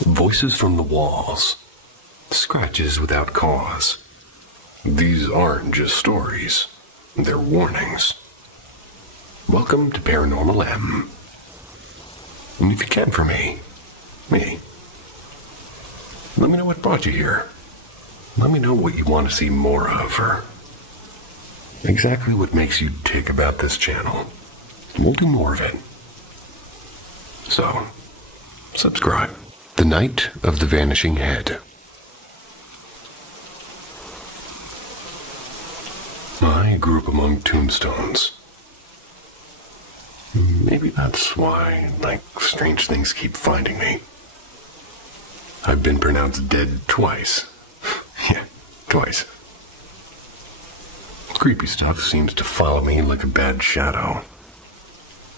Voices from the walls. Scratches without cause. These aren't just stories. They're warnings. Welcome to Paranormal M. And if you can for me, let me know what brought you here. Let me know what you want to see more of, or exactly what makes you tick about this channel. We'll do more of it. So, subscribe. The Night of the Vanishing Head. I grew up among tombstones. Maybe that's why, strange things keep finding me. I've been pronounced dead twice. Yeah, twice. Creepy stuff seems to follow me like a bad shadow.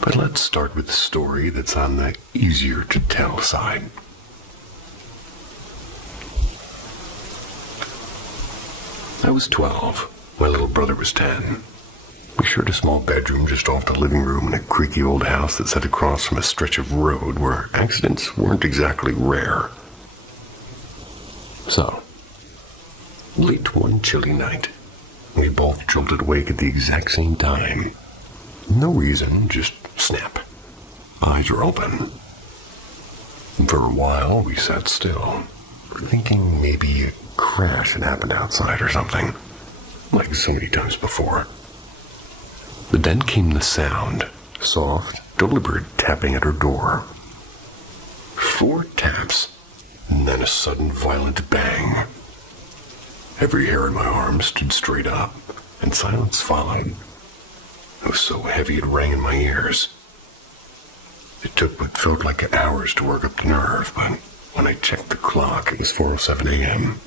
But let's start with a story that's on the easier to tell side. I was 12. My little brother was 10. We shared a small bedroom just off the living room in a creaky old house that sat across from a stretch of road where accidents weren't exactly rare. So, late one chilly night, we both jolted awake at the exact same time. No reason, just snap. Eyes were open. For a while, we sat still, thinking maybe a crash had happened outside or something, like so many times before. But then came the sound, soft, deliberate tapping at her door. 4 taps, and then a sudden violent bang. Every hair on my arm stood straight up, and silence followed. It was so heavy it rang in my ears. It took what felt like hours to work up the nerve, but when I checked the clock, it was 4:07 a.m.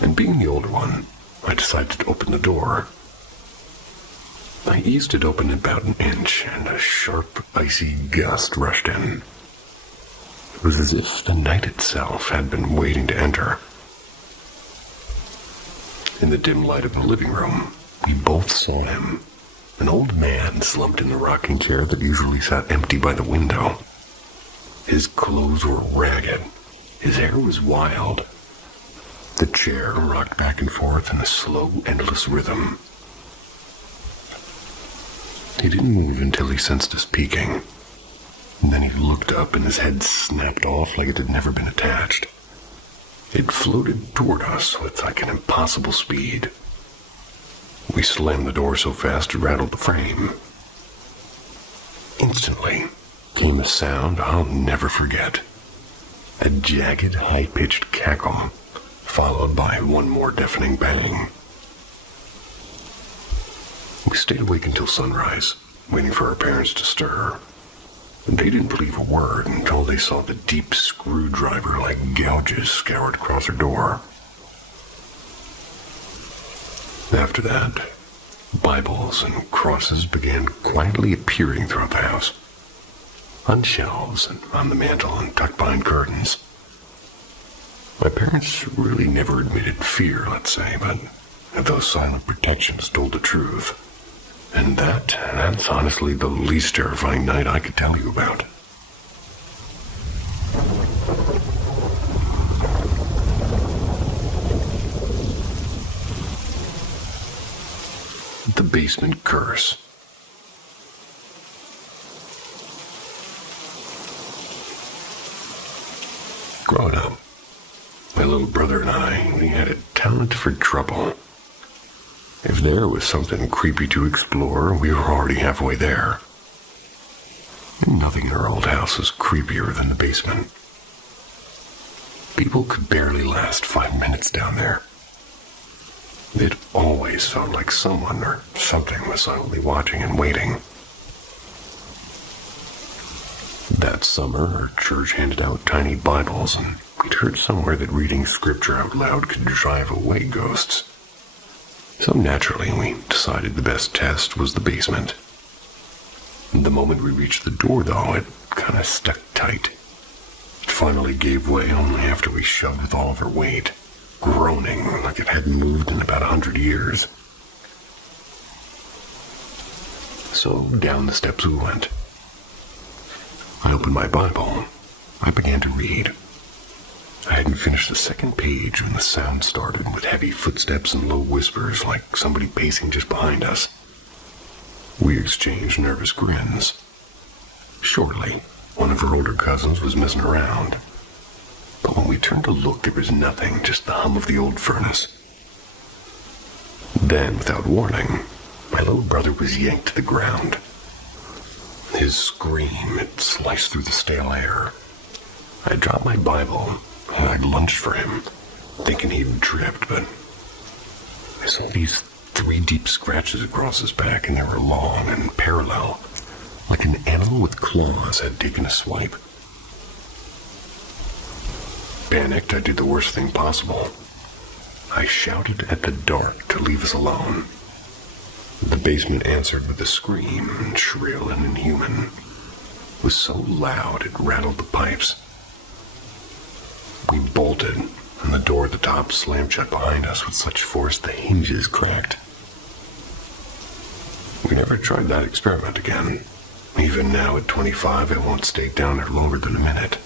And being the older one, I decided to open the door. I eased it open about an inch, and a sharp, icy gust rushed in. It was as if the night itself had been waiting to enter. In the dim light of the living room, we both saw him. An old man slumped in the rocking chair that usually sat empty by the window. His clothes were ragged. His hair was wild. The chair rocked back and forth in a slow, endless rhythm. He didn't move until he sensed us peeking. And then he looked up and his head snapped off like it had never been attached. It floated toward us with an impossible speed. We slammed the door so fast it rattled the frame. Instantly came a sound I'll never forget. A jagged, high-pitched cackle, followed by one more deafening bang. We stayed awake until sunrise, waiting for our parents to stir. They didn't believe a word until they saw the deep screwdriver-like gouges scoured across our door. After that, Bibles and crosses began quietly appearing throughout the house, on shelves and on the mantel and tucked behind curtains. My parents really never admitted fear, let's say, but those silent protections told the truth. And that's honestly the least terrifying night I could tell you about. The Basement Curse. Growing up, my little brother and I, we had a talent for trouble. If there was something creepy to explore, we were already halfway there. Nothing in our old house was creepier than the basement. People could barely last 5 minutes down there. It always felt like someone or something was silently watching and waiting. That summer, our church handed out tiny Bibles, and we'd heard somewhere that reading scripture out loud could drive away ghosts. So naturally, we decided the best test was the basement. The moment we reached the door, though, it kind of stuck tight. It finally gave way only after we shoved with all of our weight, groaning like it hadn't moved in about 100 years. So down the steps we went. I opened my Bible. I began to read. I hadn't finished the second page when the sound started with heavy footsteps and low whispers like somebody pacing just behind us. We exchanged nervous grins. Surely, one of her older cousins was messing around. But when we turned to look, there was nothing, just the hum of the old furnace. Then, without warning, my little brother was yanked to the ground. His scream, it sliced through the stale air. I dropped my Bible, and I lunged for him, thinking he'd tripped, but I saw these 3 deep scratches across his back, and they were long and parallel, like an animal with claws had taken a swipe. Panicked, I did the worst thing possible. I shouted at the dark to leave us alone. The basement answered with a scream, shrill and inhuman. It was so loud it rattled the pipes. We bolted, and the door at the top slammed shut behind us with such force the hinges cracked. We never tried that experiment again. Even now at 25, I won't stay down there longer than a minute.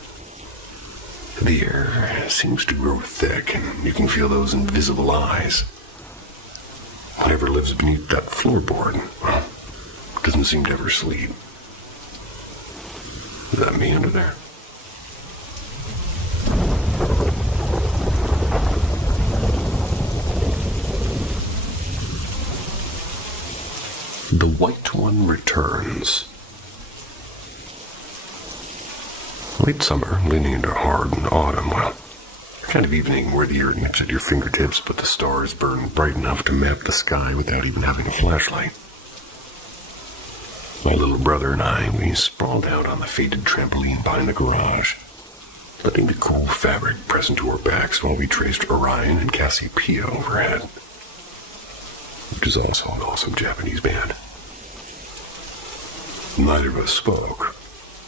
The air seems to grow thick, and you can feel those invisible eyes. Whatever lives beneath that floorboard, well, doesn't seem to ever sleep. Is that me under there? The White One returns. Late summer, leaning into hard autumn, well, kind of evening where the earth nips at your fingertips, but the stars burn bright enough to map the sky without even having a flashlight. My little brother and I, we sprawled out on the faded trampoline behind the garage, letting the cool fabric press into our backs while we traced Orion and Cassiopeia overhead, which is also an awesome Japanese band. Neither of us spoke,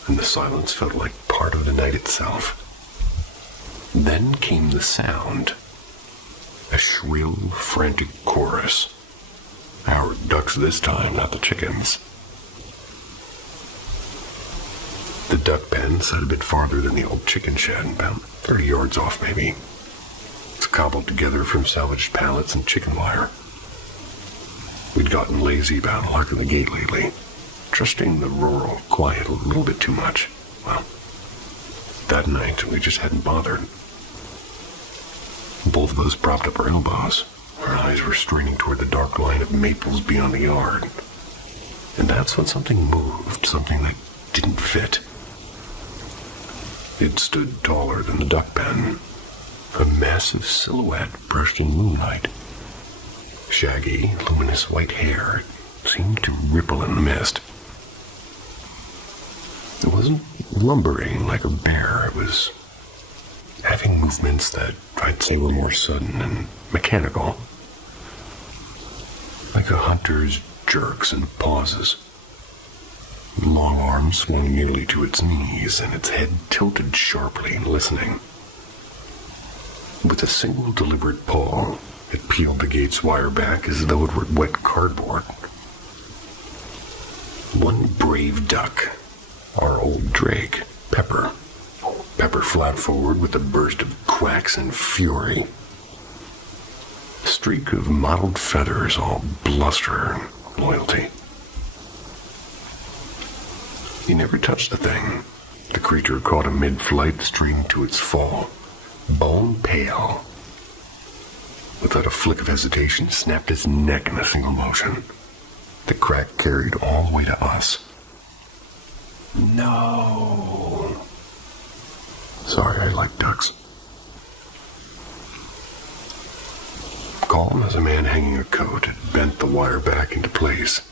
and the silence felt like part of the night itself. Then came the sound. A shrill, frantic chorus. Our ducks this time, not the chickens. The duck pen sat a bit farther than the old chicken shed, about 30 yards off maybe. It's cobbled together from salvaged pallets and chicken wire. We'd gotten lazy about locking the gate lately, trusting the rural quiet a little bit too much. Well, that night we just hadn't bothered. Both of us propped up our elbows. Our eyes were straining toward the dark line of maples beyond the yard. And that's when something moved, something that didn't fit. It stood taller than the duck pen, a massive silhouette brushed in moonlight. Shaggy, luminous white hair seemed to ripple in the mist. It wasn't lumbering like a bear. It was having movements that I'd say were more sudden and mechanical, like a hunter's jerks and pauses. Long arms swung nearly to its knees, and its head tilted sharply, listening. With a single deliberate pull, it peeled the gate's wire back as though it were wet cardboard. One brave duck, our old drake, Pepper flat forward with a burst of quacks and fury. A streak of mottled feathers, all bluster and loyalty. He never touched the thing. The creature caught him mid-flight, straining to its fall, bone pale. Without a flick of hesitation, snapped its neck in a single motion. The crack carried all the way to us. No. Sorry, I like ducks. Calm as a man hanging a coat, it bent the wire back into place,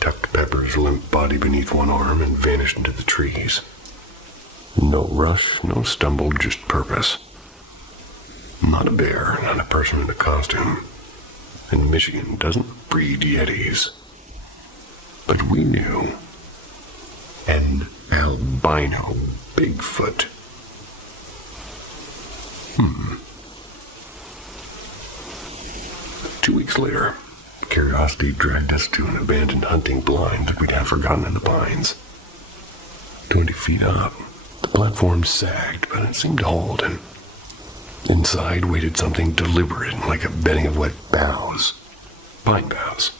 tucked Pepper's limp body beneath one arm, and vanished into the trees. No rush, no stumble, just purpose. Not a bear, not a person in a costume. And Michigan doesn't breed yetis. But we knew. An albino Bigfoot. 2 weeks later, Curiosity dragged us to an abandoned hunting blind that we'd have forgotten in the pines. 20 feet up, the platform sagged, but it seemed to hold, and inside waited something deliberate, like a bedding of wet boughs. Pine boughs.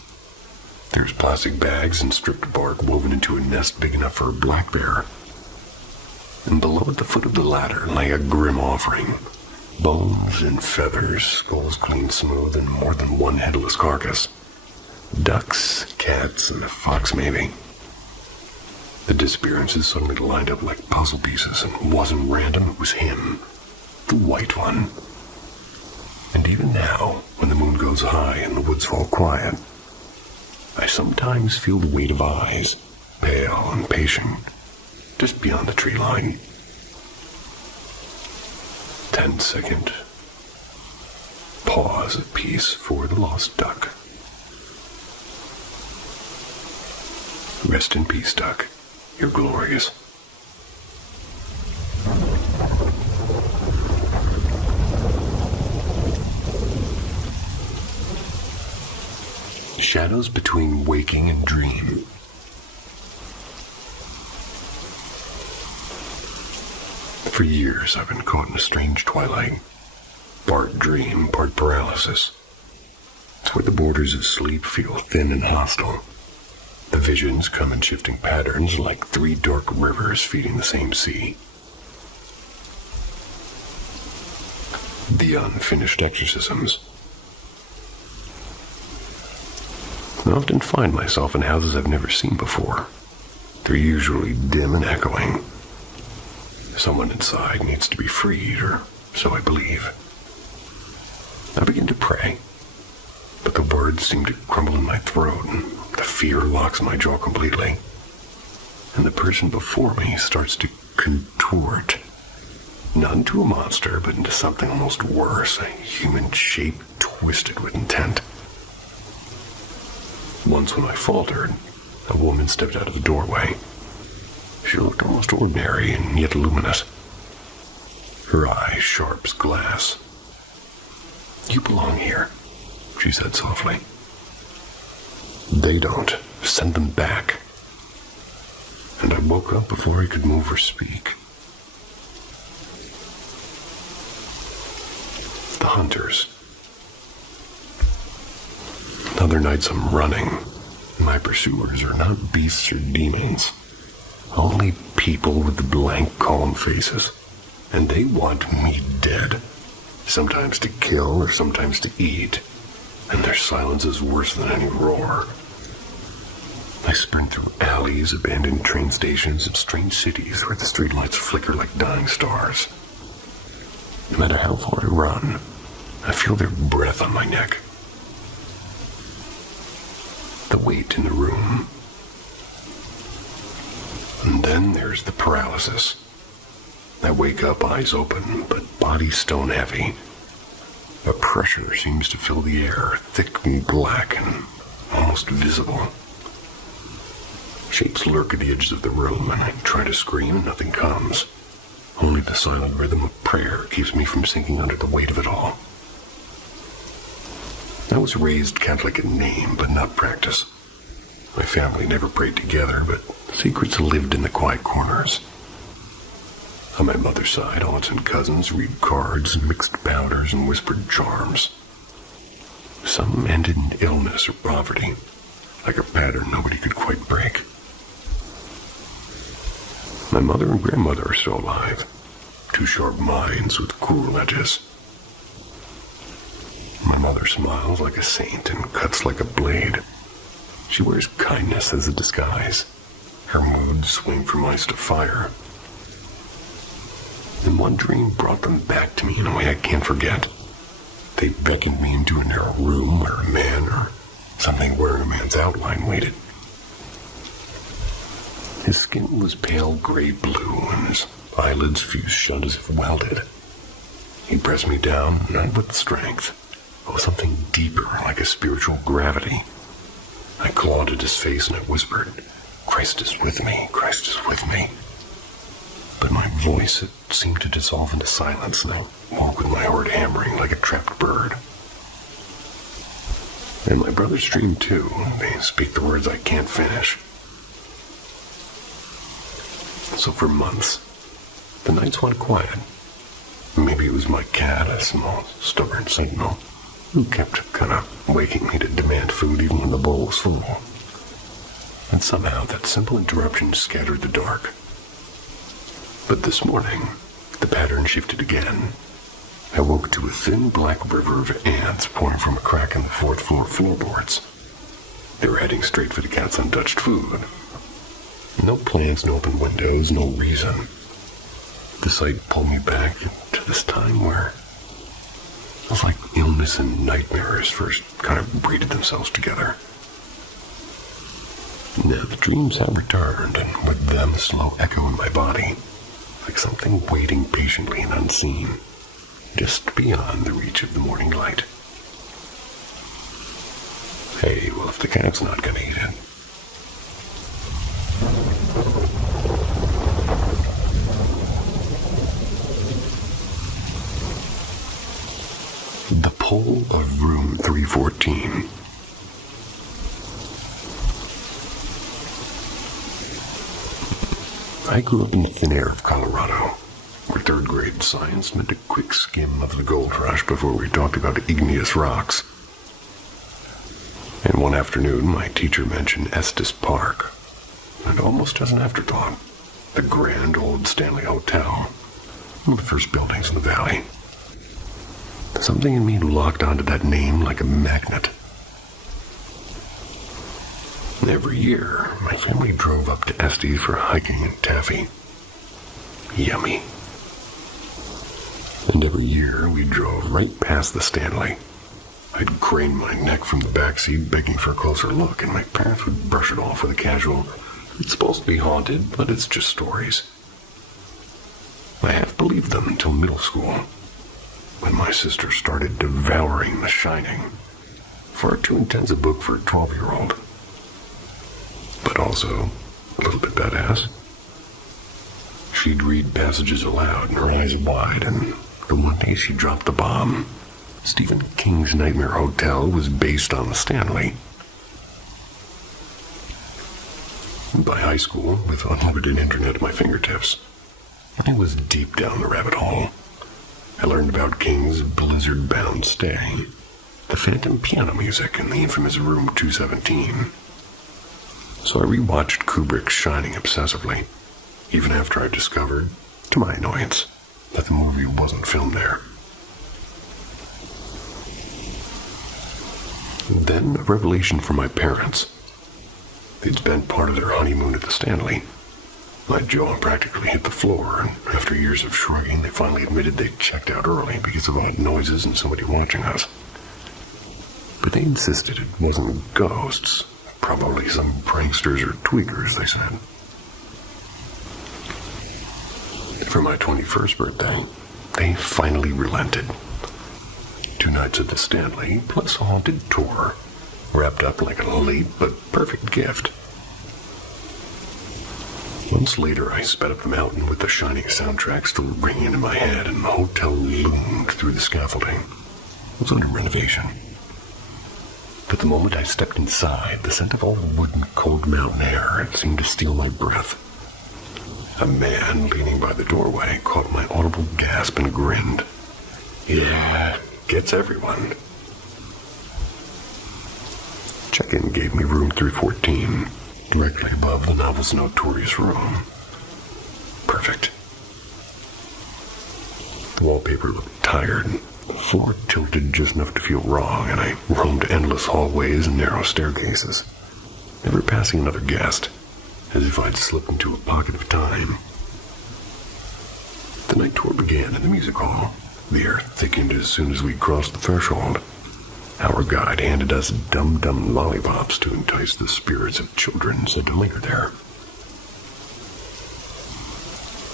There's plastic bags and stripped bark woven into a nest big enough for a black bear. And below at the foot of the ladder lay a grim offering. Bones and feathers, skulls clean smooth, and more than one headless carcass. Ducks, cats, and a fox maybe. The disappearances suddenly lined up like puzzle pieces, and it wasn't random, it was him. The white one. And even now, when the moon goes high and the woods fall quiet, I sometimes feel the weight of eyes, pale and patient, just beyond the tree line. 10-second pause of peace for the lost duck. Rest in peace, duck. You're glorious. Shadows between waking and dream. For years I've been caught in a strange twilight. Part dream, part paralysis. It's where the borders of sleep feel thin and hostile. The visions come in shifting patterns like three dark rivers feeding the same sea. The unfinished exorcisms. I often find myself in houses I've never seen before. They're usually dim and echoing. Someone inside needs to be freed, or so I believe. I begin to pray, but the words seem to crumble in my throat, and the fear locks my jaw completely. And the person before me starts to contort. Not into a monster, but into something almost worse, a human shape twisted with intent. Once when I faltered, a woman stepped out of the doorway. She looked almost ordinary and yet luminous. Her eyes sharp as glass. "You belong here," she said softly. "They don't. Send them back." And I woke up before I could move or speak. The hunters. Other nights I'm running. My pursuers are not beasts or demons. Only people with the blank, calm faces. And they want me dead. Sometimes to kill or sometimes to eat. And their silence is worse than any roar. I sprint through alleys, abandoned train stations, and strange cities where the streetlights flicker like dying stars. No matter how far I run, I feel their breath on my neck. The weight in the room. And then there's the paralysis. I wake up, eyes open, but body stone heavy. A pressure seems to fill the air, thick and black and almost visible. Shapes lurk at the edges of the room, and I try to scream and nothing comes. Only the silent rhythm of prayer keeps me from sinking under the weight of it all. I was raised Catholic in name, but not practice. My family never prayed together, but secrets lived in the quiet corners. On my mother's side, aunts and cousins read cards, mixed powders, and whispered charms. Some ended in illness or poverty, like a pattern nobody could quite break. My mother and grandmother are still alive, two sharp minds with cruel edges. My mother smiles like a saint and cuts like a blade. She wears kindness as a disguise. Her moods swing from ice to fire. And one dream brought them back to me in a way I can't forget. They beckoned me into a narrow room where a man or something wearing a man's outline waited. His skin was pale gray-blue and his eyelids fused shut as if welded. He pressed me down, not with strength, but with something deeper, like a spiritual gravity. I clawed at his face and I whispered, "Christ is with me, Christ is with me." But my voice, it seemed to dissolve into silence, and I woke with my heart hammering like a trapped bird. And my brothers dream too. They speak the words I can't finish. So for months, the nights went quiet. Maybe it was my cat, a small, stubborn sentinel, who kept kind of waking me to demand food even when the bowl was full. And somehow that simple interruption scattered the dark. But this morning, the pattern shifted again. I woke to a thin black river of ants pouring from a crack in the fourth floor floorboards. They were heading straight for the cat's untouched food. No plants, no open windows, no reason. The sight pulled me back to this time where it was like illness and nightmares first kind of braided themselves together. Now the dreams have returned, and with them a slow echo in my body, like something waiting patiently and unseen, just beyond the reach of the morning light. Hey, well, if the cat's not gonna eat it. The pull of room 314. I grew up in the thin air of Colorado, where third grade science meant a quick skim of the gold rush before we talked about igneous rocks. And one afternoon, my teacher mentioned Estes Park, and almost as an afterthought, the grand old Stanley Hotel, one of the first buildings in the valley. Something in me locked onto that name like a magnet. Every year, my family drove up to Estes for hiking and taffy. Yummy. And every year, we drove right past the Stanley. I'd crane my neck from the backseat, begging for a closer look, and my parents would brush it off with a casual, "It's supposed to be haunted, but it's just stories." I half believed them until middle school, when my sister started devouring The Shining. Far too intense a book for a 12-year-old. But also a little bit badass. She'd read passages aloud, her eyes wide, and the one day she dropped the bomb. Stephen King's Nightmare Hotel was based on the Stanley. By high school, with unlimited internet at my fingertips, I was deep down the rabbit hole. I learned about King's blizzard-bound stay, the phantom piano music, and the infamous Room 217. So I rewatched Kubrick's Shining obsessively, even after I discovered, to my annoyance, that the movie wasn't filmed there. Then a revelation from my parents. They'd spent part of their honeymoon at the Stanley. My jaw practically hit the floor, and after years of shrugging, they finally admitted they'd checked out early because of odd noises and somebody watching us. But they insisted it wasn't ghosts. Probably some pranksters or tweakers, they said. For my 21st birthday, they finally relented. 2 nights at the Stanley, plus a haunted tour, wrapped up like a late but perfect gift. Months later, I sped up the mountain with the Shining soundtrack still ringing in my head, and the hotel loomed through the scaffolding. It was under renovation. But the moment I stepped inside, the scent of old wood and cold mountain air seemed to steal my breath. A man leaning by the doorway caught my audible gasp and grinned. Yeah, gets everyone. Check-in gave me room 314, directly above the novel's notorious room. Perfect. The wallpaper looked tired. The floor tilted just enough to feel wrong, and I roamed endless hallways and narrow staircases, never passing another guest, as if I'd slipped into a pocket of time. The night tour began in the music hall. The air thickened as soon as we crossed the threshold. Our guide handed us dum-dum lollipops to entice the spirits of children said to linger there.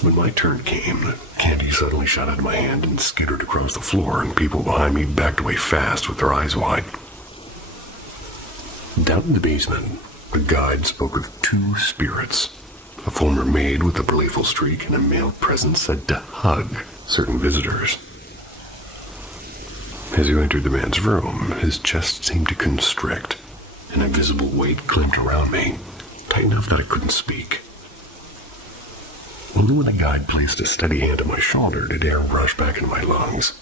When my turn came, the candy suddenly shot out of my hand and skittered across the floor, and people behind me backed away fast with their eyes wide. Down in the basement, the guide spoke of 2 spirits, a former maid with a playful streak and a male presence said to hug certain visitors. As you entered the man's room, his chest seemed to constrict. An invisible weight clamped around me, tight enough that I couldn't speak. Only when the guide placed a steady hand on my shoulder did air rush back into my lungs.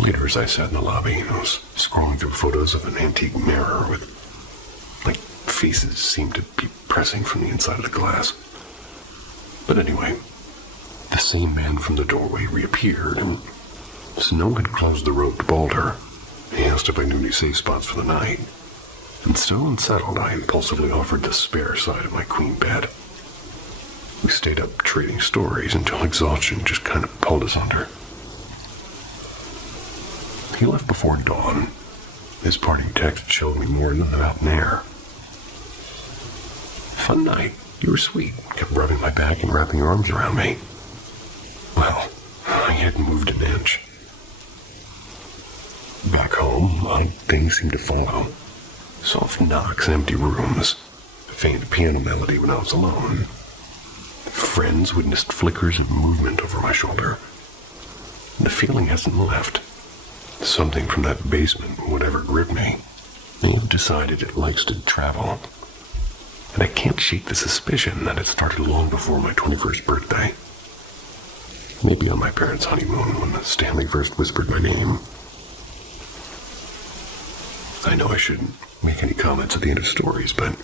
Later, as I sat in the lobby, I was scrolling through photos of an antique mirror with, faces seemed to be pressing from the inside of the glass. But anyway, the same man from the doorway reappeared, and Snow had closed the road to Boulder. He asked if I knew any safe spots for the night. And still unsettled, I impulsively offered the spare side of my queen bed. We stayed up trading stories until exhaustion just kind of pulled us under. He left before dawn. His parting text showed me more than about an air. Fun night. You were sweet. Kept rubbing my back and wrapping your arms around me. Well, I hadn't moved an inch. Back home, things seemed to follow. Soft knocks in empty rooms. A faint piano melody when I was alone. Friends witnessed flickers of movement over my shoulder. The feeling hasn't left. Something from that basement, whatever gripped me, may have decided it likes to travel. And I can't shake the suspicion that it started long before my 21st birthday. Maybe on my parents' honeymoon when Stanley first whispered my name. I know I shouldn't make any comments at the end of stories, but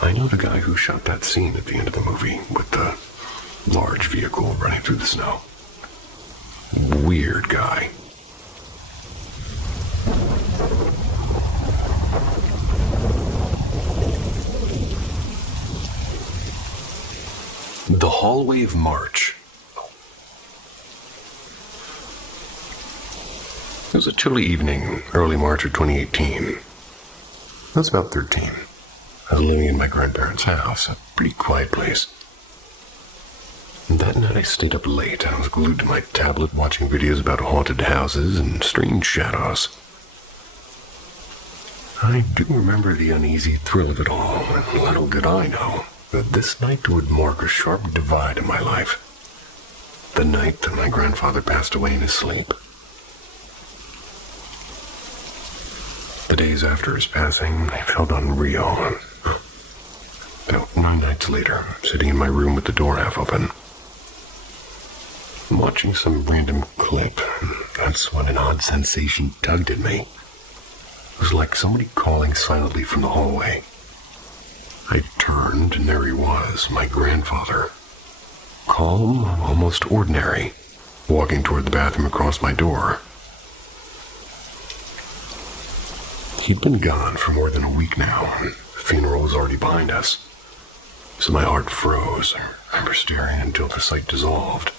I know the guy who shot that scene at the end of the movie with the large vehicle running through the snow. Weird guy. The Hallway of March. It was a chilly evening, early March of 2018. I was about 13. I was living in my grandparents' house, a pretty quiet place. And that night I stayed up late. I was glued to my tablet watching videos about haunted houses and strange shadows. I do remember the uneasy thrill of it all, and little did I know that this night would mark a sharp divide in my life. The night that my grandfather passed away in his sleep. The days after his passing, they felt unreal. About 9 nights later, sitting in my room with the door half open, watching some random clip, that's when an odd sensation tugged at me. It was like somebody calling silently from the hallway. I turned, and there he was, my grandfather. Calm, almost ordinary, walking toward the bathroom across my door. He'd been gone for more than a week now, and the funeral was already behind us. So my heart froze. I remember staring until the sight dissolved.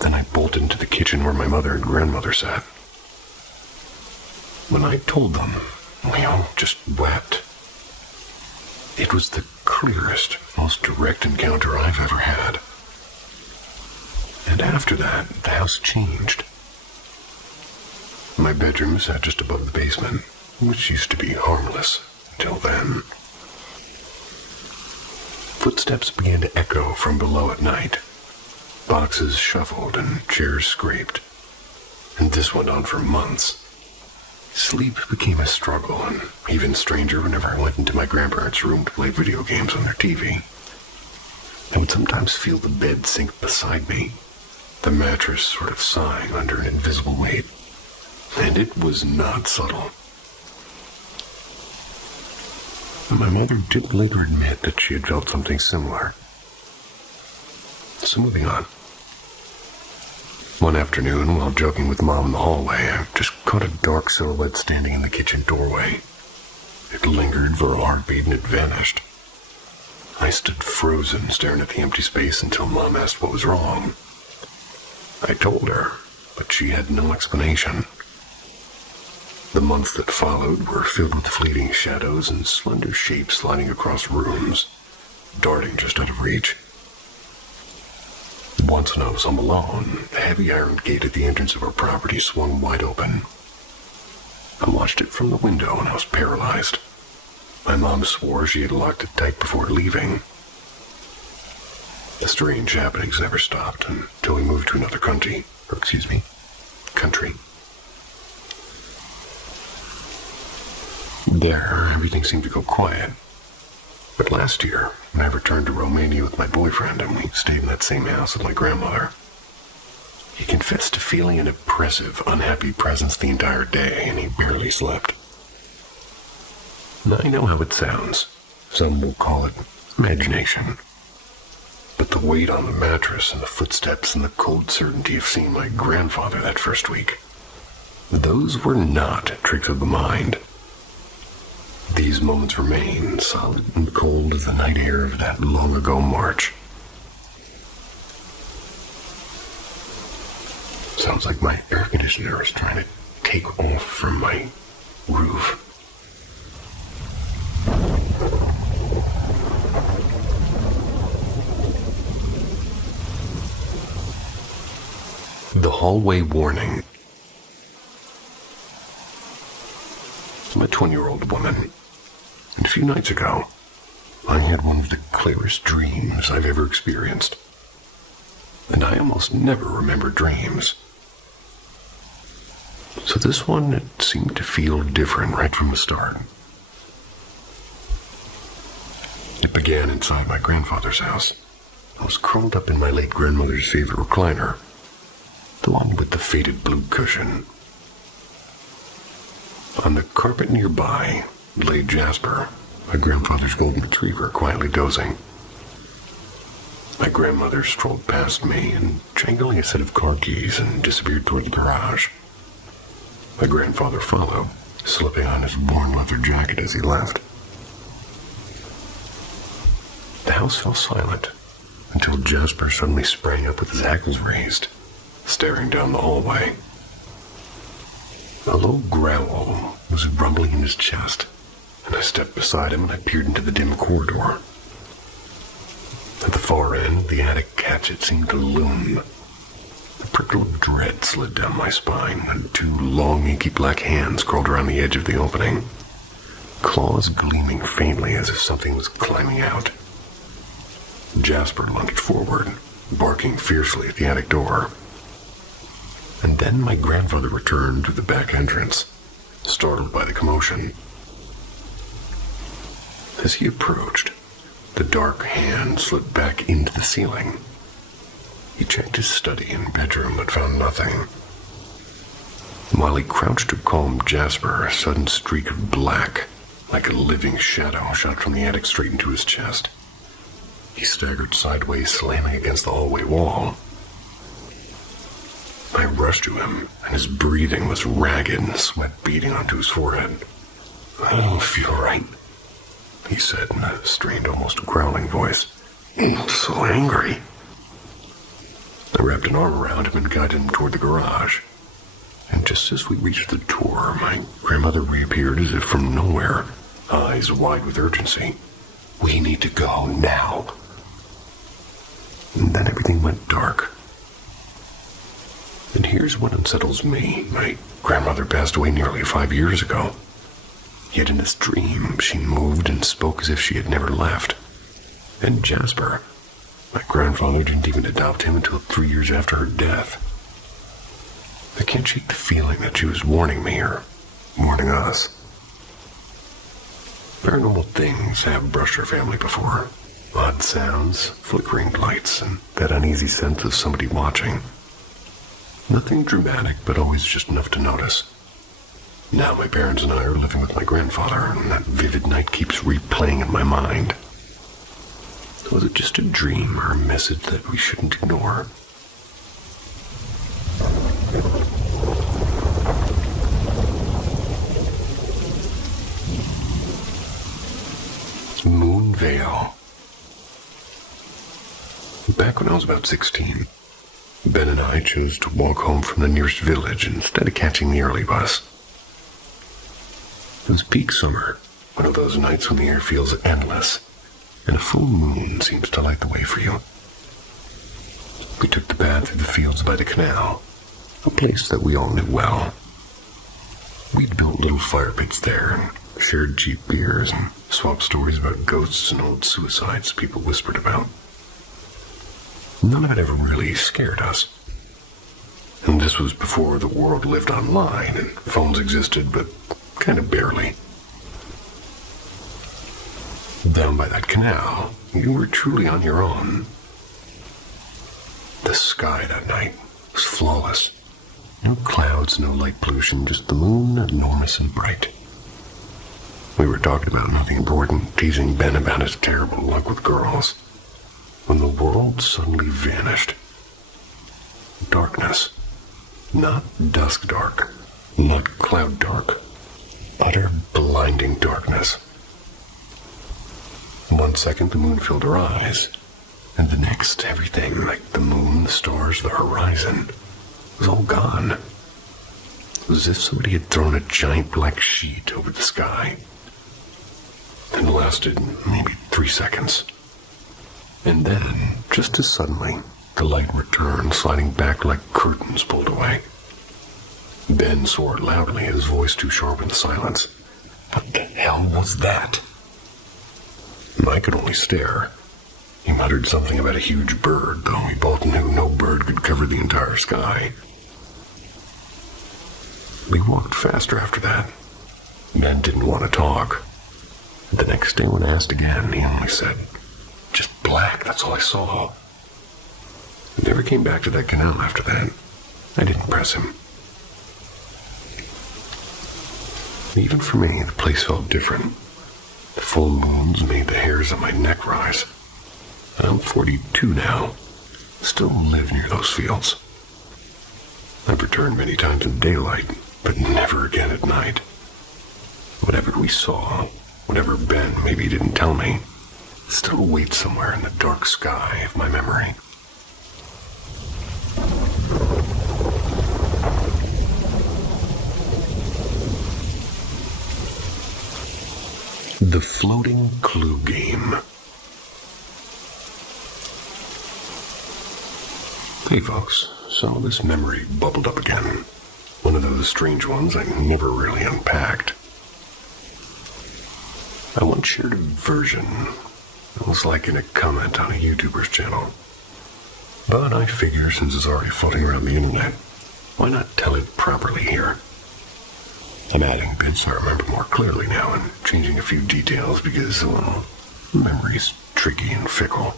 Then I bolted into the kitchen where my mother and grandmother sat. When I told them, we all just wept. It was the clearest, most direct encounter I've ever had. And after that, the house changed. My bedroom sat just above the basement, which used to be harmless until then. Footsteps began to echo from below at night. Boxes shuffled and chairs scraped. And this went on for months. Sleep became a struggle, and even stranger whenever I went into my grandparents' room to play video games on their TV. I would sometimes feel the bed sink beside me, the mattress sort of sighing under an invisible weight. And it was not subtle. My mother did later admit that she had felt something similar. So moving on. One afternoon, while joking with Mom in the hallway, I just caught a dark silhouette standing in the kitchen doorway. It lingered for a heartbeat and it vanished. I stood frozen, staring at the empty space until Mom asked what was wrong. I told her, but she had no explanation. The months that followed were filled with fleeting shadows and slender shapes sliding across rooms, darting just out of reach. Once when I was home alone, the heavy iron gate at the entrance of our property swung wide open. I watched it from the window and I was paralyzed. My mom swore she had locked it tight before leaving. The strange happenings never stopped until we moved to another country. country. There, everything seemed to go quiet. But last year, when I returned to Romania with my boyfriend and we stayed in that same house with my grandmother, he confessed to feeling an oppressive, unhappy presence the entire day, and he barely slept. Now, I know how it sounds. Some will call it imagination. But the weight on the mattress and the footsteps and the cold certainty of seeing my grandfather that first week, those were not tricks of the mind. These moments remain solid and cold as the night air of that long-ago March. Sounds like my air conditioner is trying to take off from my roof. The hallway warning. I'm a 20-year-old woman, and a few nights ago, I had one of the clearest dreams I've ever experienced. And I almost never remember dreams. So this one, it seemed to feel different right from the start. It began inside my grandfather's house. I was curled up in my late grandmother's favorite recliner, the one with the faded blue cushion. On the carpet nearby lay Jasper, my grandfather's golden retriever, quietly dozing. My grandmother strolled past me and, jangling a set of car keys, and disappeared toward the garage. My grandfather followed, slipping on his worn leather jacket as he left. The house fell silent until Jasper suddenly sprang up with his hands raised, staring down the hallway. A low growl was rumbling in his chest, and I stepped beside him and I peered into the dim corridor. At the far end, the attic hatchet seemed to loom. A prickle of dread slid down my spine, and two long, inky black hands crawled around the edge of the opening, claws gleaming faintly as if something was climbing out. Jasper lunged forward, barking fiercely at the attic door. And then my grandfather returned through the back entrance, startled by the commotion. As he approached, the dark hand slid back into the ceiling. He checked his study and bedroom but found nothing. While he crouched to calm Jasper, a sudden streak of black, like a living shadow, shot from the attic straight into his chest. He staggered sideways, slamming against the hallway wall. I rushed to him, and his breathing was ragged and sweat beading onto his forehead. "I don't feel right," he said in a strained, almost growling voice. "I'm so angry." I wrapped an arm around him and guided him toward the garage. And just as we reached the door, my grandmother reappeared as if from nowhere, eyes wide with urgency. "We need to go now." And then everything went dark. And here's what unsettles me. My grandmother passed away nearly 5 years ago. Yet in this dream, she moved and spoke as if she had never left. And Jasper, my grandfather didn't even adopt him until 3 years after her death. I can't shake the feeling that she was warning me, or warning us. Paranormal things have brushed our family before. Odd sounds, flickering lights, and that uneasy sense of somebody watching. Nothing dramatic, but always just enough to notice. Now my parents and I are living with my grandfather, and that vivid night keeps replaying in my mind. Was it just a dream or a message that we shouldn't ignore? Moon Vale. Back when I was about 16, Ben and I chose to walk home from the nearest village instead of catching the early bus. It was peak summer, one of those nights when the air feels endless, and a full moon seems to light the way for you. We took the path through the fields by the canal, a place that we all knew well. We'd built little fire pits there and shared cheap beers and swapped stories about ghosts and old suicides people whispered about. None of it ever really scared us. And this was before the world lived online and phones existed, but kind of barely. Down by that canal, you were truly on your own. The sky that night was flawless. No clouds, no light pollution, just the moon, enormous and bright. We were talking about nothing important, teasing Ben about his terrible luck with girls, when the world suddenly vanished. Darkness. Not dusk dark, not cloud dark. Utter blinding darkness. 1 second the moon filled her eyes, and the next everything, like the moon, the stars, the horizon, was all gone. It was as if somebody had thrown a giant black sheet over the sky. It lasted maybe 3 seconds. And then, just as suddenly, the light returned, sliding back like curtains pulled away. Ben swore loudly, his voice too sharp in the silence. What the hell was that? I could only stare. He muttered something about a huge bird, though we both knew no bird could cover the entire sky. We walked faster after that. Ben didn't want to talk. The next day when asked again, he only said, "Just black, that's all I saw." He never came back to that canal after that. I didn't press him. Even for me, the place felt different. The full moons made the hairs on my neck rise. I'm 42 now. Still live near those fields. I've returned many times in daylight, but never again at night. Whatever we saw, whatever Ben maybe didn't tell me, still waits somewhere in the dark sky of my memory. The Floating Clue Game. Hey folks, so this memory bubbled up again. One of those strange ones I never really unpacked. I once shared a version. It was like in a comment on a YouTuber's channel. But I figure since it's already floating around the internet, why not tell it properly here? I'm adding bits I remember more clearly now and changing a few details because, well, memory's tricky and fickle.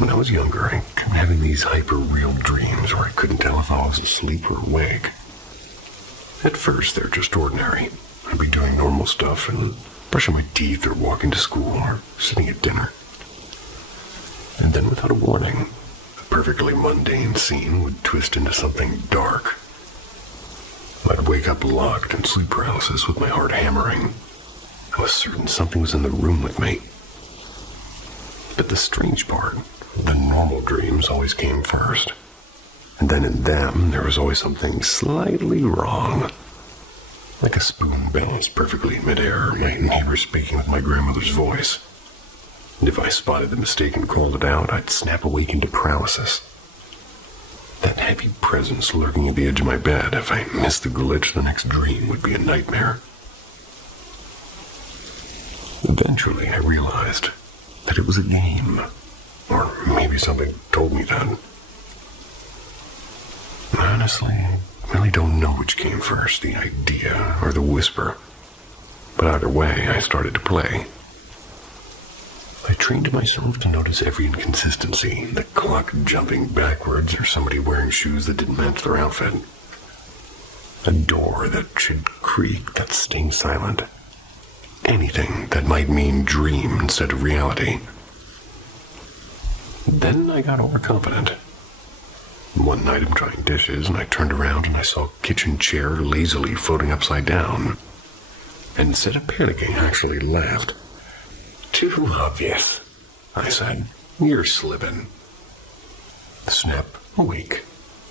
When I was younger, I kept having these hyper-real dreams where I couldn't tell if I was asleep or awake. At first, they're just ordinary. I'd be doing normal stuff and brushing my teeth or walking to school or sitting at dinner. And then without a warning, a perfectly mundane scene would twist into something dark. I'd wake up locked in sleep paralysis with my heart hammering. I was certain something was in the room with me. But the strange part, the normal dreams always came first. And then in them, there was always something slightly wrong. Like a spoon balanced perfectly in midair, my neighbor speaking with my grandmother's voice. And if I spotted the mistake and called it out, I'd snap awake into paralysis. That heavy presence lurking at the edge of my bed, if I missed the glitch, the next dream would be a nightmare. Eventually, I realized that it was a game. Or maybe something told me that. Honestly, I really don't know which came first, the idea or the whisper. But either way, I started to play. I trained myself to notice every inconsistency, the clock jumping backwards or somebody wearing shoes that didn't match their outfit. A door that should creak that's staying silent. Anything that might mean dream instead of reality. Then I got overconfident. One night I'm drying dishes and I turned around and I saw a kitchen chair lazily floating upside down. And instead of panicking, I actually laughed. "Too obvious," I said. "You're slipping." Snap, awake.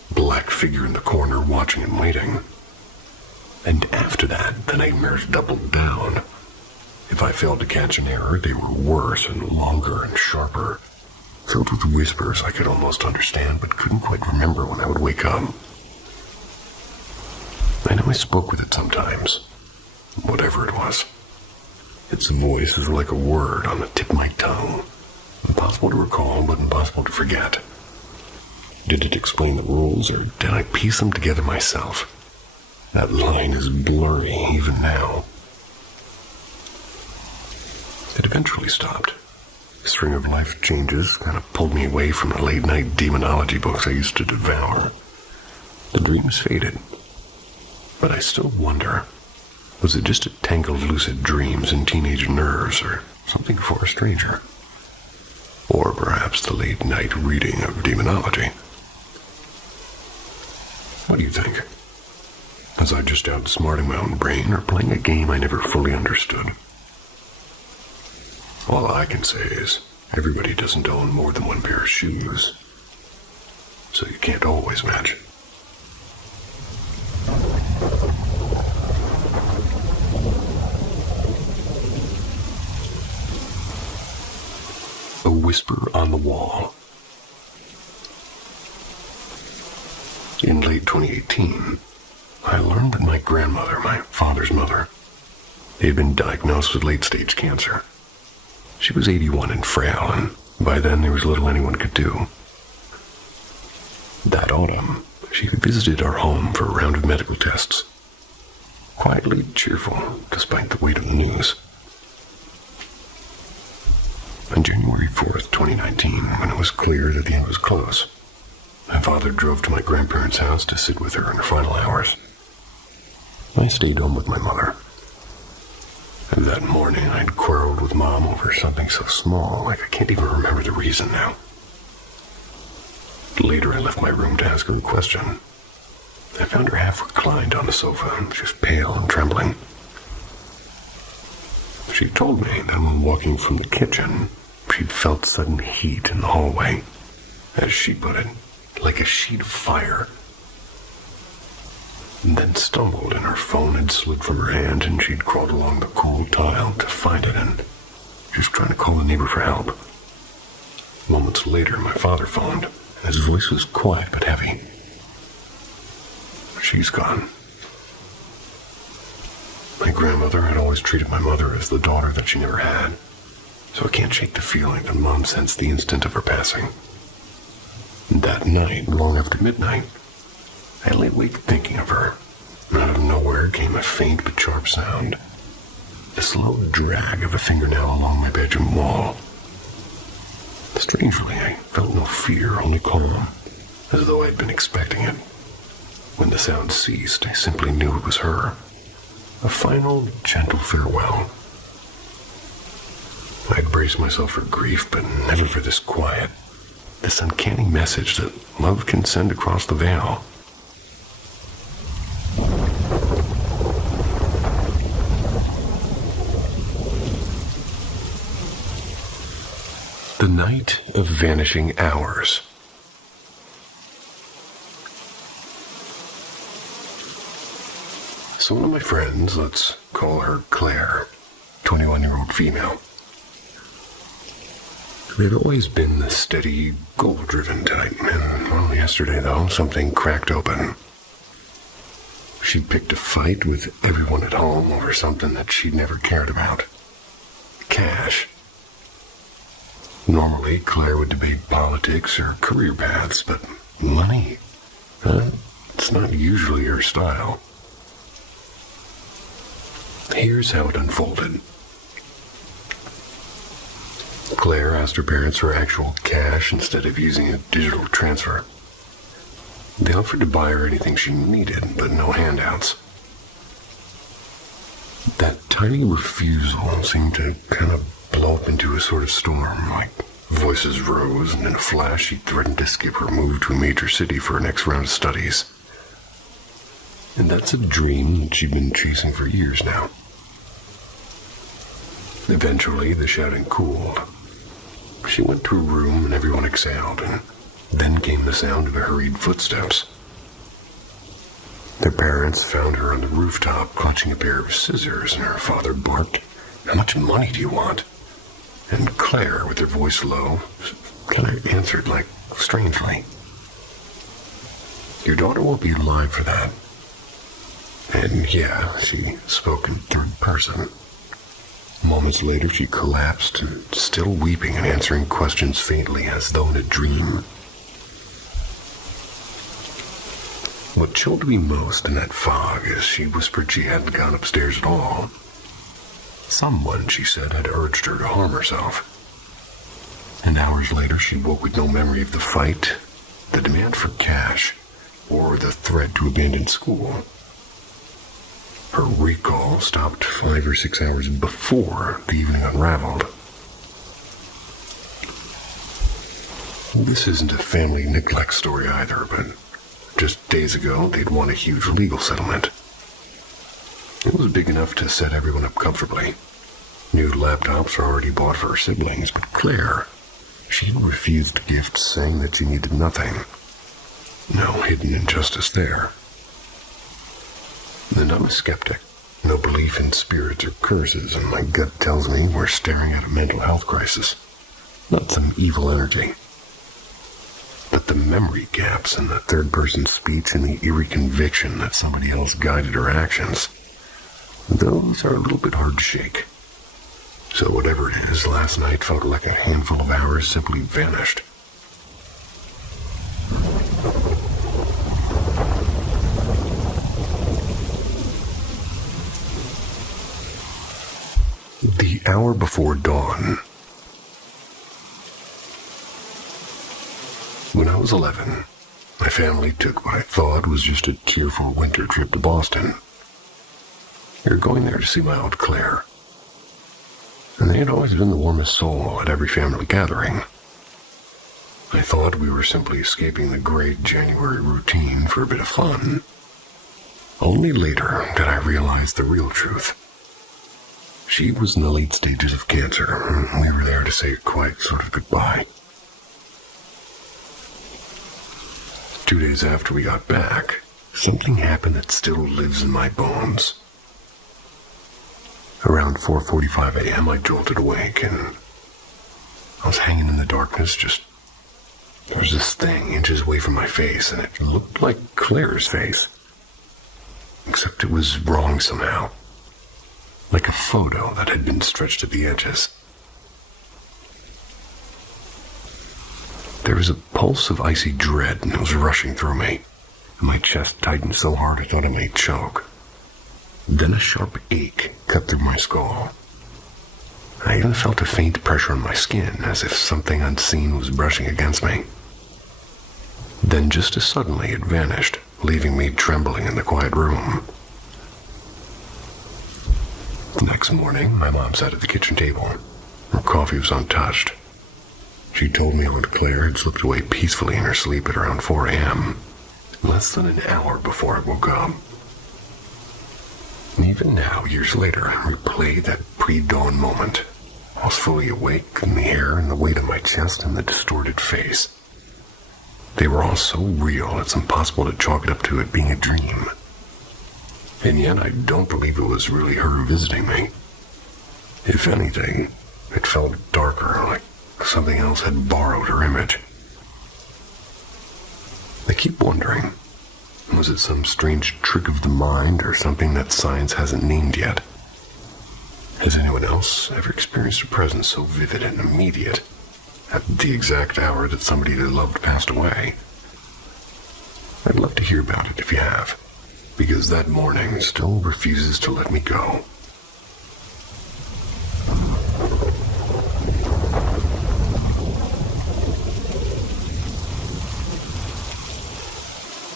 Black figure in the corner watching and waiting. And after that, the nightmares doubled down. If I failed to catch an error, they were worse and longer and sharper. Filled with whispers I could almost understand, but couldn't quite remember when I would wake up. I know I spoke with it sometimes. Whatever it was. Its voice is like a word on the tip of my tongue. Impossible to recall, but impossible to forget. Did it explain the rules, or did I piece them together myself? That line is blurry even now. It eventually stopped. A string of life changes kind of pulled me away from the late-night demonology books I used to devour. The dreams faded, but I still wonder, was it just a tangle of lucid dreams and teenage nerves, or something for a stranger? Or perhaps the late-night reading of demonology? What do you think? Was I just outsmarting my own brain, or playing a game I never fully understood? All I can say is, everybody doesn't own more than one pair of shoes, so you can't always match. A whisper on the wall. In late 2018, I learned that my grandmother, my father's mother, had been diagnosed with late-stage cancer. She was 81 and frail, and by then there was little anyone could do. That autumn, she visited our home for a round of medical tests. Quietly cheerful, despite the weight of the news. On January 4th, 2019, when it was clear that the end was close, my father drove to my grandparents' house to sit with her in her final hours. I stayed home with my mother. That morning, I'd quarreled with Mom over something so small, like I can't even remember the reason now. Later, I left my room to ask her a question. I found her half reclined on the sofa. She was pale and trembling. She told me that when walking from the kitchen, she'd felt sudden heat in the hallway. As she put it, like a sheet of fire. And then stumbled and her phone had slid from her hand and she'd crawled along the cool tile to find it and just trying to call a neighbor for help. Moments later, my father phoned and his voice was quiet but heavy. She's gone. My grandmother had always treated my mother as the daughter that she never had, so I can't shake the feeling that Mom sensed the instant of her passing. That night, long after midnight, I lay awake thinking of her. Out of nowhere came a faint but sharp sound. The slow drag of a fingernail along my bedroom wall. Strangely, I felt no fear, only calm, as though I'd been expecting it. When the sound ceased, I simply knew it was her. A final, gentle farewell. I'd braced myself for grief, but never for this quiet, this uncanny message that love can send across the veil. The night of vanishing hours. So one of my friends, let's call her Claire, 21-year-old female. They'd always been the steady, goal-driven type, and well, yesterday, though, something cracked open. She'd picked a fight with everyone at home over something that she'd never cared about. Cash. Normally, Claire would debate politics or career paths, but money? It's not usually her style. Here's how it unfolded. Claire asked her parents for actual cash instead of using a digital transfer. They offered to buy her anything she needed, but no handouts. That tiny refusal seemed to kind of blow up into a sort of storm, like voices rose, and in a flash she threatened to skip her move to a major city for her next round of studies. And that's a dream that she'd been chasing for years now. Eventually, the shouting cooled. She went to her room and everyone exhaled, and then came the sound of hurried footsteps. Their parents found her on the rooftop clutching a pair of scissors, and her father barked, "How much money do you want?" And Claire, with her voice low, kind of answered, like, strangely, "Your daughter won't be alive for that." And yeah, she spoke in third person. Moments later, she collapsed, still weeping and answering questions faintly as though in a dream. What chilled me most in that fog is she whispered she hadn't gone upstairs at all. Someone, she said, had urged her to harm herself. And hours later, she woke with no memory of the fight, the demand for cash, or the threat to abandon school. Her recall stopped 5 or 6 hours before the evening unraveled. This isn't a family neglect story either, but just days ago, they'd won a huge legal settlement. It was big enough to set everyone up comfortably. New laptops were already bought for her siblings, but Claire, she had refused gifts, saying that she needed nothing. No hidden injustice there. And I'm a skeptic. No belief in spirits or curses, and my gut tells me we're staring at a mental health crisis, not some evil energy. But the memory gaps and the third-person speech and the eerie conviction that somebody else guided her actions, those are a little bit hard to shake. So whatever it is, last night felt like a handful of hours simply vanished. The hour before dawn. When I was 11, my family took what I thought was just a cheerful winter trip to Boston. We were going there to see my Aunt Claire. And they had always been the warmest soul at every family gathering. I thought we were simply escaping the great January routine for a bit of fun. Only later did I realize the real truth. She was in the late stages of cancer, and we were there to say a quiet sort of goodbye. 2 days after we got back, something happened that still lives in my bones. Around 4:45 a.m., I jolted awake, and I was hanging in the darkness. There was this thing inches away from my face, and it looked like Claire's face. Except it was wrong somehow. Like a photo that had been stretched at the edges. There was a pulse of icy dread, and it was rushing through me, and my chest tightened so hard I thought I might choke. Then a sharp ache cut through my skull. I even felt a faint pressure on my skin, as if something unseen was brushing against me. Then just as suddenly it vanished, leaving me trembling in the quiet room. The next morning, my mom sat at the kitchen table. Her coffee was untouched. She told me Aunt Claire had slipped away peacefully in her sleep at around 4 a.m., less than an hour before I woke up. And even now, years later, I replay that pre-dawn moment. I was fully awake, and the hair and the weight of my chest and the distorted face. They were all so real, it's impossible to chalk it up to it being a dream. And yet I don't believe it was really her visiting me. If anything, it felt darker, like something else had borrowed her image. I keep wondering, was it some strange trick of the mind or something that science hasn't named yet? Has anyone else ever experienced a presence so vivid and immediate at the exact hour that somebody they loved passed away? I'd love to hear about it if you have, because that morning still refuses to let me go.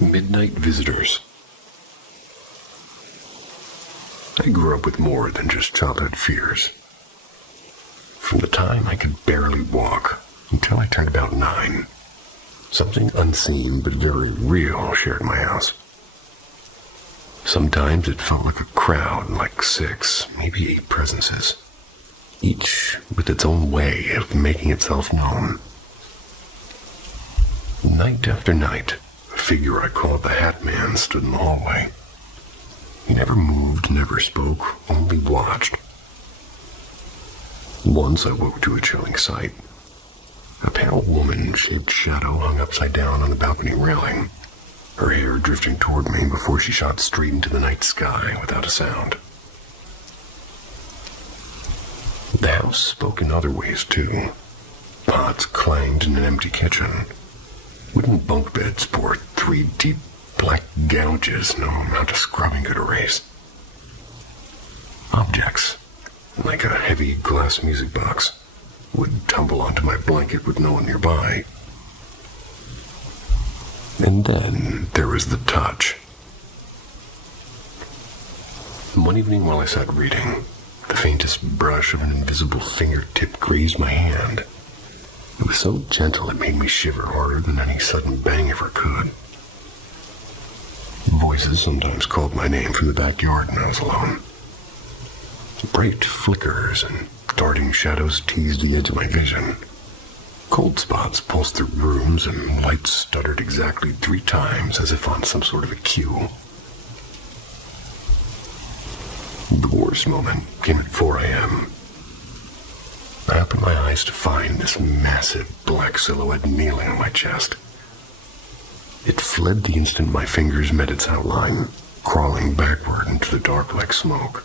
Midnight visitors. I grew up with more than just childhood fears. From the time I could barely walk until I turned about 9, something unseen but very real shared my house. Sometimes it felt like a crowd, like 6, maybe 8 presences, each with its own way of making itself known. Night after night, a figure I called the Hat Man stood in the hallway. He never moved, never spoke, only watched. Once I woke to a chilling sight. A pale woman-shaped shadow hung upside down on the balcony railing, her hair drifting toward me before she shot straight into the night sky without a sound. The house spoke in other ways, too. Pots clanged in an empty kitchen. Wooden bunk beds poured 3 deep, black gouges no amount of scrubbing could erase. Objects, like a heavy glass music box, would tumble onto my blanket with no one nearby. And then there was the touch. One evening while I sat reading, the faintest brush of an invisible fingertip grazed my hand. It was so gentle it made me shiver harder than any sudden bang ever could. Voices sometimes called my name from the backyard when I was alone. Bright flickers and darting shadows teased the edge of my vision. Cold spots pulsed through rooms and lights stuttered exactly 3 times as if on some sort of a cue. The worst moment came at 4 a.m. I opened my eyes to find this massive black silhouette kneeling on my chest. It fled the instant my fingers met its outline, crawling backward into the dark like smoke.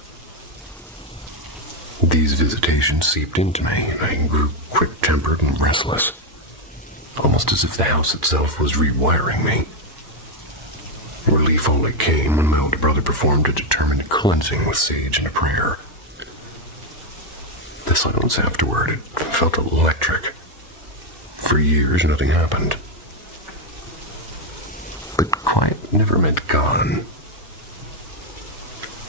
These visitations seeped into me, and I grew quick-tempered and restless, almost as if the house itself was rewiring me. Relief only came when my older brother performed a determined cleansing with sage and a prayer. The silence afterward, it felt electric. For years, nothing happened. But quiet never meant gone.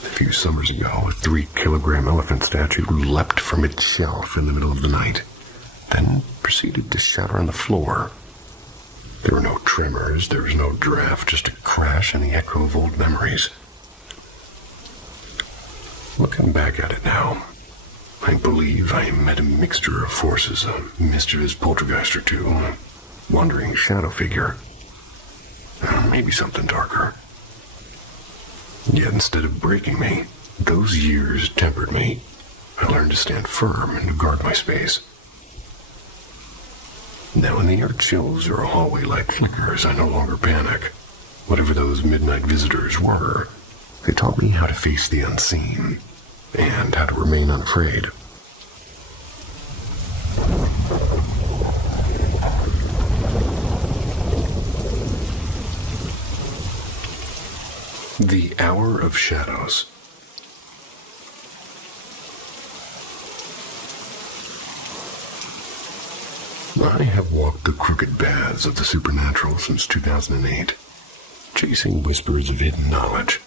A few summers ago, a 3-kilogram elephant statue leapt from its shelf in the middle of the night, then proceeded to shatter on the floor. There were no tremors, there was no draft, just a crash and the echo of old memories. Looking back at it now, I believe I met a mixture of forces, a mischievous poltergeist or two, a wandering shadow figure, maybe something darker. Yet instead of breaking me, those years tempered me. I learned to stand firm and to guard my space. Now when the air chills or a hallway light flickers, I no longer panic. Whatever those midnight visitors were, they taught me how to face the unseen and how to remain unafraid. The Hour of Shadows. I have walked the crooked paths of the supernatural since 2008, chasing whispers of hidden knowledge.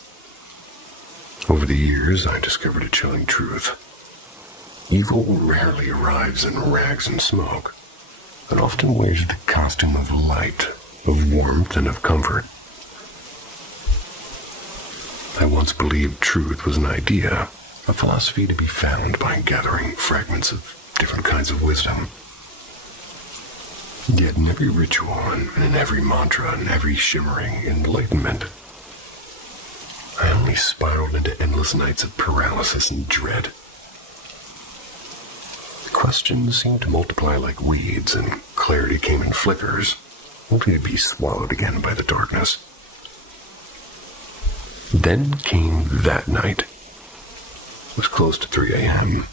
Over the years, I discovered a chilling truth. Evil rarely arrives in rags and smoke, but often wears the costume of light, of warmth, and of comfort. I once believed truth was an idea, a philosophy to be found by gathering fragments of different kinds of wisdom. Yet in every ritual, and in every mantra, and every shimmering enlightenment, I only spiraled into endless nights of paralysis and dread. The questions seemed to multiply like weeds, and clarity came in flickers, only to be swallowed again by the darkness. Then came that night. It was close to 3 a.m.,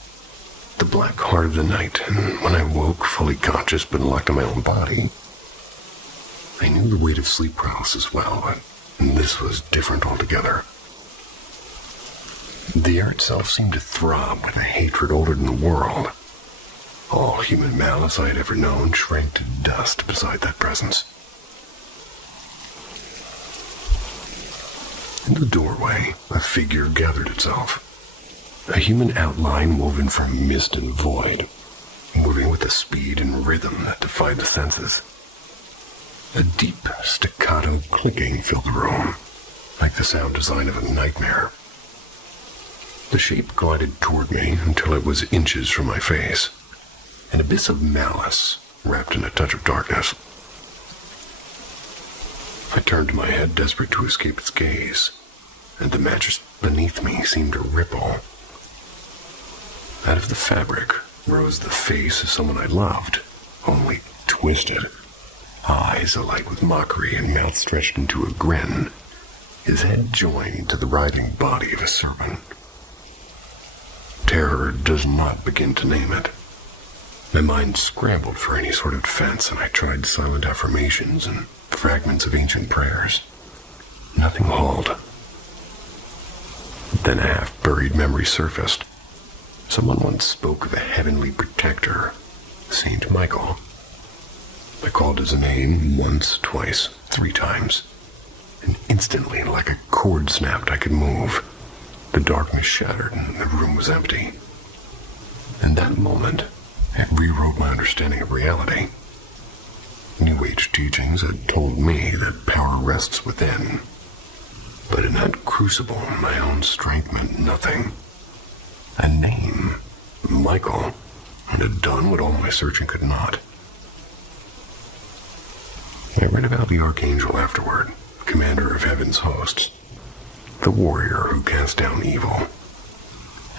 the black heart of the night, and when I woke, fully conscious but locked in my own body, I knew the weight of sleep paralysis well, but this was different altogether. The air itself seemed to throb with a hatred older than the world. All human malice I had ever known shrank to dust beside that presence. In the doorway, a figure gathered itself. A human outline woven from mist and void, moving with a speed and rhythm that defied the senses. A deep, staccato clicking filled the room, like the sound design of a nightmare. The shape glided toward me until it was inches from my face, an abyss of malice wrapped in a touch of darkness. I turned my head, desperate to escape its gaze, and the mattress beneath me seemed to ripple. Out of the fabric rose the face of someone I loved, only twisted, eyes alight with mockery and mouth stretched into a grin, his head joined to the writhing body of a serpent. Terror does not begin to name it. My mind scrambled for any sort of defense, and I tried silent affirmations and fragments of ancient prayers. nothing hauled. Then a half-buried memory surfaced. Someone once spoke of a heavenly protector, Saint Michael. I called his name once, twice, 3 times. And instantly, like a cord snapped, I could move. The darkness shattered and the room was empty. In that moment, it rewrote my understanding of reality. New Age teachings had told me that power rests within. But in that crucible, my own strength meant nothing. A name, Michael, had done what all my searching could not. I read about the Archangel afterward, commander of heaven's hosts, the warrior who cast down evil.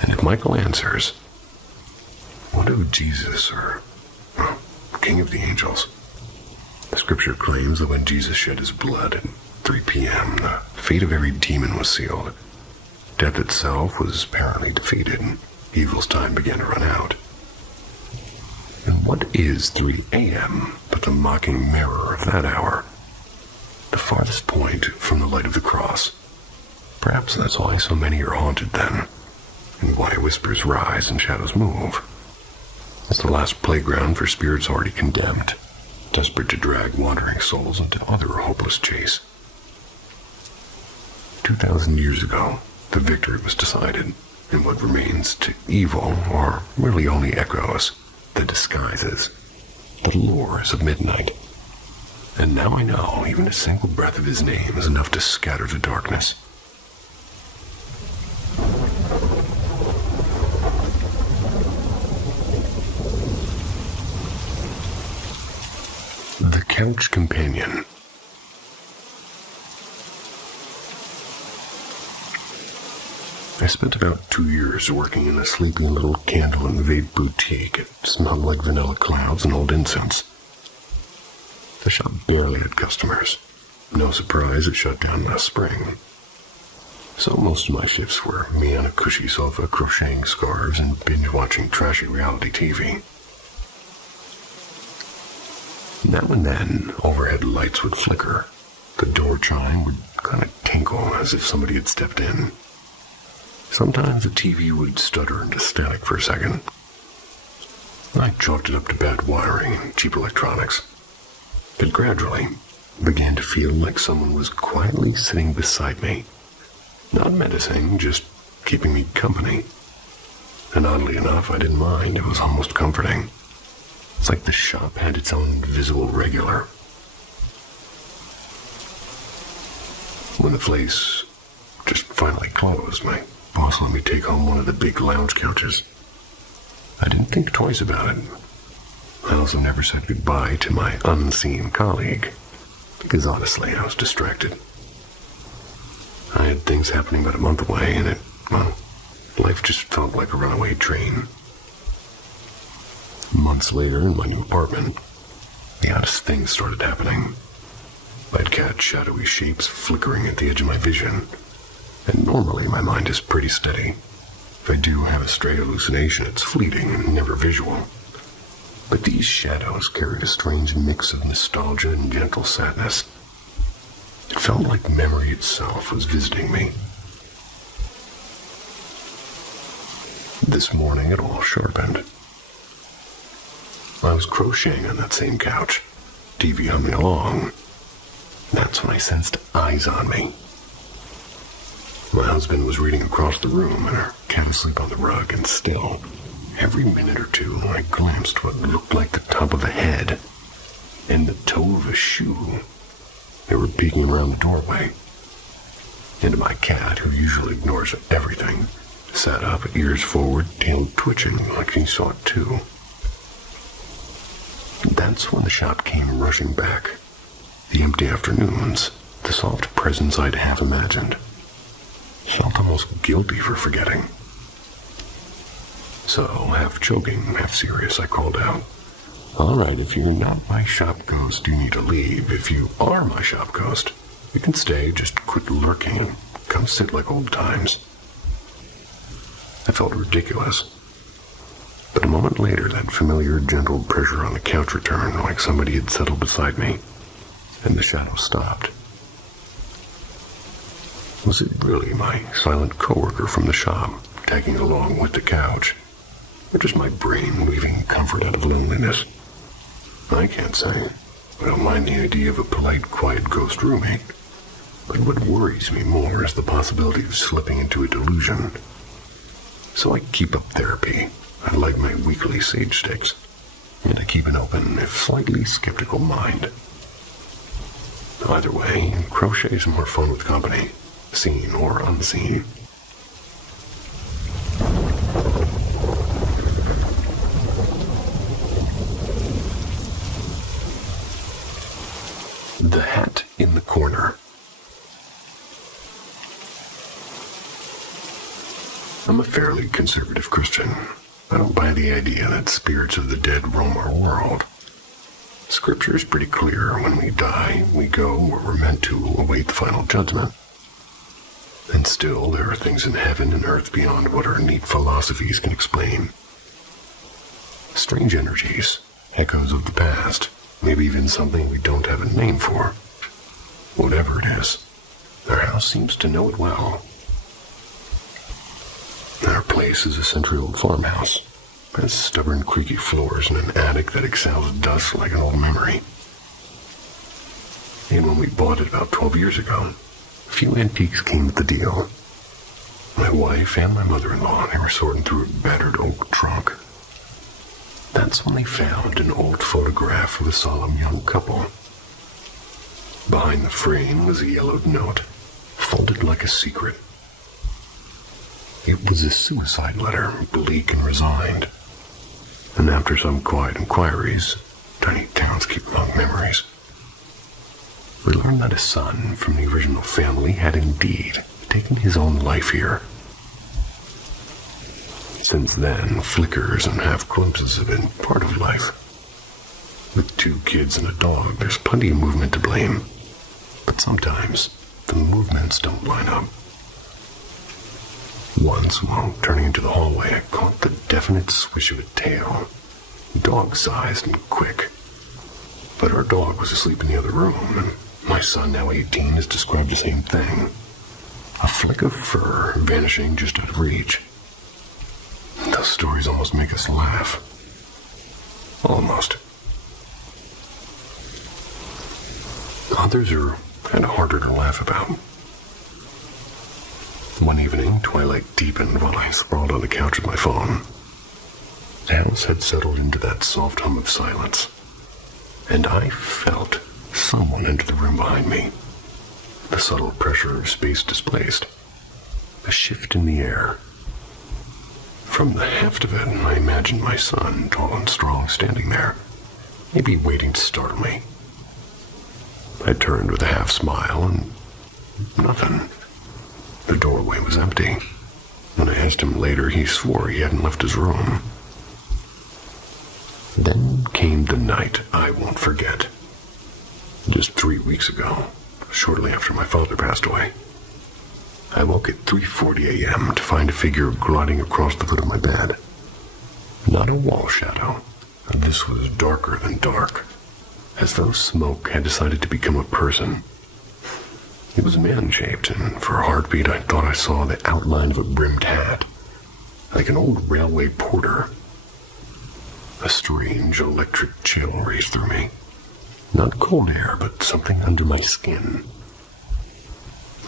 And if Michael answers, what of Jesus, or King of the Angels? The scripture claims that when Jesus shed his blood at 3 p.m., the fate of every demon was sealed. Death itself was apparently defeated, and evil's time began to run out. And what is 3 a.m. but the mocking mirror of that hour? The farthest point from the light of the cross. Perhaps that's why so many are haunted then, and why whispers rise and shadows move. It's the last playground for spirits already condemned, desperate to drag wandering souls into other hopeless chase. 2,000 years ago, the victory was decided, and what remains to evil are really only echoes, the disguises, the lures of midnight. And now I know even a single breath of his name is enough to scatter the darkness. The Couch Companion. I spent about 2 years working in a sleepy little candle and vape boutique. It smelled like vanilla clouds and old incense. The shop barely had customers. No surprise, it shut down last spring. So most of my shifts were me on a cushy sofa crocheting scarves and binge-watching trashy reality TV. Now and then, overhead lights would flicker. The door chime would kind of tinkle as if somebody had stepped in. Sometimes the TV would stutter into static for a second. I chalked it up to bad wiring and cheap electronics. But gradually, began to feel like someone was quietly sitting beside me. Not menacing, just keeping me company. And oddly enough, I didn't mind. It was almost comforting. It's like the shop had its own invisible regular. When the place just finally closed, my boss let me take home one of the big lounge couches. I didn't think twice about it. I also never said goodbye to my unseen colleague, because honestly, I was distracted. I had things happening about a month away, and life just felt like a runaway train. Months later, in my new apartment, the oddest things started happening. I'd catch shadowy shapes flickering at the edge of my vision, and normally my mind is pretty steady. If I do have a stray hallucination, it's fleeting and never visual. But these shadows carried a strange mix of nostalgia and gentle sadness. It felt like memory itself was visiting me. This morning it all sharpened. I was crocheting on that same couch, TV humming along. That's when I sensed eyes on me. My husband was reading across the room and our cat asleep on the rug, and still, every minute or two, I glimpsed what looked like the top of a head and the toe of a shoe. They were peeking around the doorway. And my cat, who usually ignores everything, sat up, ears forward, tail twitching like he saw it too. That's when the shop came rushing back. The empty afternoons, the soft presence I'd half imagined. Felt almost guilty for forgetting. So, half joking, half serious, I called out, "All right, if you're not my shop ghost, you need to leave. If you are my shop ghost, you can stay, just quit lurking and come sit like old times." I felt ridiculous. But a moment later, that familiar, gentle pressure on the couch returned, like somebody had settled beside me, and the shadow stopped. Was it really my silent coworker from the shop, tagging along with the couch? Or just my brain weaving comfort out of loneliness? I can't say. I don't mind the idea of a polite, quiet ghost roommate. But what worries me more is the possibility of slipping into a delusion. So I keep up therapy. I light my weekly sage sticks. And I keep an open, if slightly skeptical mind. Either way, crochet is more fun with company, seen or unseen. The hat in the corner. I'm a fairly conservative Christian. I don't buy the idea that spirits of the dead roam our world. Scripture is pretty clear. When we die, we go where we're meant to await the final judgment. And still, there are things in heaven and earth beyond what our neat philosophies can explain. Strange energies, echoes of the past, maybe even something we don't have a name for. Whatever it is, our house seems to know it well. Our place is a century-old farmhouse. Has stubborn, creaky floors and an attic that exhales dust like an old memory. And when we bought it about 12 years ago, a few antiques came with the deal. My wife and my mother-in-law, they were sorting through a battered oak trunk. That's when they found an old photograph of a solemn young couple. Behind the frame was a yellowed note, folded like a secret. It was a suicide letter, bleak and resigned. And after some quiet inquiries, tiny towns keep long memories. We learned that a son from the original family had indeed taken his own life here. Since then, flickers and half-glimpses have been part of life. With 2 kids and a dog, there's plenty of movement to blame. But sometimes, the movements don't line up. Once, while turning into the hallway, I caught the definite swish of a tail, dog-sized and quick. But our dog was asleep in the other room, and my son, now 18, has described the same thing. A flick of fur vanishing just out of reach. Those stories almost make us laugh. Almost. Others are kind of harder to laugh about. One evening, twilight deepened while I sprawled on the couch with my phone. The house had settled into that soft hum of silence, and I felt someone enter the room behind me. The subtle pressure of space displaced. A shift in the air. From the heft of it, I imagined my son, tall and strong, standing there, maybe waiting to startle me. I turned with a half smile, and nothing. The doorway was empty. When I asked him later, he swore he hadn't left his room. Then came the night I won't forget. Just 3 weeks ago, shortly after my father passed away. I woke at 3:40 a.m. to find a figure gliding across the foot of my bed. Not a wall shadow. This was darker than dark, as though smoke had decided to become a person. It was man-shaped, and for a heartbeat I thought I saw the outline of a brimmed hat, like an old railway porter. A strange electric chill raced through me. Not cold air, but something under my skin.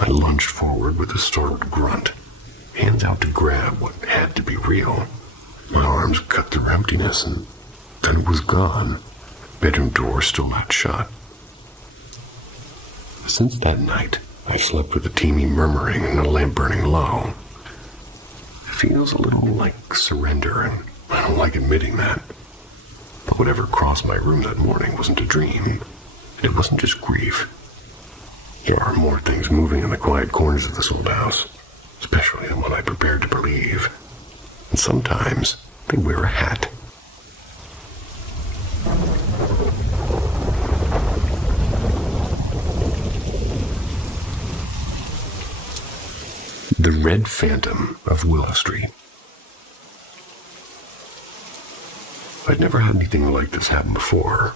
I lunged forward with a startled grunt, hands out to grab what had to be real. My arms cut through emptiness, and then it was gone. Bedroom door still not shut. Since that night, I slept with a teeny murmuring and a lamp burning low. It feels a little like surrender, and I don't like admitting that. But whatever crossed my room that morning wasn't a dream. It wasn't just grief. There are more things moving in the quiet corners of this old house, especially the one I prepared to believe. And sometimes they wear a hat. The Red Phantom of Willow Street. I'd never had anything like this happen before.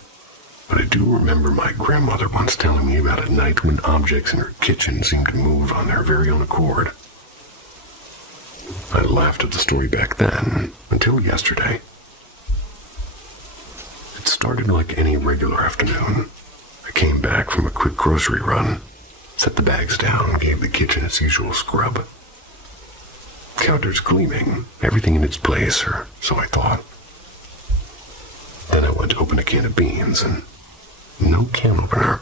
but I do remember my grandmother once telling me about a night when objects in her kitchen seemed to move on their very own accord. I laughed at the story back then, until yesterday. It started like any regular afternoon. I came back from a quick grocery run, set the bags down, and gave the kitchen its usual scrub. Counters gleaming, everything in its place, or so I thought. Then I went to open a can of beans, and no can opener.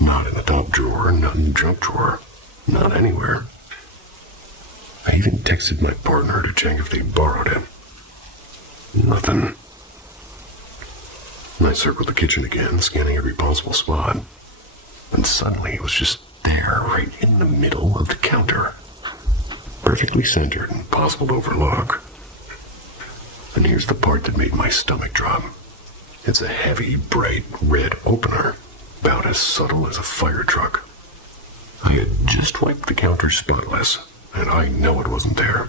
Not in the top drawer, not in the junk drawer, not anywhere. I even texted my partner to check if they borrowed it. Nothing. I circled the kitchen again, scanning every possible spot. And suddenly it was just there, right in the middle of the counter. Perfectly centered, impossible to overlook. And here's the part that made my stomach drop. It's a heavy, bright red opener, about as subtle as a fire truck. I had just wiped the counter spotless, and I know it wasn't there.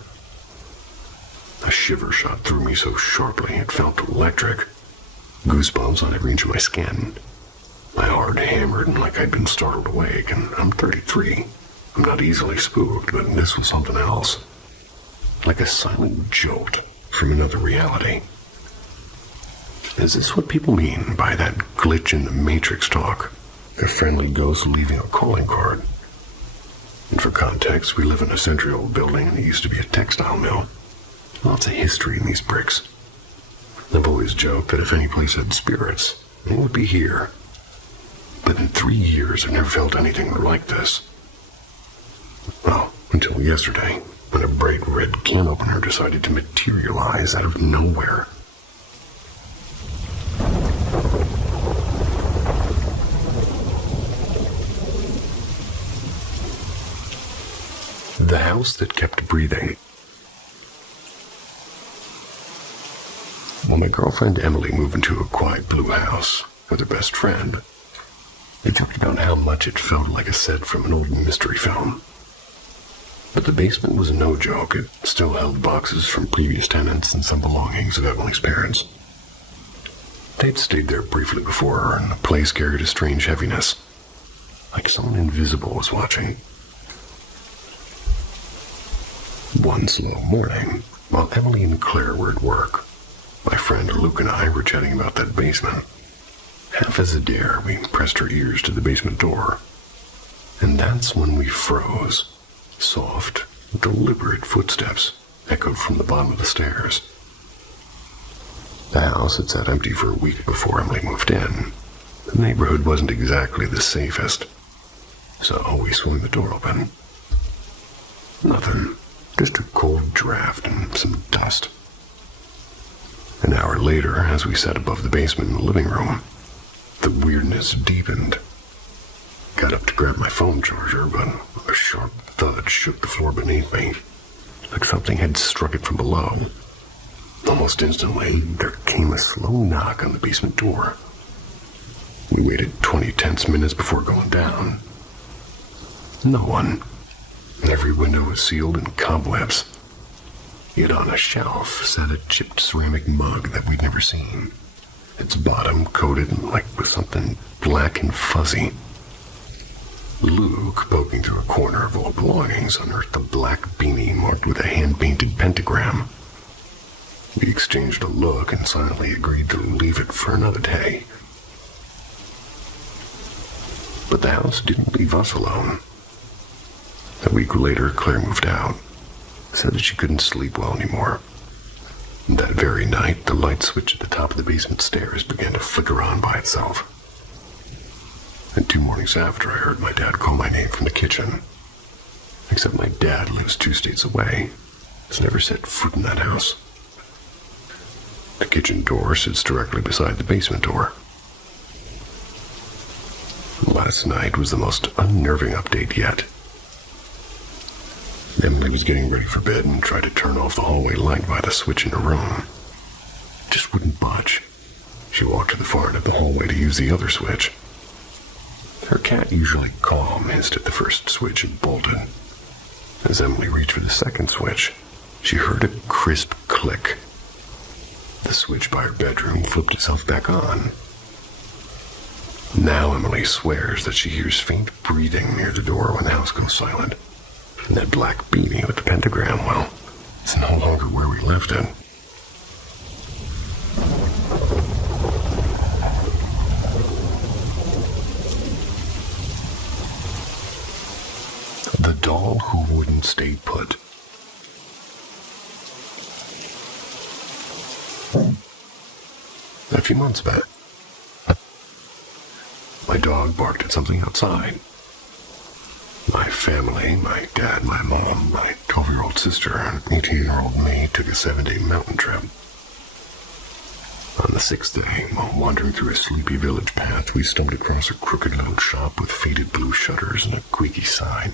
A shiver shot through me so sharply it felt electric. Goosebumps on every inch of my skin. My heart hammered like I'd been startled awake, and I'm 33. I'm not easily spooked, but this was something else. Like a silent jolt from another reality. Is this what people mean by that glitch in the Matrix talk? A friendly ghost leaving a calling card. And for context, we live in a century-old building, and it used to be a textile mill. Lots of history in these bricks. I've always joked that if any place had spirits, it would be here. But in 3 years, I've never felt anything like this. Well, until yesterday, when a bright red can opener decided to materialize out of nowhere. The house that kept breathing. When my girlfriend Emily moved into a quiet blue house with her best friend, they talked about how much it felt like a set from an old mystery film. But the basement was no joke. It still held boxes from previous tenants and some belongings of Emily's parents. They'd stayed there briefly before, and the place carried a strange heaviness, like someone invisible was watching. One slow morning, while Emily and Claire were at work, my friend Luke and I were chatting about that basement. Half as a dare, we pressed our ears to the basement door. And that's when we froze. Soft, deliberate footsteps echoed from the bottom of the stairs. The house had sat empty for a week before Emily moved in. The neighborhood wasn't exactly the safest. So we swung the door open. Nothing. Just a cold draft and some dust. An hour later, as we sat above the basement in the living room, the weirdness deepened. Got up to grab my phone charger, but a sharp thud shook the floor beneath me, like something had struck it from below. Almost instantly, there came a slow knock on the basement door. We waited 20 tense minutes before going down. No one. Every window was sealed in cobwebs. Yet on a shelf sat a chipped ceramic mug that we'd never seen, its bottom coated like with something black and fuzzy. Luke, poking through a corner of old belongings, unearthed a black beanie marked with a hand-painted pentagram. We exchanged a look and silently agreed to leave it for another day. But the house didn't leave us alone. A week later, Claire moved out, said that she couldn't sleep well anymore. And that very night, the light switch at the top of the basement stairs began to flicker on by itself. And 2 mornings after, I heard my dad call my name from the kitchen. Except my dad lives 2 states away. Has never set foot in that house. The kitchen door sits directly beside the basement door. Last night was the most unnerving update yet. Emily was getting ready for bed and tried to turn off the hallway light by the switch in her room. Just wouldn't budge. She walked to the far end of the hallway to use the other switch. Her cat, usually calm, hissed at the first switch and bolted. As Emily reached for the second switch, she heard a crisp click. The switch by her bedroom flipped itself back on. Now Emily swears that she hears faint breathing near the door when the house goes silent. And that black beanie with the pentagram, well, it's no longer where we left it. The doll who wouldn't stay put. A few months back, my dog barked at something outside. My family, my dad, my mom, my 12-year-old sister, and 18-year-old me took a 7-day mountain trip. On the 6th day, while wandering through a sleepy village path, we stumbled across a crooked little shop with faded blue shutters and a squeaky sign.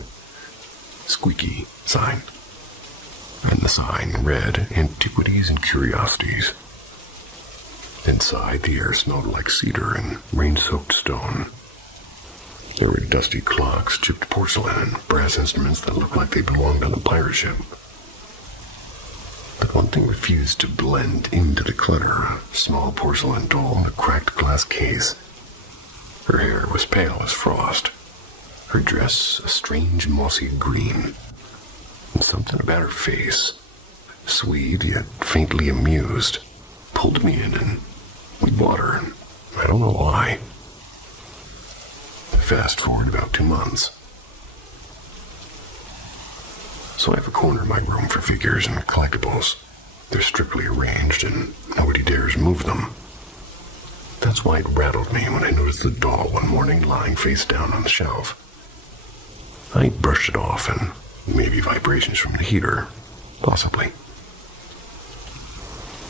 And the sign read, "Antiquities and Curiosities." Inside, the air smelled like cedar and rain-soaked stone. There were dusty clocks, chipped porcelain, and brass instruments that looked like they belonged on a pirate ship. But one thing refused to blend into the clutter: a small porcelain doll in a cracked glass case. Her hair was pale as frost. Her dress a strange mossy green. And something about her face, sweet yet faintly amused, pulled me in, and we bought her. I don't know why. Fast forward about 2 months. So I have a corner in my room for figures and collectibles. They're strictly arranged and nobody dares move them. That's why it rattled me when I noticed the doll one morning lying face down on the shelf. I brushed it off, and maybe vibrations from the heater. Possibly.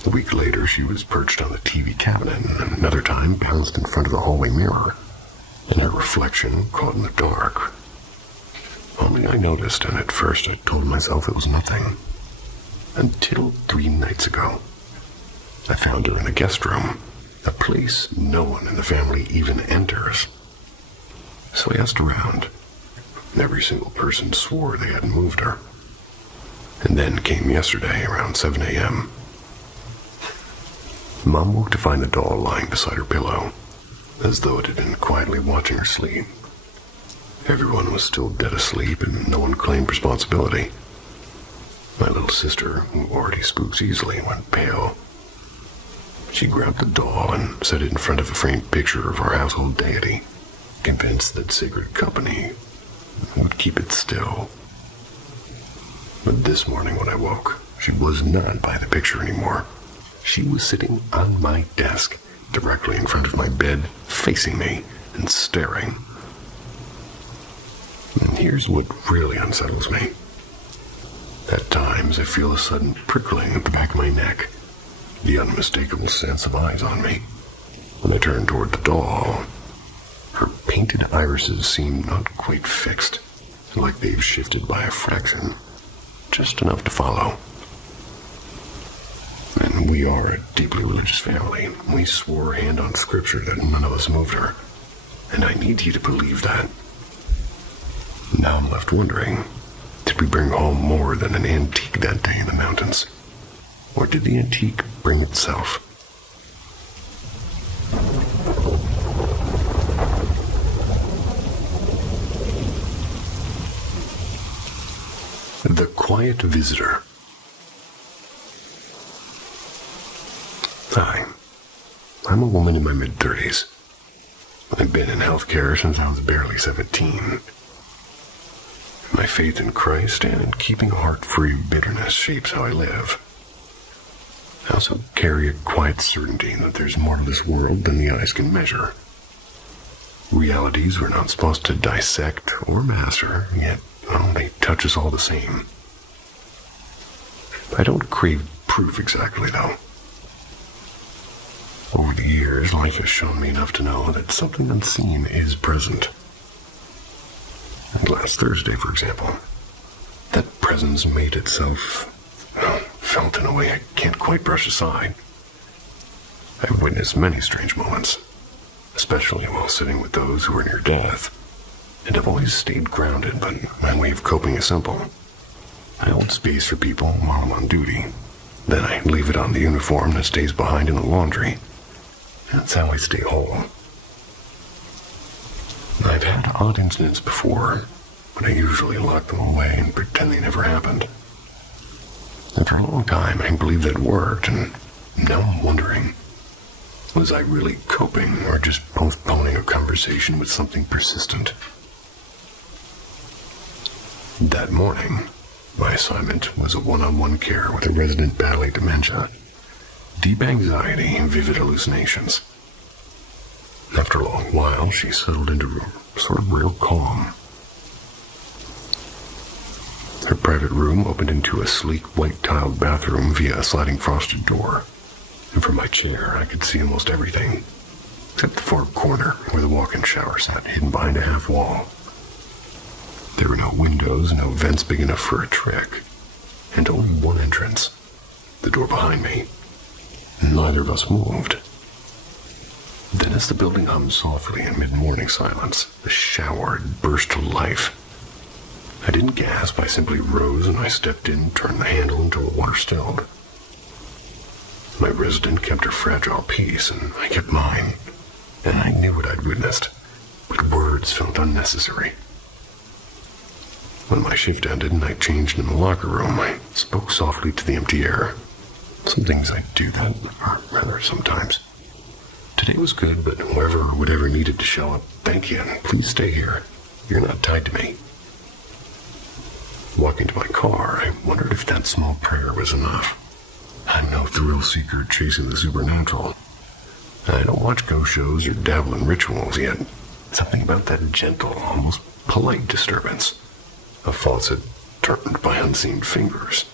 A week later, she was perched on the TV cabinet, and another time balanced in front of the hallway mirror, and her reflection caught in the dark. Only I noticed, and at first I told myself it was nothing. Until 3 nights ago, I found her in the guest room, a place no one in the family even enters. So I asked around. Every single person swore they hadn't moved her. And then came yesterday around 7 a.m. Mom woke to find the doll lying beside her pillow, as though it had been quietly watching her sleep. Everyone was still dead asleep, and no one claimed responsibility. My little sister, who already spooks easily, went pale. She grabbed the doll and set it in front of a framed picture of our household deity, convinced that sacred company would keep it still. But this morning when I woke, she was not by the picture anymore. She was sitting on my desk, directly in front of my bed, facing me and staring. And here's what really unsettles me. At times, I feel a sudden prickling at the back of my neck, the unmistakable sense of eyes on me. When I turn toward the doll, her painted irises seem not quite fixed, like they've shifted by a fraction, just enough to follow. And we are a deeply religious family. We swore hand on scripture that none of us moved her, and I need you to believe that. Now I'm left wondering, did we bring home more than an antique that day in the mountains? Or did the antique bring itself? The Quiet Visitor. Hi, I'm a woman in my mid-30s. I've been in healthcare since I was barely 17. My faith in Christ and in keeping a heart free of bitterness shapes how I live. I also carry a quiet certainty that there's more to this world than the eyes can measure. Realities we're not supposed to dissect or master, yet they touch us all the same. I don't crave proof exactly, though. Over the years, life has shown me enough to know that something unseen is present. And last Thursday, for example, that presence made itself felt in a way I can't quite brush aside. I've witnessed many strange moments, especially while sitting with those who are near death, and I've always stayed grounded, but my way of coping is simple. I hold space for people while I'm on duty. Then I leave it on the uniform that stays behind in the laundry. That's how I stay whole. I've had odd incidents before, but I usually lock them away and pretend they never happened. After a long time, I believed that worked, and now I'm wondering, was I really coping or just postponing a conversation with something persistent? That morning, my assignment was a one-on-one care with a resident battling dementia, deep anxiety, and vivid hallucinations. After a long while, she settled into sort of real calm. Her private room opened into a sleek white-tiled bathroom via a sliding frosted door, and from my chair I could see almost everything, except the far corner where the walk-in shower sat, hidden behind a half wall. There were no windows, no vents big enough for a trick, and only one entrance, the door behind me. Neither of us moved. Then as the building hummed softly in mid-morning silence, the shower burst to life. I didn't gasp, I simply rose and I stepped in, turned the handle until the water stilled. My resident kept her fragile peace, and I kept mine, and I knew what I'd witnessed, but words felt unnecessary. When my shift ended and I changed in the locker room, I spoke softly to the empty air. Some things I do that, or rather sometimes. Today was good, but whoever or whatever needed to show up, thank you, and please stay here. You're not tied to me. Walking to my car, I wondered if that small prayer was enough. I'm no thrill seeker chasing the supernatural. I don't watch ghost shows or dabble in rituals yet. Something about that gentle, almost polite disturbance. A faucet turned by unseen fingers.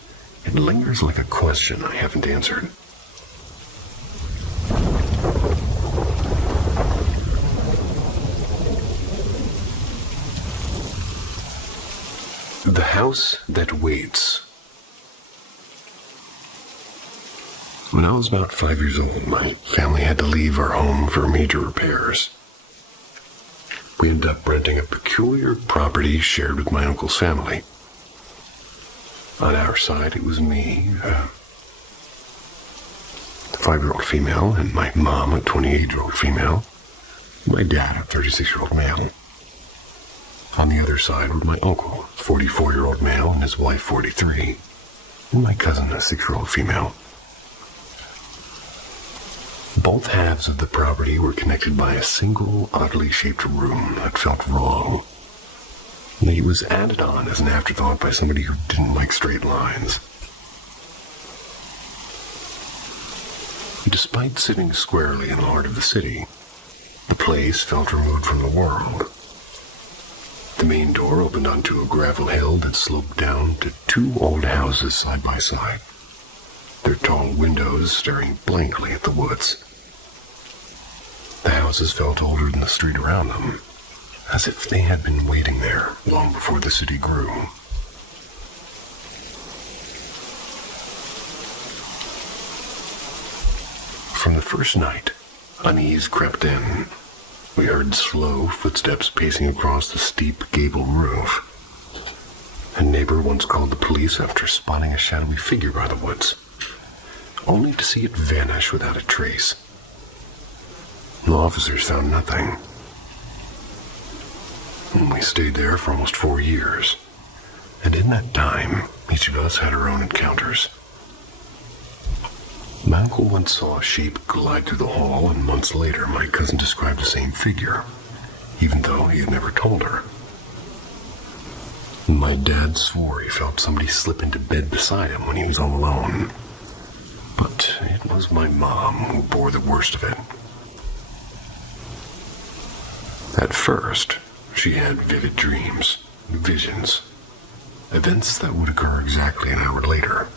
It lingers like a question I haven't answered. The House That Waits. When I was about 5 years old, my family had to leave our home for major repairs. We ended up renting a peculiar property shared with my uncle's family. On our side, it was me, a 5-year-old female, and my mom, a 28-year-old female, my dad, a 36-year-old male. On the other side were my uncle, a 44-year-old male, and his wife, 43, and my cousin, a 6-year-old female. Both halves of the property were connected by a single, oddly shaped room that felt wrong. It was added on as an afterthought by somebody who didn't like straight lines. Despite sitting squarely in the heart of the city, the place felt removed from the world. The main door opened onto a gravel hill that sloped down to 2 old houses side by side, their tall windows staring blankly at the woods. The houses felt older than the street around them, as if they had been waiting there long before the city grew. From the first night, unease crept in. We heard slow footsteps pacing across the steep gable roof. A neighbor once called the police after spotting a shadowy figure by the woods, only to see it vanish without a trace. The officers found nothing. We stayed there for almost 4 years, and in that time, each of us had our own encounters. My uncle once saw a shape glide through the hall, and months later my cousin described the same figure, even though he had never told her. My dad swore he felt somebody slip into bed beside him when he was all alone. But it was my mom who bore the worst of it. At first, she had vivid dreams, visions, events that would occur exactly an hour later.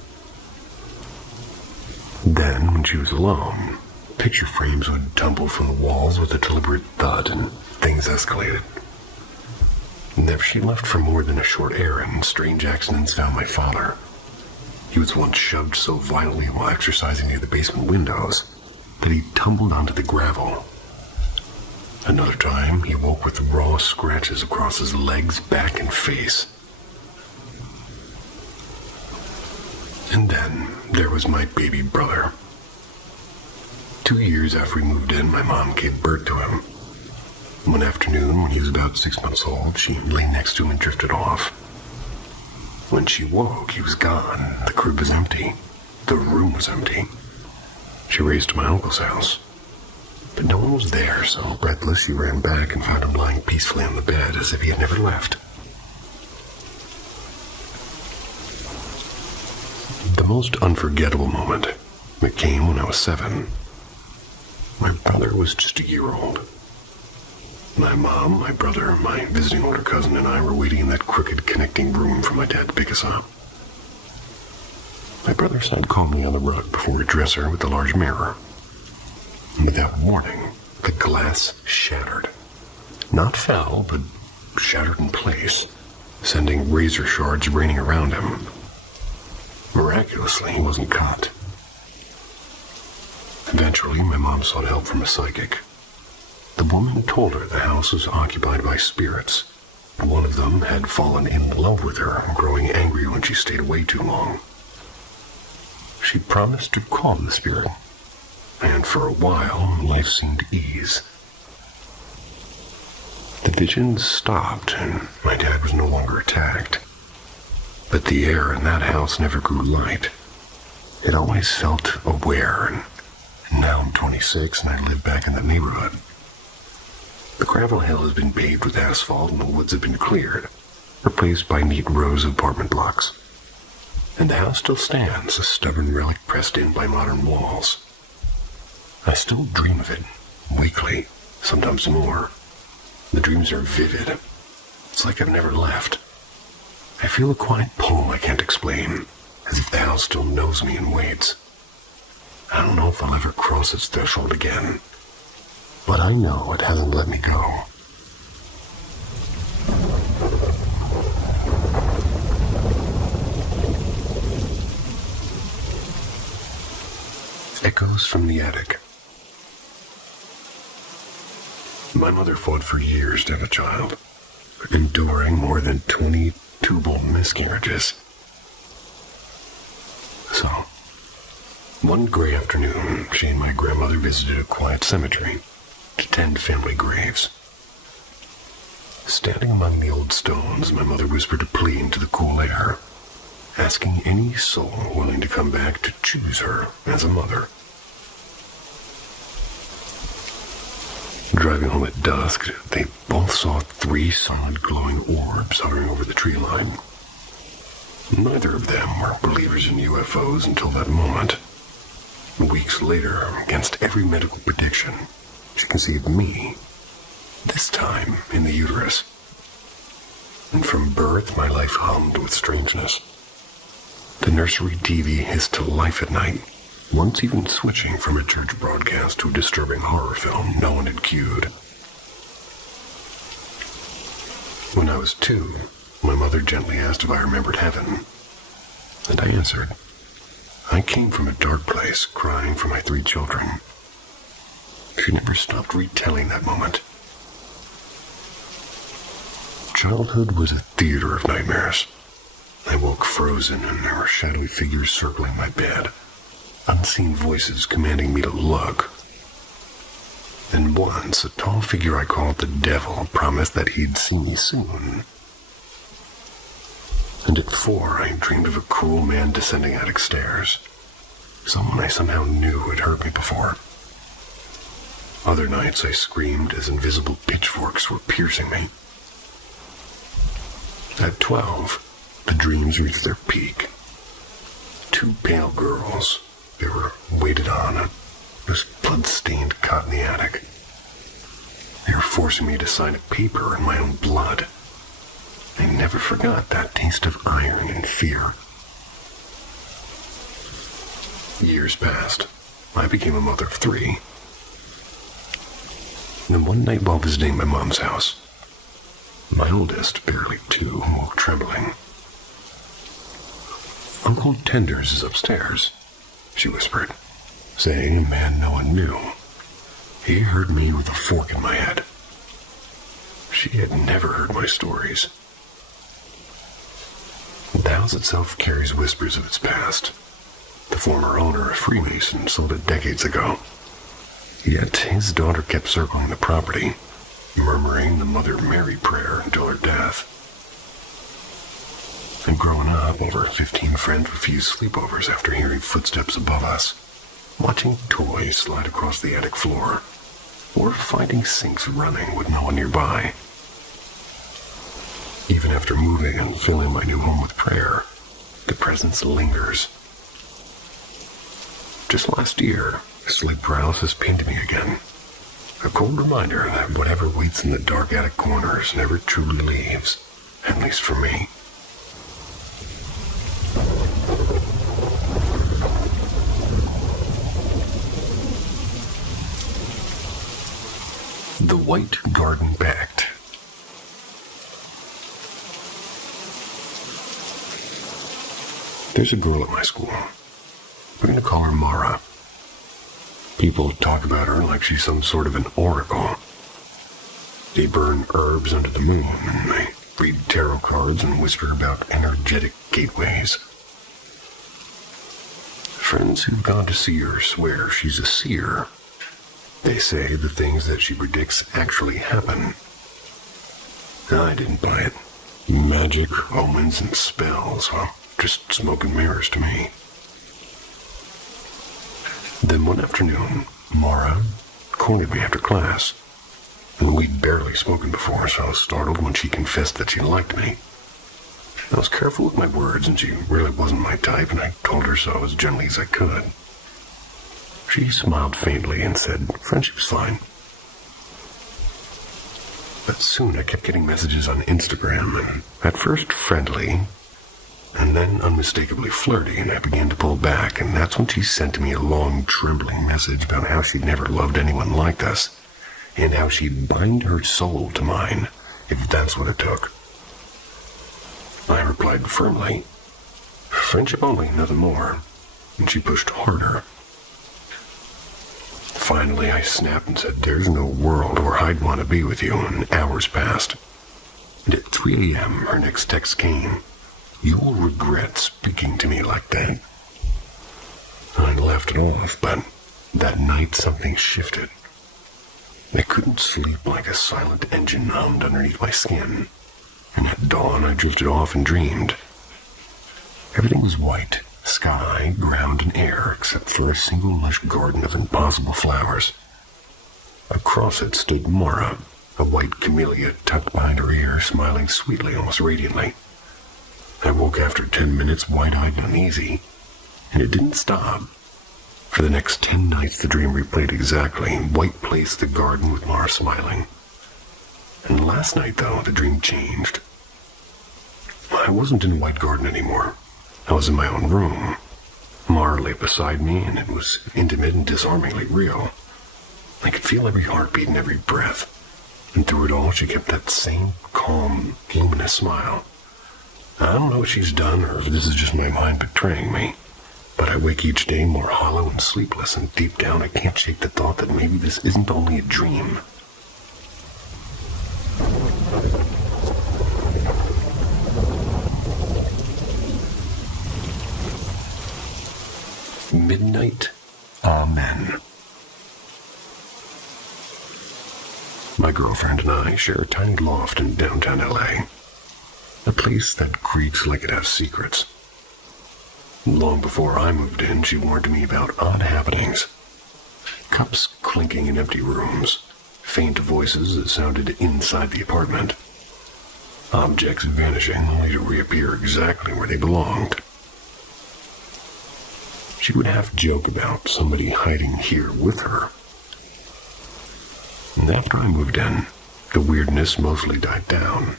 Then, when she was alone, picture frames would tumble from the walls with a deliberate thud, and things escalated. Never she left for more than a short errand, strange accidents found my father. He was once shoved so violently while exercising near the basement windows that he tumbled onto the gravel. Another time, he woke with raw scratches across his legs, back, and face. And then there was my baby brother. 2 years after we moved in, my mom gave birth to him. One afternoon, when he was about 6 months old, she lay next to him and drifted off. When she woke, he was gone. The crib was empty. The room was empty. She raced to my uncle's house, but no one was there, so breathless, she ran back and found him lying peacefully on the bed as if he had never left. The most unforgettable moment, it came when I was 7. My brother was just a year old. My mom, my brother, my visiting older cousin, and I were waiting in that crooked connecting room for my dad to pick us up. My brother sat calmly on the rug before a dresser with a large mirror. And without warning, the glass shattered. Not fell, but shattered in place, sending razor shards raining around him. Miraculously, he wasn't cut. Eventually, my mom sought help from a psychic. The woman told her the house was occupied by spirits. One of them had fallen in love with her, growing angry when she stayed away too long. She promised to calm the spirit, and for a while, life seemed to ease. The visions stopped, and my dad was no longer attacked. But the air in that house never grew light. It always felt aware, and now I'm 26 and I live back in the neighborhood. The gravel hill has been paved with asphalt and the woods have been cleared, replaced by neat rows of apartment blocks. And the house still stands, a stubborn relic pressed in by modern walls. I still dream of it, weekly, sometimes more. The dreams are vivid. It's like I've never left. I feel a quiet pull I can't explain, as if the house still knows me and waits. I don't know if I'll ever cross its threshold again, but I know it hasn't let me go. Echoes from the attic. My mother fought for years to have a child, enduring more than 20 tubal miscarriages. So, one gray afternoon, she and my grandmother visited a quiet cemetery to tend family graves. Standing among the old stones, my mother whispered a plea into the cool air, asking any soul willing to come back to choose her as a mother. Driving home at dusk, they both saw 3 solid glowing orbs hovering over the tree line. Neither of them were believers in UFOs until that moment. Weeks later, against every medical prediction, she conceived me, this time in the uterus. And from birth, my life hummed with strangeness. The nursery TV hissed to life at night, once even switching from a church broadcast to a disturbing horror film no one had cued. When I was 2, my mother gently asked if I remembered heaven, and I answered. I came from a dark place, crying for my 3 children. She never stopped retelling that moment. Childhood was a theater of nightmares. I woke frozen, and there were shadowy figures circling my bed, unseen voices commanding me to look. And once, a tall figure I called the devil promised that he'd see me soon. And at 4, I dreamed of a cruel man descending attic stairs. Someone I somehow knew had hurt me before. Other nights I screamed as invisible pitchforks were piercing me. At 12, the dreams reached their peak. 2 pale girls. They were waited on, and this blood-stained cot in the attic. They were forcing me to sign a paper in my own blood. I never forgot that taste of iron and fear. Years passed. I became a mother of 3. Then one night while visiting my mom's house, my oldest, barely 2, woke trembling. Uncle Tenders is upstairs, she whispered, saying a man no one knew. He heard me with a fork in my head. She had never heard my stories. The house itself carries whispers of its past. The former owner, a Freemason, sold it decades ago. Yet his daughter kept circling the property, murmuring the Mother Mary prayer until her death. And growing up, over 15 friends refused sleepovers after hearing footsteps above us, watching toys slide across the attic floor, or finding sinks running with no one nearby. Even after moving and filling my new home with prayer, the presence lingers. Just last year, sleep paralysis pinned me again. A cold reminder that whatever waits in the dark attic corners never truly leaves, at least for me. The White Garden Pact. There's a girl at my school. We're going to call her Mara. People talk about her like she's some sort of an oracle. They burn herbs under the moon, and they read tarot cards and whisper about energetic gateways. Friends who've gone to see her swear she's a seer. They say the things that she predicts actually happen. I didn't buy it. Magic, omens, and spells, well, just smoke and mirrors to me. Then one afternoon, Mara cornered me after class. And we'd barely spoken before, so I was startled when she confessed that she liked me. I was careful with my words, and she really wasn't my type, and I told her so as gently as I could. She smiled faintly and said friendship's fine. But soon I kept getting messages on Instagram, and at first friendly, and then unmistakably flirty, and I began to pull back, and that's when she sent me a long, trembling message about how she'd never loved anyone like us, and how she'd bind her soul to mine, if that's what it took. I replied firmly, friendship only, nothing more, and she pushed harder. Finally, I snapped and said, there's no world where I'd want to be with you, and hours passed. And at 3 a.m., her next text came. You'll regret speaking to me like that. I laughed it off, but that night something shifted. I couldn't sleep like a silent engine hummed underneath my skin. And at dawn, I drifted off and dreamed. Everything was white. Sky, ground, and air, except for a single lush garden of impossible flowers. Across it stood Mara, a white camellia tucked behind her ear, smiling sweetly, almost radiantly. I woke after 10 minutes, wide-eyed and uneasy, and it didn't stop. For the next 10 nights, the dream replayed exactly. White place, the garden with Mara smiling. And last night, though, the dream changed. I wasn't in White Garden anymore. I was in my own room. Mara lay beside me, and it was intimate and disarmingly real. I could feel every heartbeat and every breath. And through it all, she kept that same calm, luminous smile. I don't know what she's done, or if this is just my mind betraying me, but I wake each day more hollow and sleepless, and deep down I can't shake the thought that maybe this isn't only a dream. Midnight. Amen. My girlfriend and I share a tiny loft in downtown LA. A place that creaks like it has secrets. Long before I moved in, she warned me about odd happenings. Cups clinking in empty rooms. Faint voices that sounded inside the apartment. Objects vanishing only to reappear exactly where they belonged. She would half joke about somebody hiding here with her. And after I moved in, the weirdness mostly died down.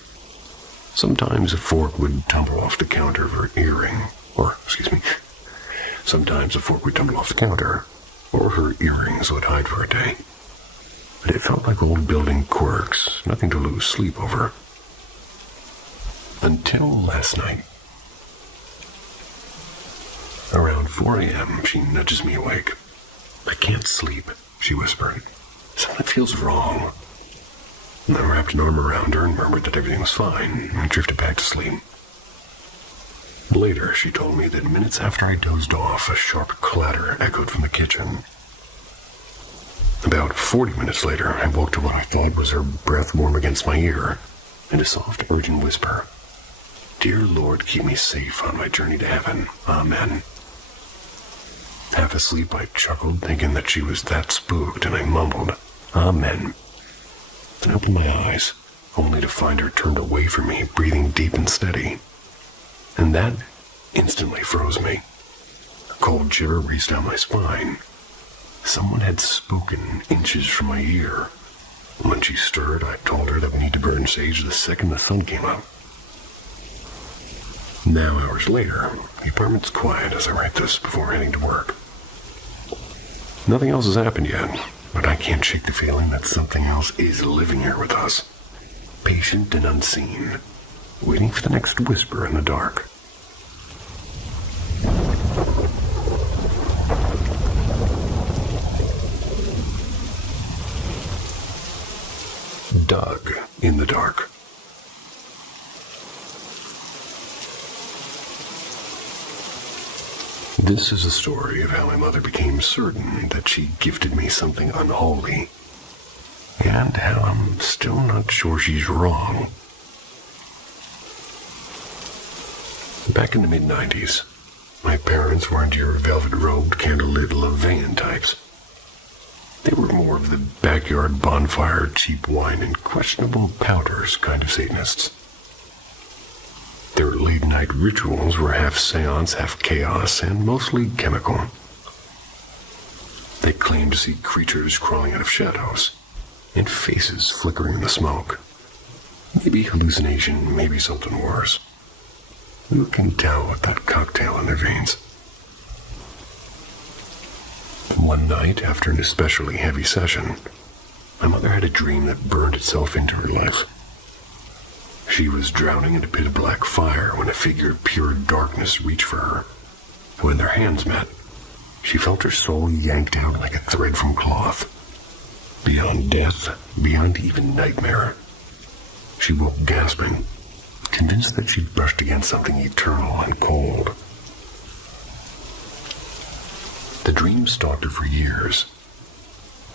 Sometimes a fork would tumble off the counter of her Sometimes a fork would tumble off the counter, or her earrings would hide for a day. But it felt like old building quirks, nothing to lose sleep over. Until last night. Around 4 a.m., she nudges me awake. I can't sleep, she whispered. Something feels wrong. And I wrapped an arm around her and murmured that everything was fine, and drifted back to sleep. Later, she told me that minutes after I dozed off, a sharp clatter echoed from the kitchen. About 40 minutes later, I woke to what I thought was her breath warm against my ear, and a soft, urgent whisper. Dear Lord, keep me safe on my journey to heaven. Amen. Half asleep, I chuckled, thinking that she was that spooked, and I mumbled, Amen. Then I opened my eyes, only to find her turned away from me, breathing deep and steady. And that instantly froze me. A cold shiver raced down my spine. Someone had spoken inches from my ear. When she stirred, I told her that we need to burn sage the second the sun came up. Now, hours later, the apartment's quiet as I write this before heading to work. Nothing else has happened yet, but I can't shake the feeling that something else is living here with us. Patient and unseen, waiting for the next whisper in the dark. Doug in the dark. This is a story of how my mother became certain that she gifted me something unholy, and how I'm still not sure she's wrong. Back in the mid-90s, my parents weren't your velvet-robed, candlelit Levan types. They were more of the backyard bonfire, cheap wine, and questionable powders kind of Satanists. Their late-night rituals were half seance, half chaos, and mostly chemical. They claimed to see creatures crawling out of shadows, and faces flickering in the smoke. Maybe hallucination, maybe something worse. Who can tell with that cocktail in their veins? One night, after an especially heavy session, my mother had a dream that burned itself into her life. She was drowning in a pit of black fire when a figure of pure darkness reached for her. When their hands met, she felt her soul yanked out like a thread from cloth. Beyond death, beyond even nightmare. She woke gasping, convinced that she'd brushed against something eternal and cold. The dream stalked her for years.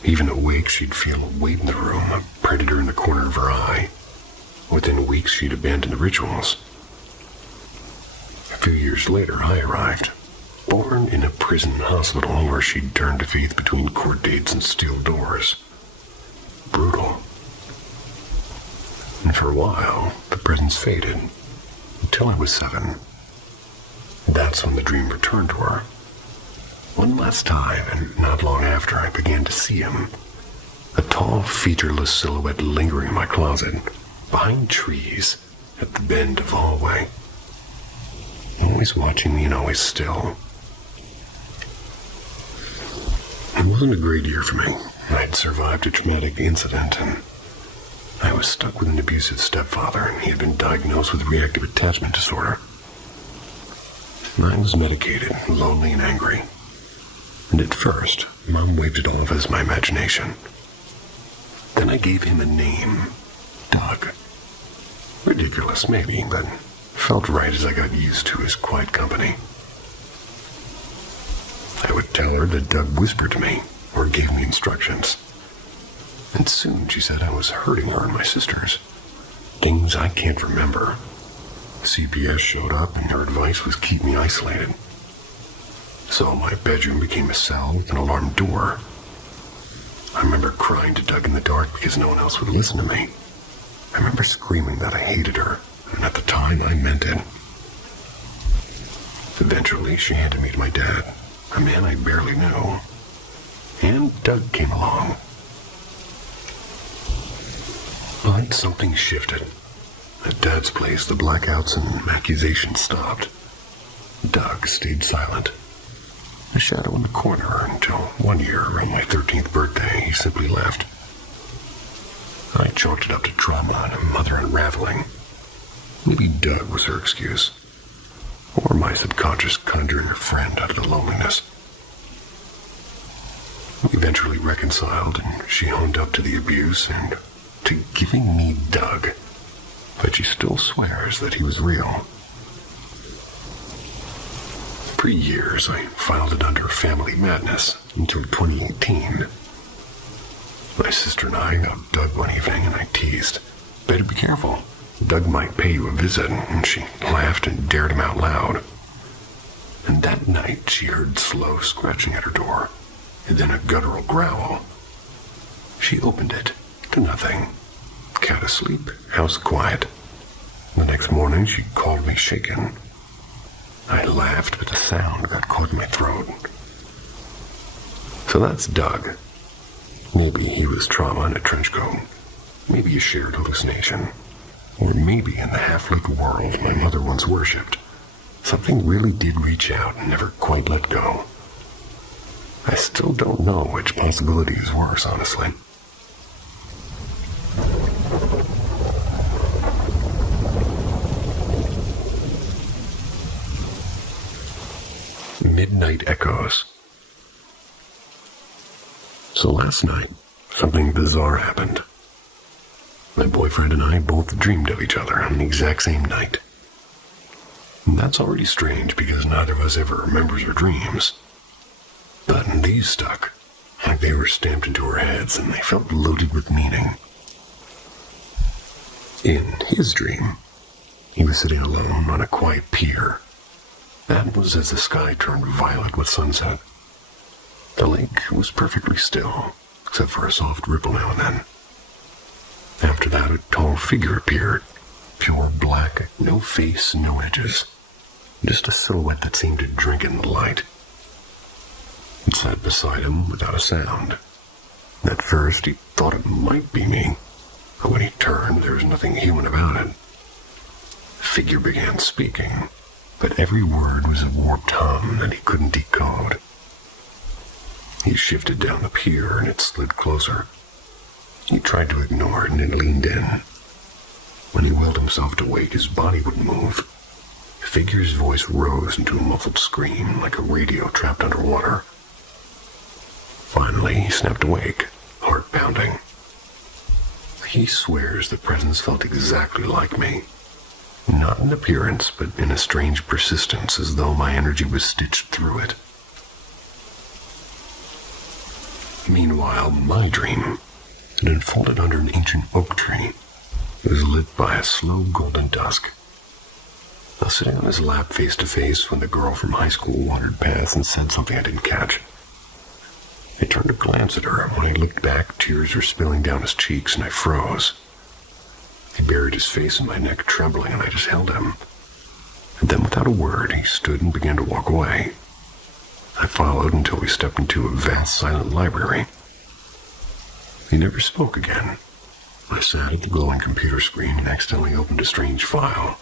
Even awake, she'd feel a weight in the room, a predator in the corner of her eye. Within weeks, she'd abandoned the rituals. A few years later, I arrived, born in a prison hospital where she'd turned to faith between court dates and steel doors. Brutal. And for a while, the presence faded, until I was 7. That's when the dream returned to her. One last time, and not long after, I began to see him. A tall, featureless silhouette lingering in my closet, behind trees, at the bend of the hallway. Always watching me and always still. It wasn't a great year for me. I'd survived a traumatic incident, and I was stuck with an abusive stepfather, and he had been diagnosed with reactive attachment disorder. I was medicated, lonely and angry. And at first, Mom waved it off as my imagination. Then I gave him a name, Doug. Ridiculous, maybe, but felt right as I got used to his quiet company. I would tell her that Doug whispered to me, or gave me instructions. And soon she said I was hurting her and my sisters. Things I can't remember. CPS showed up, and her advice was keep me isolated. So my bedroom became a cell with an alarmed door. I remember crying to Doug in the dark because no one else would listen to me. I remember screaming that I hated her, and at the time I meant it. Eventually, she handed me to my dad, a man I barely knew. And Doug came along. But something shifted. At Dad's place, the blackouts and accusations stopped. Doug stayed silent. A shadow in the corner until one year, around my 13th birthday, he simply left. I chalked it up to trauma and a mother unraveling. Maybe Doug was her excuse. Or my subconscious conjuring a friend out of the loneliness. We eventually reconciled, and she owned up to the abuse and to giving me Doug. But she still swears that he was real. For years, I filed it under family madness until 2018. My sister and I got Doug one evening, and I teased, "Better be careful. Doug might pay you a visit," and she laughed and dared him out loud. And that night she heard slow scratching at her door, and then a guttural growl. She opened it. To nothing. Cat asleep, house quiet. The next morning she called me shaken. I laughed, but the sound got caught in my throat. So that's Doug. Maybe he was trauma in a trench coat. Maybe a shared hallucination. Or maybe in the half-lit world my mother once worshipped, something really did reach out and never quite let go. I still don't know which possibility is worse, honestly. Midnight Echoes. So last night, something bizarre happened. My boyfriend and I both dreamed of each other on the exact same night. And that's already strange because neither of us ever remembers our dreams. But these stuck, like they were stamped into our heads, and they felt loaded with meaning. In his dream, he was sitting alone on a quiet pier. That was as the sky turned violet with sunset. The lake was perfectly still, except for a soft ripple now and then. After that, a tall figure appeared, pure black, no face, no edges. Just a silhouette that seemed to drink in the light. It sat beside him without a sound. At first, he thought it might be me, but when he turned, there was nothing human about it. The figure began speaking, but every word was a warped hum that he couldn't decode. He shifted down the pier and it slid closer. He tried to ignore it and it leaned in. When he willed himself to wake, his body wouldn't move. The figure's voice rose into a muffled scream like a radio trapped underwater. Finally, he snapped awake, heart pounding. He swears the presence felt exactly like me. Not in appearance, but in a strange persistence, as though my energy was stitched through it. Meanwhile, my dream had unfolded under an ancient oak tree. It was lit by a slow golden dusk. I was sitting on his lap face to face when the girl from high school wandered past and said something I didn't catch. I turned to glance at her. When I looked back, tears were spilling down his cheeks, and I froze. He buried his face in my neck, trembling, and I just held him. And then, without a word, he stood and began to walk away. I followed until we stepped into a vast, silent library. He never spoke again. I sat at the glowing computer screen and accidentally opened a strange file.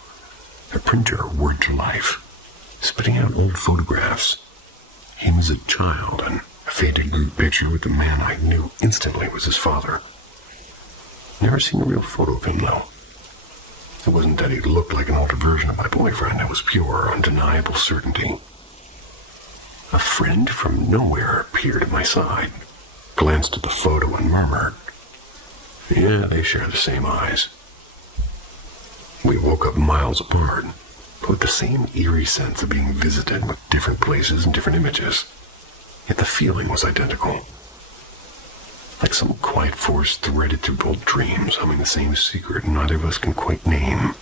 A printer whirred to life, spitting out old photographs. Him as a child, and a faded group picture with the man I knew instantly was his father. Never seen a real photo of him, though. It wasn't that he looked like an older version of my boyfriend. It was pure, undeniable certainty. A friend from nowhere appeared at my side, glanced at the photo and murmured, "Yeah, they share the same eyes." We woke up miles apart, but with the same eerie sense of being visited with different places and different images. Yet the feeling was identical. Like some quiet force threaded through both dreams, humming the same secret neither of us can quite name.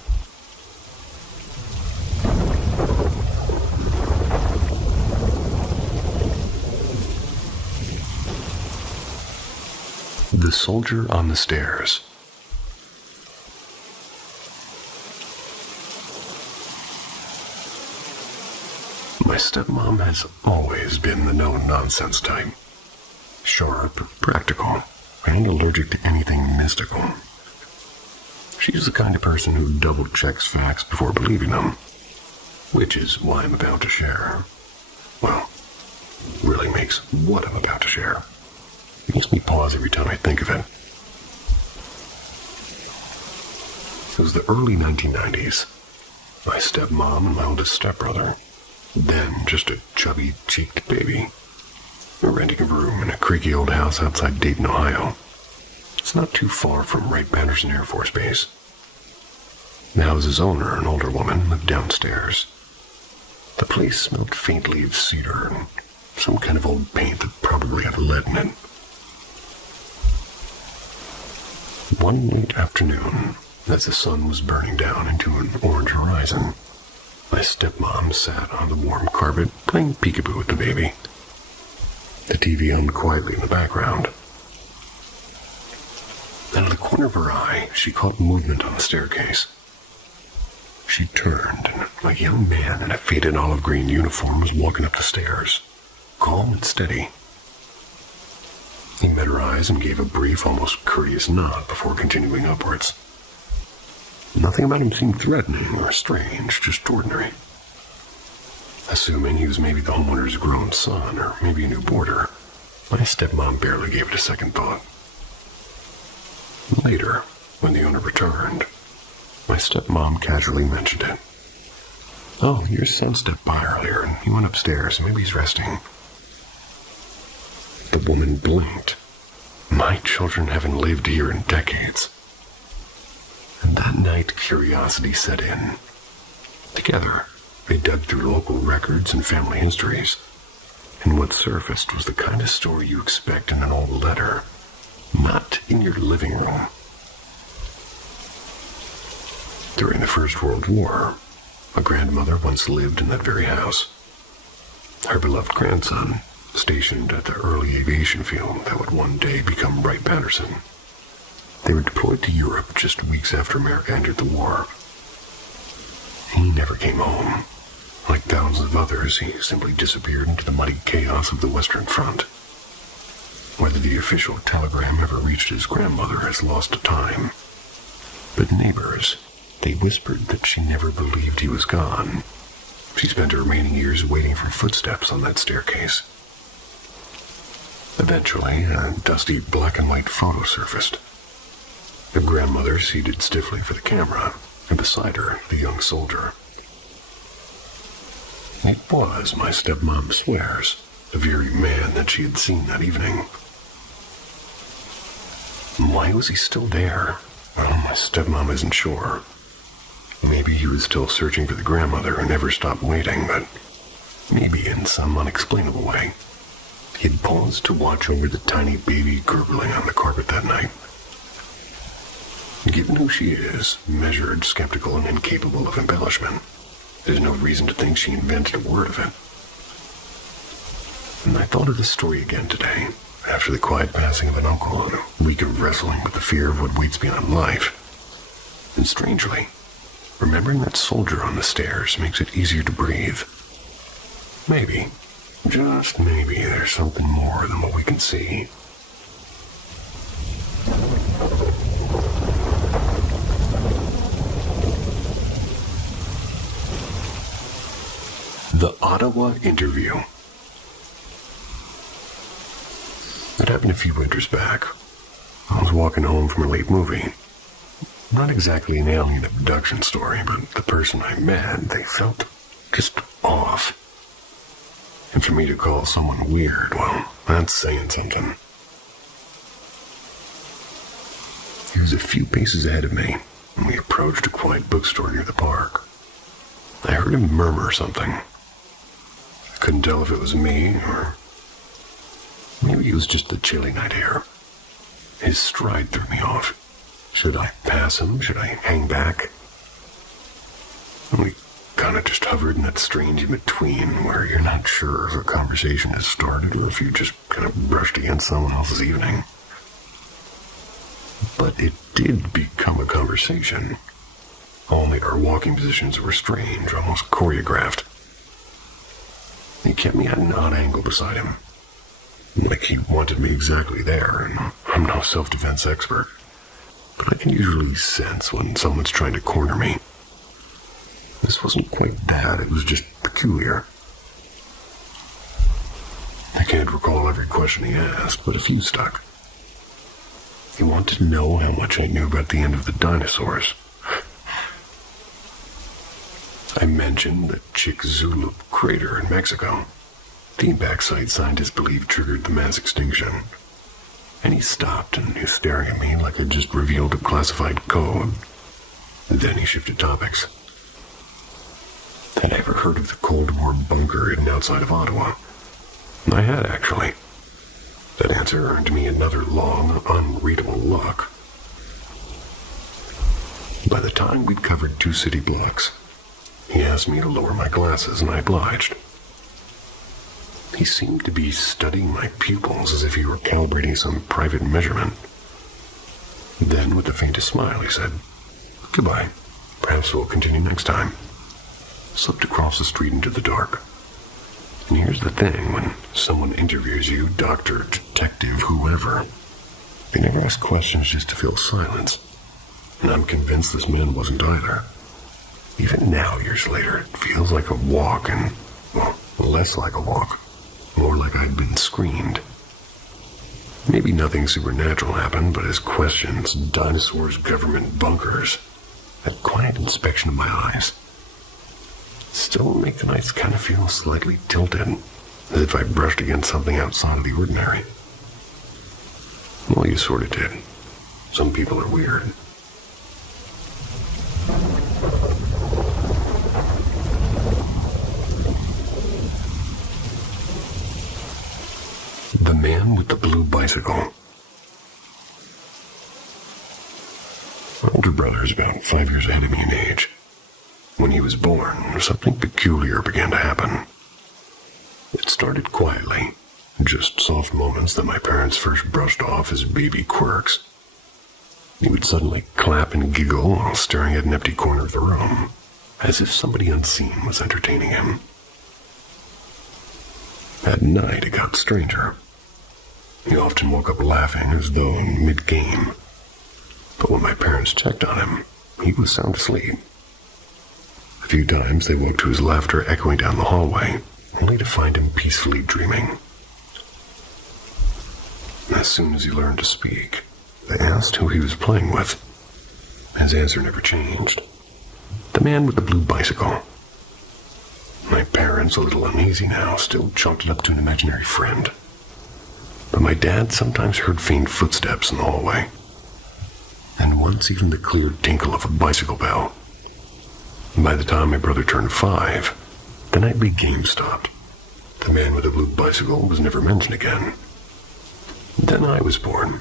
The Soldier on the Stairs. My stepmom has always been the no-nonsense type. Sharp, practical, and allergic to anything mystical. She's the kind of person who double-checks facts before believing them, which is why I'm about to share. Well, really makes what I'm about to share. It makes me pause every time I think of it. It was the early 1990s. My stepmom and my oldest stepbrother, then just a chubby-cheeked baby, were renting a room in a creaky old house outside Dayton, Ohio. It's not too far from Wright-Patterson Air Force Base. The house's owner, an older woman, lived downstairs. The place smelled faintly of cedar and some kind of old paint that probably had lead in it. One late afternoon, as the sun was burning down into an orange horizon, my stepmom sat on the warm carpet playing peekaboo with the baby. The TV hummed quietly in the background. Out of the corner of her eye, she caught movement on the staircase. She turned, and a young man in a faded olive green uniform was walking up the stairs, calm and steady. He met her eyes and gave a brief, almost courteous nod before continuing upwards. Nothing about him seemed threatening or strange, just ordinary. Assuming he was maybe the homeowner's grown son, or maybe a new boarder, my stepmom barely gave it a second thought. Later, when the owner returned, my stepmom casually mentioned it. "Oh, your son stepped by earlier, and he went upstairs. Maybe he's resting." The woman blinked. My children haven't lived here in decades. And that night, curiosity set in. Together, they dug through local records and family histories, and what surfaced was the kind of story you expect in an old letter, not in your living room. During the First World War, a grandmother once lived in that very house. Her beloved grandson, stationed at the early aviation field that would one day become Wright-Patterson. They were deployed to Europe just weeks after America entered the war. He never came home. Like thousands of others, he simply disappeared into the muddy chaos of the Western Front. Whether the official telegram ever reached his grandmother is lost to time. But neighbors, they whispered that she never believed he was gone. She spent her remaining years waiting for footsteps on that staircase. Eventually, a dusty black and white photo surfaced. The grandmother seated stiffly for the camera, and beside her, the young soldier. It was, my stepmom swears, the very man that she had seen that evening. Why was he still there? Well, my stepmom isn't sure. Maybe he was still searching for the grandmother and never stopped waiting, but maybe in some unexplainable way, he had paused to watch over the tiny baby gurgling on the carpet that night. Given who she is, measured, skeptical, and incapable of embellishment, there's no reason to think she invented a word of it. And I thought of this story again today, after the quiet passing of an uncle and a week of wrestling with the fear of what waits beyond life. And strangely, remembering that soldier on the stairs makes it easier to breathe. Maybe, just maybe, there's something more than what we can see. The Ottawa Interview. It happened a few winters back. I was walking home from a late movie. Not exactly an alien abduction story, but the person I met, they felt just off. And for me to call someone weird, well, that's saying something. He was a few paces ahead of me, and we approached a quiet bookstore near the park. I heard him murmur something. I couldn't tell if it was me, or maybe it was just the chilly night air. His stride threw me off. Should I pass him? Should I hang back? And we kind of just hovered in that strange in-between where you're not sure if a conversation has started or if you just kind of brushed against someone else's evening. But it did become a conversation. Only our walking positions were strange, almost choreographed. He kept me at an odd angle beside him. Like he wanted me exactly there, and I'm no self-defense expert. But I can usually sense when someone's trying to corner me. This wasn't quite that, it was just peculiar. I can't recall every question he asked, but a few stuck. He wanted to know how much I knew about the end of the dinosaurs. I mentioned the Chicxulub crater in Mexico. The impact site scientists believe triggered the mass extinction. And he stopped and he was staring at me like I'd just revealed a classified code. Then he shifted topics. Had I ever heard of the Cold War bunker hidden outside of Ottawa? I had, actually. That answer earned me another long, unreadable look. By the time we'd covered 2 city blocks, he asked me to lower my glasses, and I obliged. He seemed to be studying my pupils as if he were calibrating some private measurement. Then, with the faintest smile, he said, "Goodbye. Perhaps we'll continue next time." Slipped across the street into the dark. And here's the thing, when someone interviews you, doctor, detective, whoever, they never ask questions just to fill silence. And I'm convinced this man wasn't either. Even now, years later, it feels like a walk and, well, less like a walk. More like I'd been screened. Maybe nothing supernatural happened, but his questions, dinosaurs, government bunkers, that quiet inspection of my eyes, still make the nights kind of feel slightly tilted, as if I brushed against something outside of the ordinary. Well, you sort of did. Some people are weird. The Man with the Blue Bicycle. My older brother is about 5 years ahead of me in age. When he was born, something peculiar began to happen. It started quietly, just soft moments that my parents first brushed off as baby quirks. He would suddenly clap and giggle while staring at an empty corner of the room, as if somebody unseen was entertaining him. At night, it got stranger. He often woke up laughing as though in mid-game. But when my parents checked on him, he was sound asleep. A few times they woke to his laughter echoing down the hallway, only to find him peacefully dreaming. As soon as he learned to speak, they asked who he was playing with. His answer never changed. The Man with the Blue Bicycle. My parents, a little uneasy now, still chalked it up to an imaginary friend. But my dad sometimes heard faint footsteps in the hallway, and once even the clear tinkle of a bicycle bell. By the time my brother turned 5, the nightly game stopped. The Man with the Blue Bicycle was never mentioned again. Then I was born.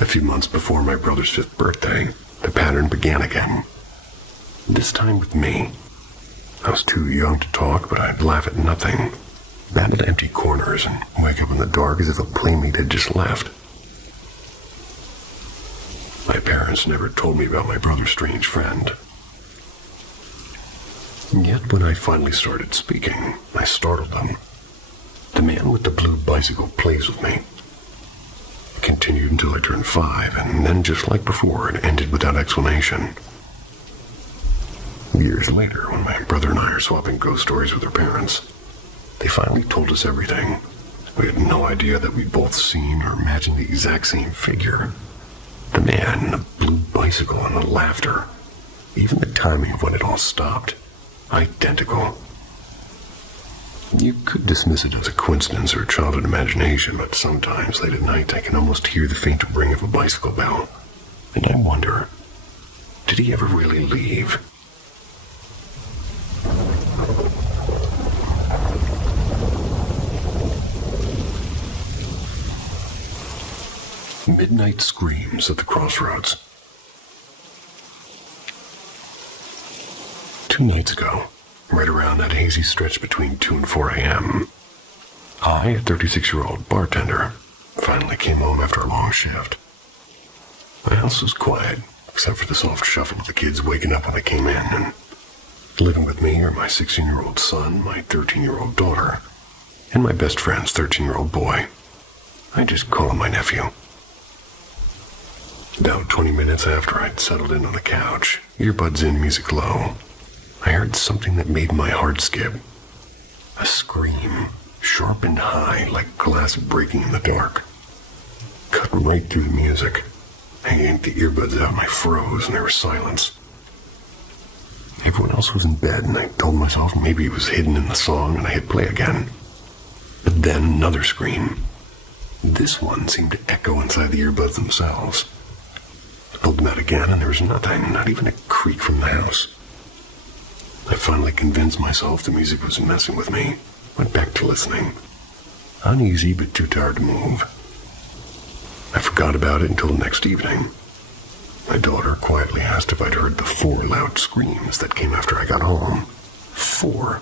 A few months before my brother's 5th birthday, the pattern began again. This time with me. I was too young to talk, but I'd laugh at nothing, battle empty corners, and wake up in the dark as if a playmate had just left. My parents never told me about my brother's strange friend. Yet when I finally started speaking, I startled them. The Man with the Blue Bicycle plays with me. It continued until I turned 5, and then just like before, it ended without explanation. Years later, when my brother and I are swapping ghost stories with their parents, they finally told us everything. We had no idea that we'd both seen or imagined the exact same figure. The man, the blue bicycle, and the laughter. Even the timing of when it all stopped. Identical. You could dismiss it as a coincidence or childhood imagination, but sometimes late at night I can almost hear the faint ring of a bicycle bell. And I wonder, did he ever really leave? Midnight screams at the crossroads. 2 nights ago, right around that hazy stretch between 2 and 4 a.m., I, a 36-year-old bartender, finally came home after a long shift. My house was quiet, except for the soft shuffle of the kids waking up when they came in, and living with me are my 16-year-old son, my 13-year-old daughter, and my best friend's 13-year-old boy. I just call him my nephew. About 20 minutes after I'd settled in on the couch, earbuds in, music low, I heard something that made my heart skip. A scream, sharp and high, like glass breaking in the dark. Cut right through the music. I yanked the earbuds out and I froze, and there was silence. Everyone else was in bed, and I told myself maybe it was hidden in the song, and I hit play again. But then another scream. This one seemed to echo inside the earbuds themselves. I pulled them out again, and there was nothing, not even a creak from the house. I finally convinced myself the music was messing with me. Went back to listening. Uneasy, but too tired to move. I forgot about it until the next evening. My daughter quietly asked if I'd heard the 4 loud screams that came after I got home. 4.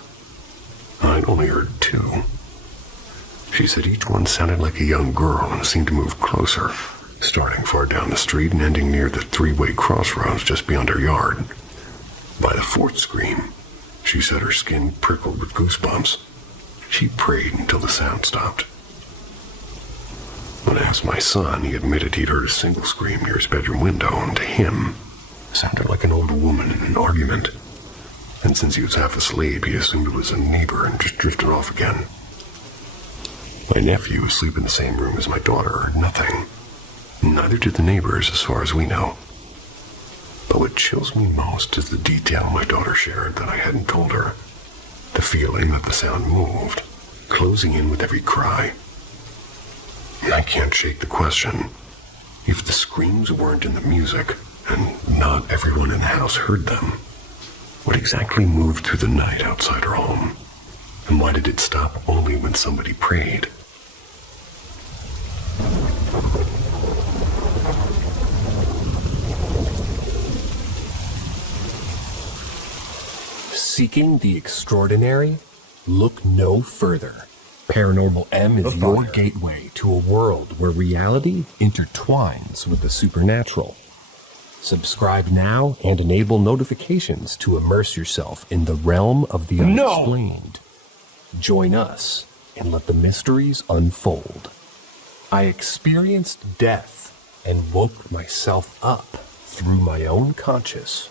I'd only heard 2. She said each one sounded like a young girl and seemed to move closer, starting far down the street and ending near the 3-way crossroads just beyond her yard. By the 4th scream, she said her skin prickled with goosebumps. She prayed until the sound stopped. When I asked my son, he admitted he'd heard a single scream near his bedroom window, and to him, it sounded like an old woman in an argument. And since he was half asleep, he assumed it was a neighbor and just drifted off again. My nephew, asleep in the same room as my daughter, heard nothing. Neither did the neighbors, as far as we know. But what chills me most is the detail my daughter shared that I hadn't told her. The feeling that the sound moved, closing in with every cry. I can't shake the question. If the screams weren't in the music, and not everyone in the house heard them, what exactly moved through the night outside her home? And why did it stop only when somebody prayed? Seeking the extraordinary? Look no further. Paranormal M is your gateway to a world where reality intertwines with the supernatural. Subscribe now and enable notifications to immerse yourself in the realm of the unexplained. Join us and let the mysteries unfold. I experienced death and woke myself up through my own conscious.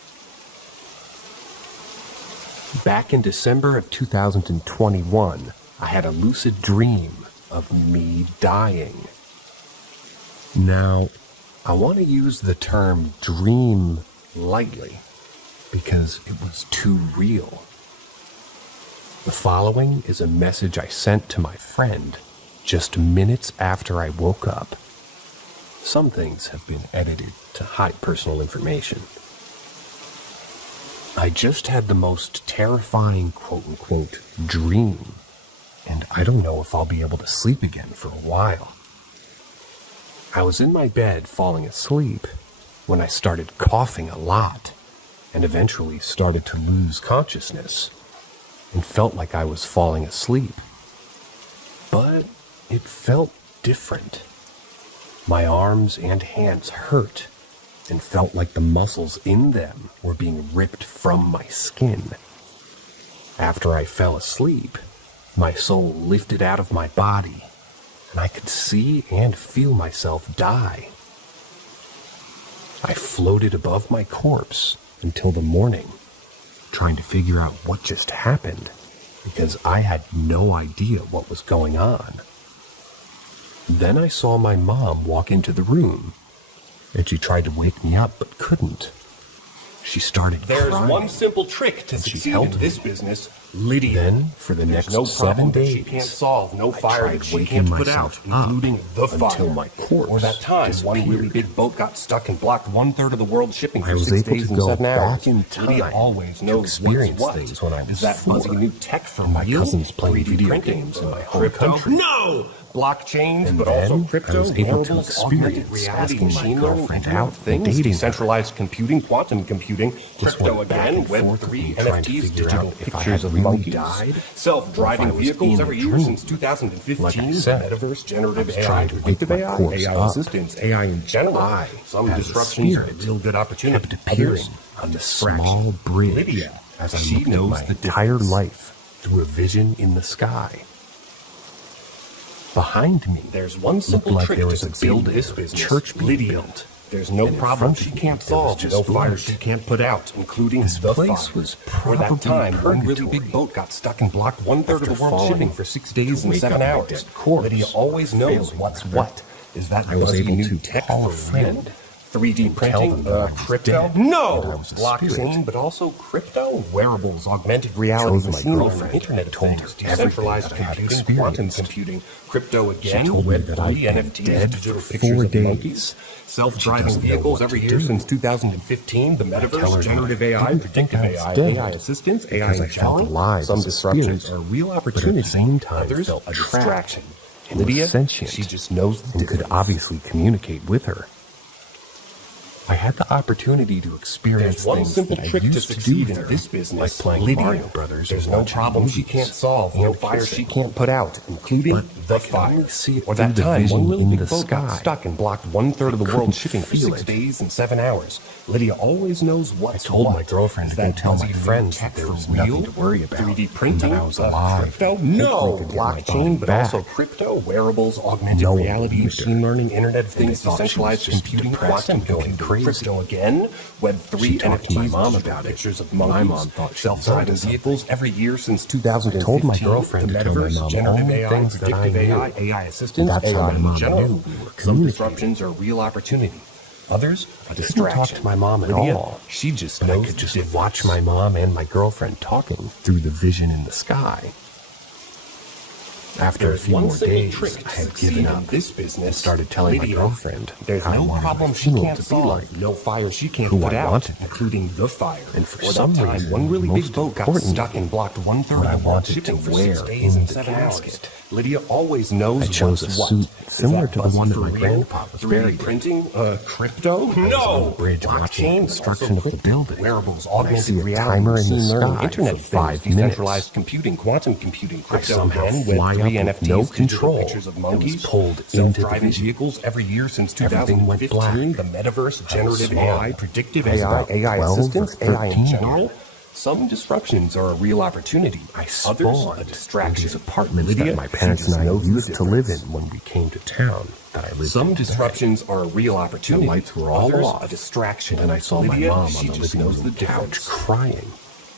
Back in December of 2021, I had a lucid dream of me dying. Now, I want to use the term dream lightly because it was too real. The following is a message I sent to my friend just minutes after I woke up. Some things have been edited to hide personal information. I just had the most terrifying quote-unquote dream, and I don't know if I'll be able to sleep again for a while. I was in my bed falling asleep when I started coughing a lot and eventually started to lose consciousness and felt like I was falling asleep. But it felt different. My arms and hands hurt and felt like the muscles in them were being ripped from my skin. After I fell asleep, my soul lifted out of my body, and I could see and feel myself die. I floated above my corpse until the morning, trying to figure out what just happened, because I had no idea what was going on. Then I saw my mom walk into the room, and she tried to wake me up but couldn't. She started crying. There's one simple trick to succeed in this business. Lydia. Then, for the next no 7 days, she can't solve, no fire I tried that she waking can't put out, myself up including the fire. until my corpse Or that time one really disappeared. big boat got stuck and blocked 1/3 of the world's shipping I for was 6 able days to and go 7 hours. back in time Lydia always to knows experience what's things when I was Is that 4. fuzzy new tech for My real? cousins playing 3D video printing, games in my home crypto? country. No! Blockchains, And but then also crypto, I was able to wearables, augmented experience reality, asking my machine learning, girlfriend Internet out of and things, dating her. decentralized computing, quantum computing, Just crypto went back again, and forth with Web3, me trying to NFTs, figure digital out if I pictures had of really monkeys, died, self-driving or if I was vehicles in a every year dream. since 2015, Like I said, metaverse, generative I was AI, trying to wake predictive my AI, corpse AI up. assistance, AI in general. I, Some as a disruptions are a spirit, real good opportunity. kept appearing Others, on the distraction. small bridge Lydia, as I she looked at knows my the entire difference. life through a vision in the sky. Behind me, There's one looked simple like trick there to was a succeed in building, this a business. church being Lydia. built. There's no And in problem front she of me, can't there was solve, just no fire light. she can't put out, including This the place fire. was Or that probably time one really purgatory. big boat got stuck and blocked 1/3 of the After world's falling shipping for 6 days to and wake 7 up my hours. dead corpse, Lydia always knows failing what's rather. what. Is that I was fuzzy able new to tech call for a friend real? 3D and tell printing, them that I was crypto? dead, that I No! was a Blockchain, spirit. but also crypto, wearables, augmented reality, Chose my machine learning, girlfriend, Internet of told Things, her everything decentralized that I had computing, quantum experienced. computing, crypto She again, told me that I'd Web3, been NFTs, dead digital for pictures 4 of days. monkeys, self-driving doesn't know vehicles what every to year do. since 2015, the tell her metaverse, that generative I AI, didn't predictive think I AI, was dead AI assistance, AI because I in felt general. alive Some as a disruptions spirit, are real but at the opportunities. same time Others felt a trapped distraction. and was Lydia, sentient she just knows the and could difference. obviously communicate with her. I had the opportunity to experience There's one things simple that I trick to used to do succeed in there, this business, like playing Lydia. Mario Brothers. There's and no watching problem she movies can't solve, no and fire kissing. she can't put out, including But the I could fire. only see it Or through that the time vision one really in big the boat got sky. stuck and blocked 1/3 of the couldn't world shipping for feel 6 it. days and 7 hours. Lydia always knows I what's told what. my girlfriend Is to go that tell my buzzy friends tech that there for was real? nothing to worry about, 3D and printing, that I was alive. crypto, Hopefully no, could get my blockchain, body but back. also crypto, wearables, augmented No one reality, believed machine her. learning, Internet of And they Things, thought she was decentralized just computing, depressed quantum and going computing, crazy. crypto again, Web3, She talked to my NFTs, mom digital about it. pictures of My monkeys, mom thought she was self-driving onto vehicles every year since 2015. I told my girlfriend the to tell my metaverse, mom generative all the AI, things that I predictive knew. AI, AI assistants, That's how AI my in mom general. knew we were Some communicating. disruptions are real opportunity. Others, a I didn't distraction. talk to my mom at Lydia, all. She just But I knows could the just difference. watch my mom and my girlfriend talking through the vision in the sky. After a There's few one more simple days, trick I to had succeed given in up this business. and started telling my Lydia, girlfriend there's how I no wanted problem my she funeral can't to be solve, like, no fire she can't who put I out, wanted, including the fire. and for Or some that time, reason, one really big most boat got importantly, stuck and blocked 1/3 what of I the world wanted shipping to for wear 6 days in and the 7 hours. casket. Lydia always knows I chose what's a what. suit Is similar that to the buzzy one that for my real? grandpa was 3D buried in. printing, crypto? I was on the bridge watching the Blockchain, construction also of the building. Wearables, And I augmented see a reality, timer in the machine learning, sky Internet for of Things, 5 minutes. decentralized computing, quantum computing, I crypto somehow again, fly Web3, up with NFTs, no digital control pictures of and was monkeys, pulled into the self-driving vision. vehicles every year since Everything went 2015, black. the metaverse, I was generative small. AI, predictive I was AI, about AI 12 or assistants, AI in 13 general. again. Some disruptions are a real opportunity. I Others, spawned a in distraction. these apartments Lydia, that my parents she just and I knows the used to live in difference. when we came to town that I lived Some in today. disruptions are a real opportunity. The lights were all Others, off. a distraction. And then I saw Lydia, my mom she on the just living knows room the couch difference. crying.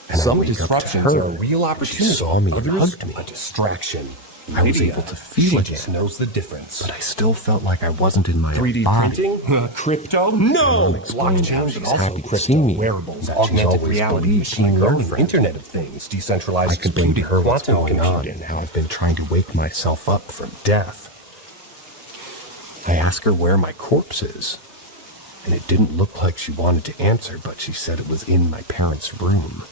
And I Some wake up to disruptions her, are a real and she opportunity. saw me and Others, hugged me. a distraction. I was Lydia, able to feel she again. just knows the difference. But I still felt like I wasn't in my 3D body. printing, crypto, no, Unexplained, blockchain, she's but also happy to crypto, see me, wearables, that she's augmented always reality, believed machine my learning, girlfriend. Internet of Things, decentralized I could bring to computing, her what's quantum going on computing. and how I've been trying to wake myself up from death. I asked her where my corpse is, and it didn't look like she wanted to answer, but she said it was in my parents' room.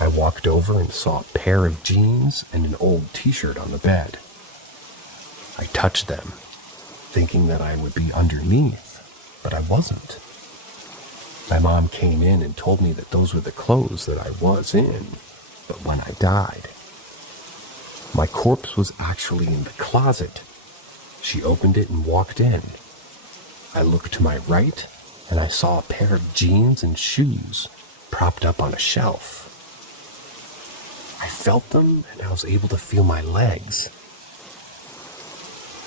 I walked over and saw a pair of jeans and an old t-shirt on the bed. I touched them, thinking that I would be underneath, but I wasn't. My mom came in and told me that those were the clothes that I was in, but when I died, my corpse was actually in the closet. She opened it and walked in. I looked to my right, and I saw a pair of jeans and shoes propped up on a shelf. I felt them, and I was able to feel my legs.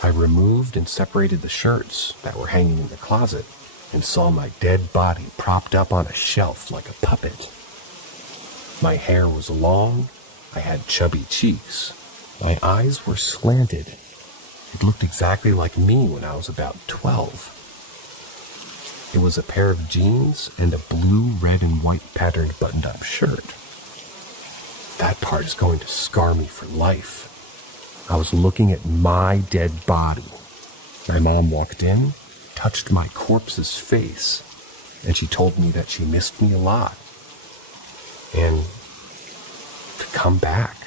I removed and separated the shirts that were hanging in the closet and saw my dead body propped up on a shelf like a puppet. My hair was long, I had chubby cheeks, my eyes were slanted. It looked exactly like me when I was about 12. It was a pair of jeans and a blue, red, and white patterned buttoned-up shirt. That part is going to scar me for life. I was looking at my dead body. My mom walked in, touched my corpse's face, and she told me that she missed me a lot. And to come back.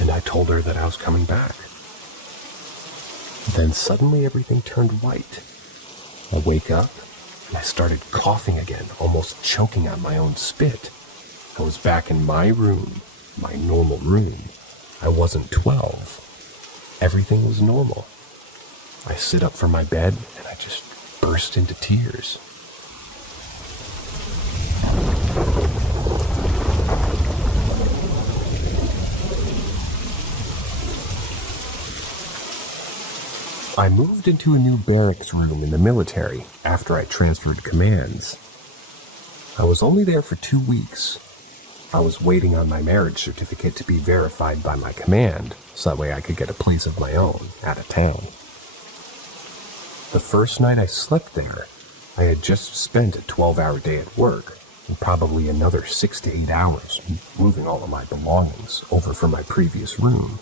And I told her that I was coming back. Then suddenly everything turned white. I wake up, and I started coughing again, almost choking on my own spit. I was back in my room, my normal room. I wasn't 12. Everything was normal. I sit up from my bed, and I just burst into tears. I moved into a new barracks room in the military after I transferred commands. I was only there for 2 weeks. I was waiting on my marriage certificate to be verified by my command, so that way I could get a place of my own out of town. The first night I slept there, I had just spent a 12-hour day at work, and probably another 6 to 8 hours moving all of my belongings over from my previous room,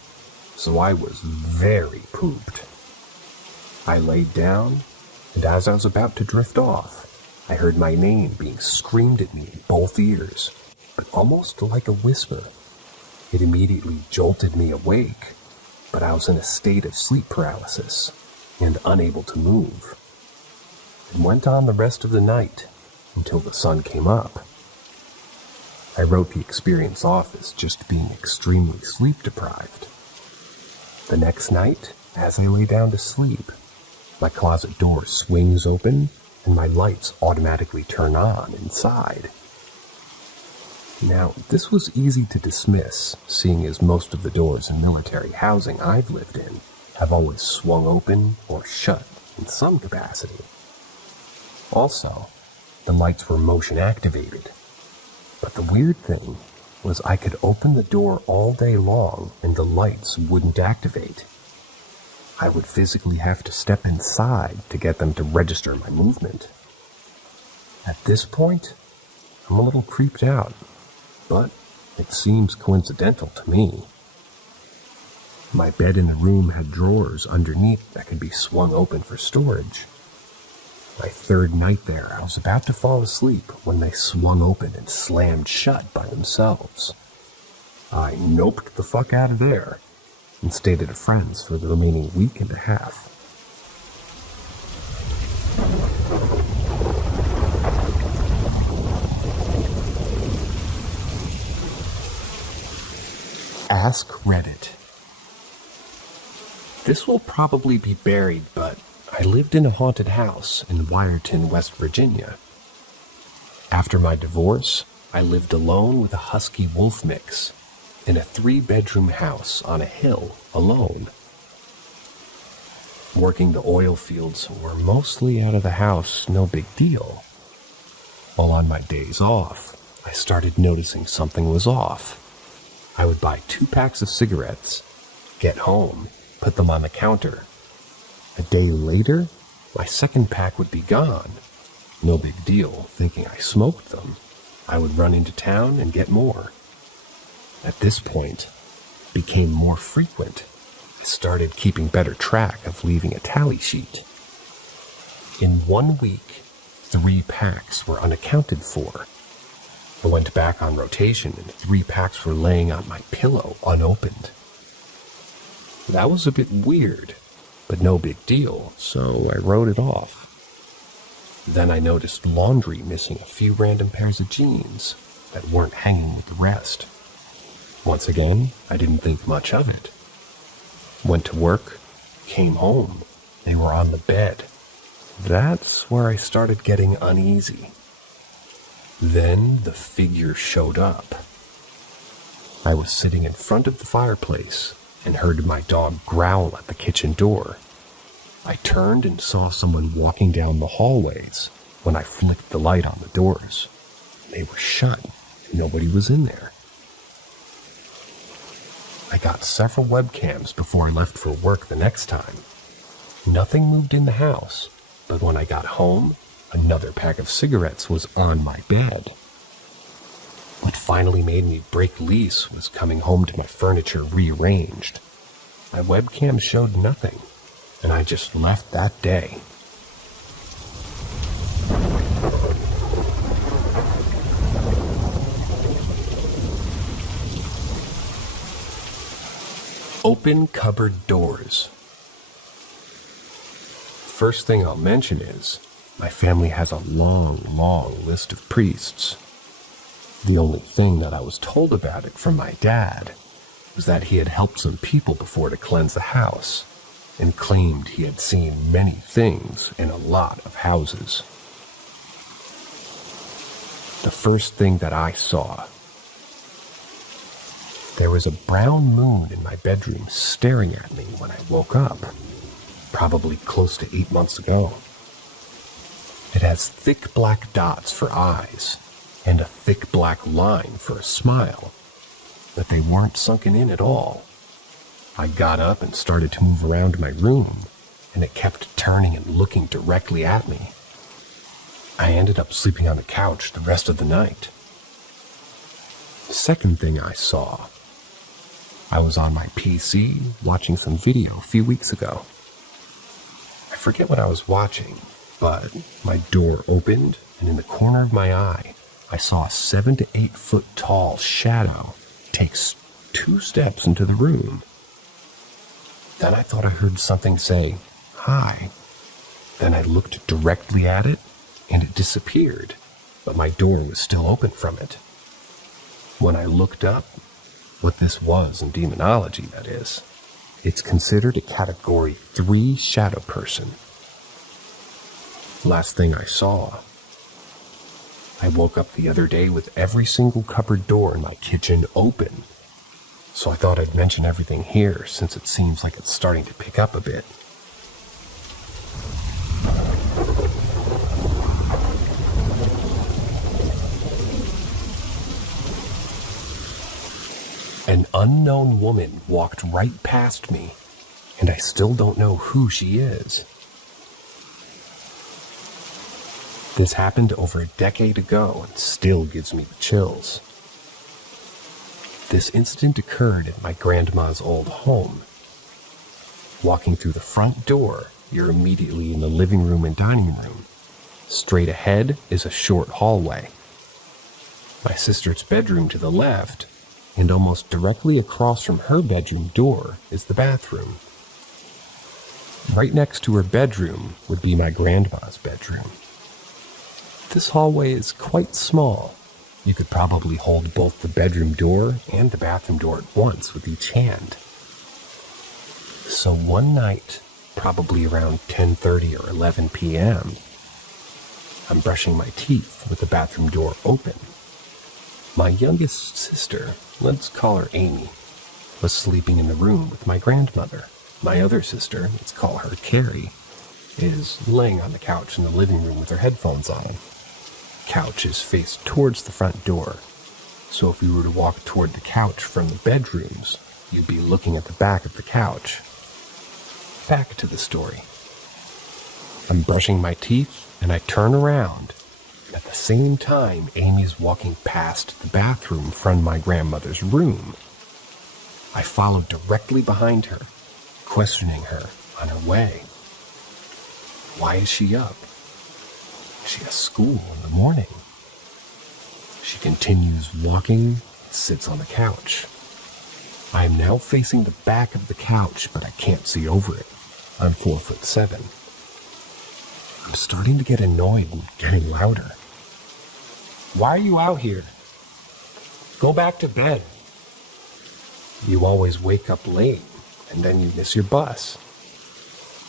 so I was very pooped. I laid down, and as I was about to drift off, I heard my name being screamed at me in both ears, but almost like a whisper. It immediately jolted me awake, but I was in a state of sleep paralysis and unable to move. and went on the rest of the night until the sun came up. I wrote the experience off as just being extremely sleep deprived. The next night, as I lay down to sleep, my closet door swings open and my lights automatically turn on inside. Now, this was easy to dismiss, seeing as most of the doors in military housing I've lived in have always swung open or shut in some capacity. Also, the lights were motion activated. But the weird thing was I could open the door all day long and the lights wouldn't activate. I would physically have to step inside to get them to register my movement. At this point, I'm a little creeped out, but it seems coincidental to me. My bed in the room had drawers underneath that could be swung open for storage. My third night there, I was about to fall asleep when they swung open and slammed shut by themselves. I noped the fuck out of there and stayed at a friend's for the remaining week and a half. Ask Reddit. This will probably be buried, but I lived in a haunted house in Wyerton, West Virginia. After my divorce, I lived alone with a husky wolf mix in a 3-bedroom house on a hill alone. Working the oil fields were mostly out of the house, no big deal. While on my days off, I started noticing something was off. I would buy 2 packs of cigarettes, get home, put them on the counter. A day later, my second pack would be gone. No big deal, thinking I smoked them. I would run into town and get more. At this point, it became more frequent. I started keeping better track of leaving a tally sheet. In 1 week, 3 packs were unaccounted for. I went back on rotation and 3 packs were laying on my pillow unopened. That was a bit weird, but no big deal, so I wrote it off. Then I noticed laundry missing a few random pairs of jeans that weren't hanging with the rest. Once again, I didn't think much of it. Went to work, came home, they were on the bed. That's where I started getting uneasy. Then the figure showed up. I was sitting in front of the fireplace and heard my dog growl at the kitchen door. I turned and saw someone walking down the hallways when I flicked the light on the doors. They were shut and nobody was in there. I got several webcams before I left for work the next time. Nothing moved in the house, but when I got home, another pack of cigarettes was on my bed. What finally made me break loose was coming home to my furniture rearranged. My webcam showed nothing, and I just left that day. Open cupboard doors. First thing I'll mention is, my family has a long list of priests. The only thing that I was told about it from my dad was that he had helped some people before to cleanse the house, and claimed he had seen many things in a lot of houses. The first thing that I saw, there was a brown moon in my bedroom staring at me when I woke up, probably close to 8 months ago. It has thick black dots for eyes, and a thick black line for a smile, but they weren't sunken in at all. I got up and started to move around my room, and it kept turning and looking directly at me. I ended up sleeping on the couch the rest of the night. The second thing I saw, I was on my PC watching some video a few weeks ago. I forget what I was watching, but my door opened, and in the corner of my eye, I saw a 7 to 8 foot tall shadow take 2 steps into the room. Then I thought I heard something say, "Hi." Then I looked directly at it, and it disappeared, but my door was still open from it. When I looked up, what this was in demonology, that is, it's considered a Category 3 shadow person. Last thing I saw, I woke up the other day with every single cupboard door in my kitchen open, so I thought I'd mention everything here since it seems like it's starting to pick up a bit. An unknown woman walked right past me, and I still don't know who she is. This happened over a decade ago and still gives me the chills. This incident occurred at my grandma's old home. Walking through the front door, you're immediately in the living room and dining room. Straight ahead is a short hallway. My sister's bedroom to the left, and almost directly across from her bedroom door is the bathroom. Right next to her bedroom would be my grandma's bedroom. This hallway is quite small. You could probably hold both the bedroom door and the bathroom door at once with each hand. So one night, probably around 10:30 or 11 p.m., I'm brushing my teeth with the bathroom door open. My youngest sister, let's call her Amy, was sleeping in the room with my grandmother. My other sister, let's call her Carrie, is laying on the couch in the living room with her headphones on. Couch is faced towards the front door, so if you were to walk toward the couch from the bedrooms, you'd be looking at the back of the couch. Back to the story. I'm brushing my teeth, and I turn around. At the same time, Amy's walking past the bathroom from my grandmother's room. I followed directly behind her, questioning her on her way. Why is she up? She has school in the morning. She continues walking and sits on the couch. I am now facing the back of the couch, but I can't see over it. I'm 4'7". I'm starting to get annoyed and getting louder. Why are you out here? Go back to bed. You always wake up late, and then you miss your bus.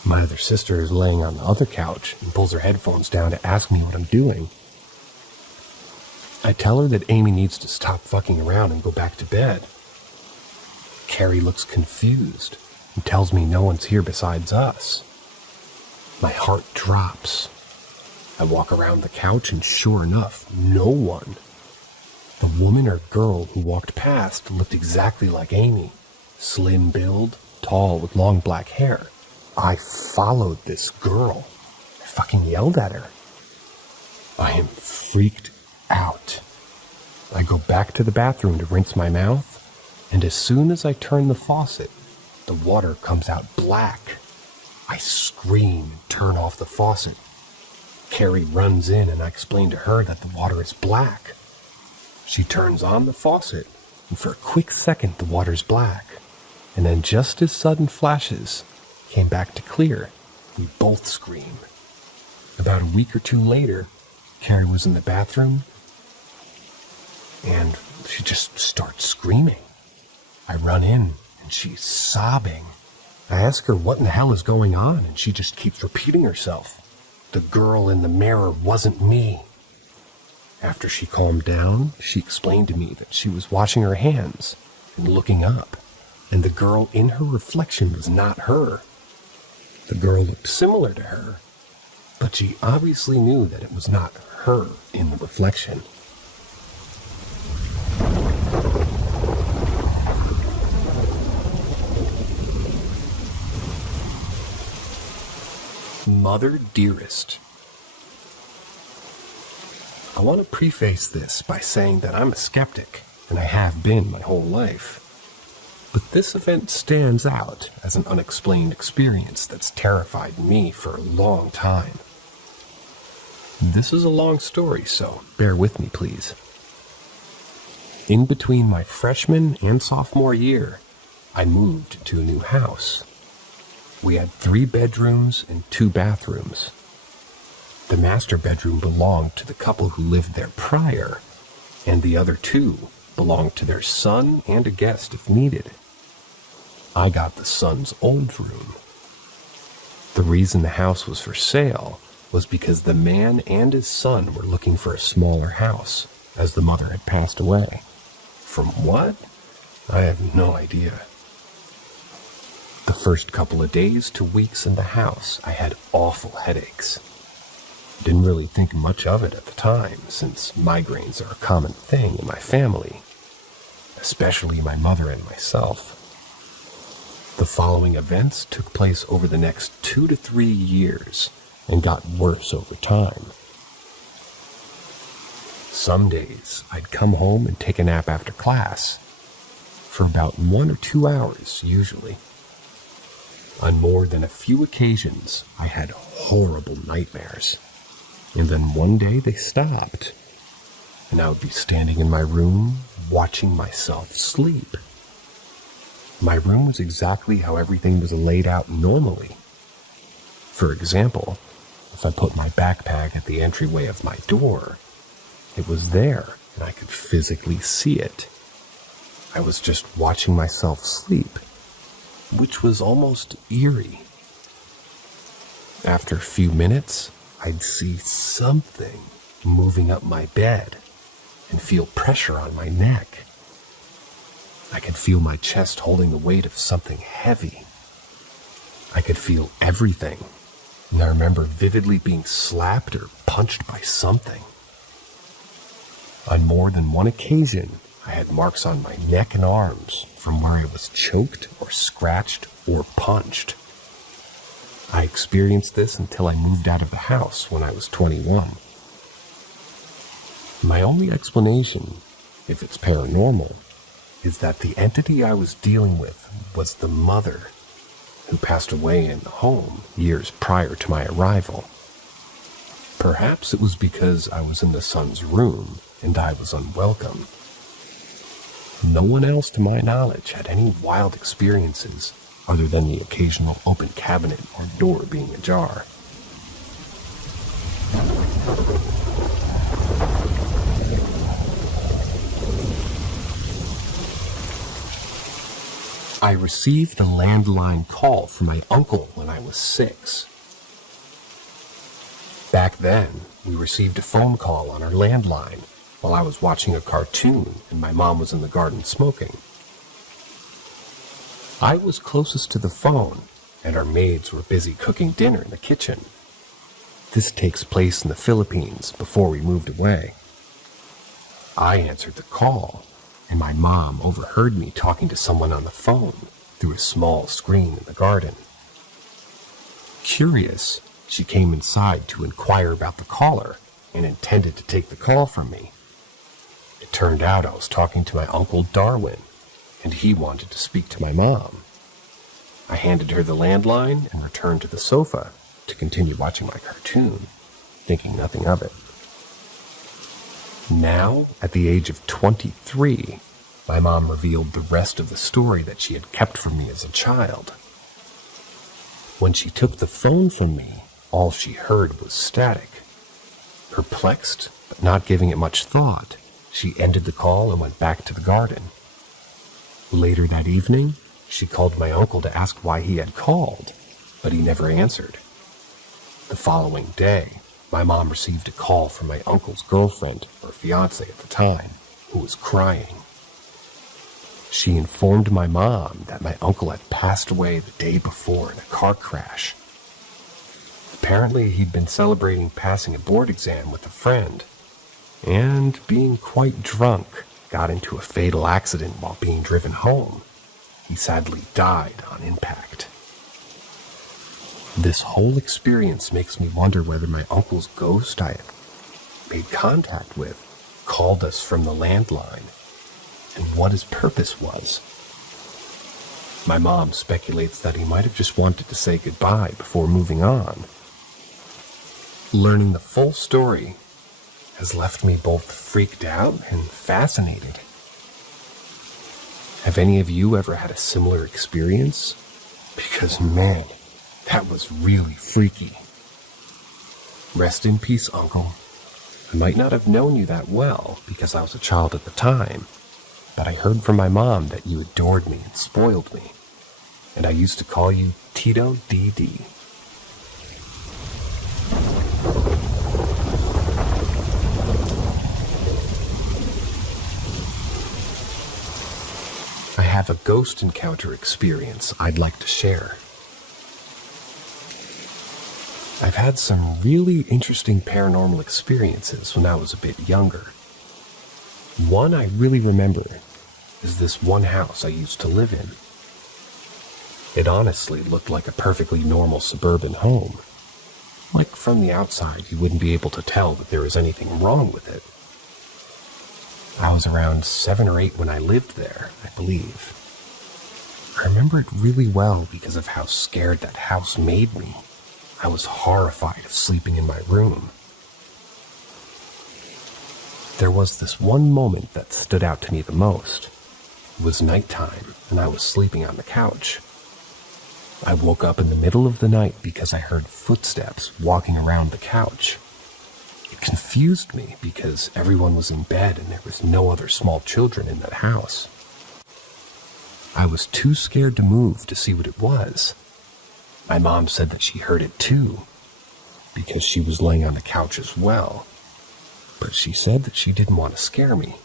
My other sister is laying on the other couch and pulls her headphones down to ask me what I'm doing. I tell her that Amy needs to stop fucking around and go back to bed. Carrie looks confused and tells me no one's here besides us. My heart drops. I walk around the couch and sure enough, no one. The woman or girl who walked past looked exactly like Amy. Slim build, tall with long black hair. I followed this girl. I fucking yelled at her. I am freaked out. I go back to the bathroom to rinse my mouth, and as soon as I turn the faucet, the water comes out black. I scream and turn off the faucet. Carrie runs in and I explain to her that the water is black. She turns on the faucet, and for a quick second the water's black. And then just as sudden flashes came back to clear, we both scream. About a week or two later, Carrie was in the bathroom, and she just starts screaming. I run in, and she's sobbing. I ask her what in the hell is going on, and she just keeps repeating herself. The girl in the mirror wasn't me. After she calmed down, she explained to me that she was washing her hands and looking up, and the girl in her reflection was not her. The girl looked similar to her, but she obviously knew that it was not her in the reflection. Mother Dearest. I want to preface this by saying that I'm a skeptic, and I have been my whole life. But this event stands out as an unexplained experience that's terrified me for a long time. This is a long story, so bear with me, please. In between my freshman and sophomore year, I moved to a new house. We had 3 bedrooms and 2 bathrooms. The master bedroom belonged to the couple who lived there prior, and the other two belonged to their son and a guest if needed. I got the son's old room. The reason the house was for sale was because the man and his son were looking for a smaller house, as the mother had passed away. From what? I have no idea. The first couple of days to weeks in the house, I had awful headaches. Didn't really think much of it at the time, since migraines are a common thing in my family, especially my mother and myself. The following events took place over the next 2 to 3 years and got worse over time. Some days, I'd come home and take a nap after class, for about 1 or 2 hours usually. On more than a few occasions, I had horrible nightmares, and then one day they stopped, and I would be standing in my room watching myself sleep. My room was exactly how everything was laid out normally. For example, if I put my backpack at the entryway of my door, it was there and I could physically see it. I was just watching myself sleep, which was almost eerie. After a few minutes, I'd see something moving up my bed and feel pressure on my neck. I could feel my chest holding the weight of something heavy. I could feel everything, and I remember vividly being slapped or punched by something. On more than one occasion, I had marks on my neck and arms from where I was choked or scratched or punched. I experienced this until I moved out of the house when I was 21. My only explanation, if it's paranormal, is that the entity I was dealing with was the mother, who passed away in the home years prior to my arrival. Perhaps it was because I was in the son's room and I was unwelcome. No one else to my knowledge had any wild experiences other than the occasional open cabinet or door being ajar. I received a landline call from my uncle when I was 6. Back then, we received a phone call on our landline while I was watching a cartoon and my mom was in the garden smoking. I was closest to the phone, and our maids were busy cooking dinner in the kitchen. This takes place in the Philippines before we moved away. I answered the call, and my mom overheard me talking to someone on the phone through a small screen in the garden. Curious, she came inside to inquire about the caller and intended to take the call from me. It turned out I was talking to my Uncle Darwin, and he wanted to speak to my mom. I handed her the landline and returned to the sofa to continue watching my cartoon, thinking nothing of it. Now, at the age of 23, my mom revealed the rest of the story that she had kept from me as a child. When she took the phone from me, all she heard was static. Perplexed, but not giving it much thought, she ended the call and went back to the garden. Later that evening, she called my uncle to ask why he had called, but he never answered. The following day, my mom received a call from my uncle's girlfriend, or fiancé at the time, who was crying. She informed my mom that my uncle had passed away the day before in a car crash. Apparently, he'd been celebrating passing a board exam with a friend, and being quite drunk, got into a fatal accident while being driven home. He sadly died on impact. This whole experience makes me wonder whether my uncle's ghost I had made contact with called us from the landline, and what his purpose was. My mom speculates that he might have just wanted to say goodbye before moving on. Learning the full story has left me both freaked out and fascinated. Have any of you ever had a similar experience? Because man, that was really freaky. Rest in peace, Uncle. I might not have known you that well because I was a child at the time, but I heard from my mom that you adored me and spoiled me, and I used to call you Tito DD. I have a ghost encounter experience I'd like to share. I've had some really interesting paranormal experiences when I was a bit younger. One I really remember is this one house I used to live in. It honestly looked like a perfectly normal suburban home. Like from the outside, you wouldn't be able to tell that there was anything wrong with it. I was around 7 or 8 when I lived there, I believe. I remember it really well because of how scared that house made me. I was horrified of sleeping in my room. There was this one moment that stood out to me the most. It was nighttime, and I was sleeping on the couch. I woke up in the middle of the night because I heard footsteps walking around the couch. It confused me because everyone was in bed and there was no other small children in that house. I was too scared to move to see what it was. My mom said that she heard it too, because she was laying on the couch as well, but she said that she didn't want to scare me.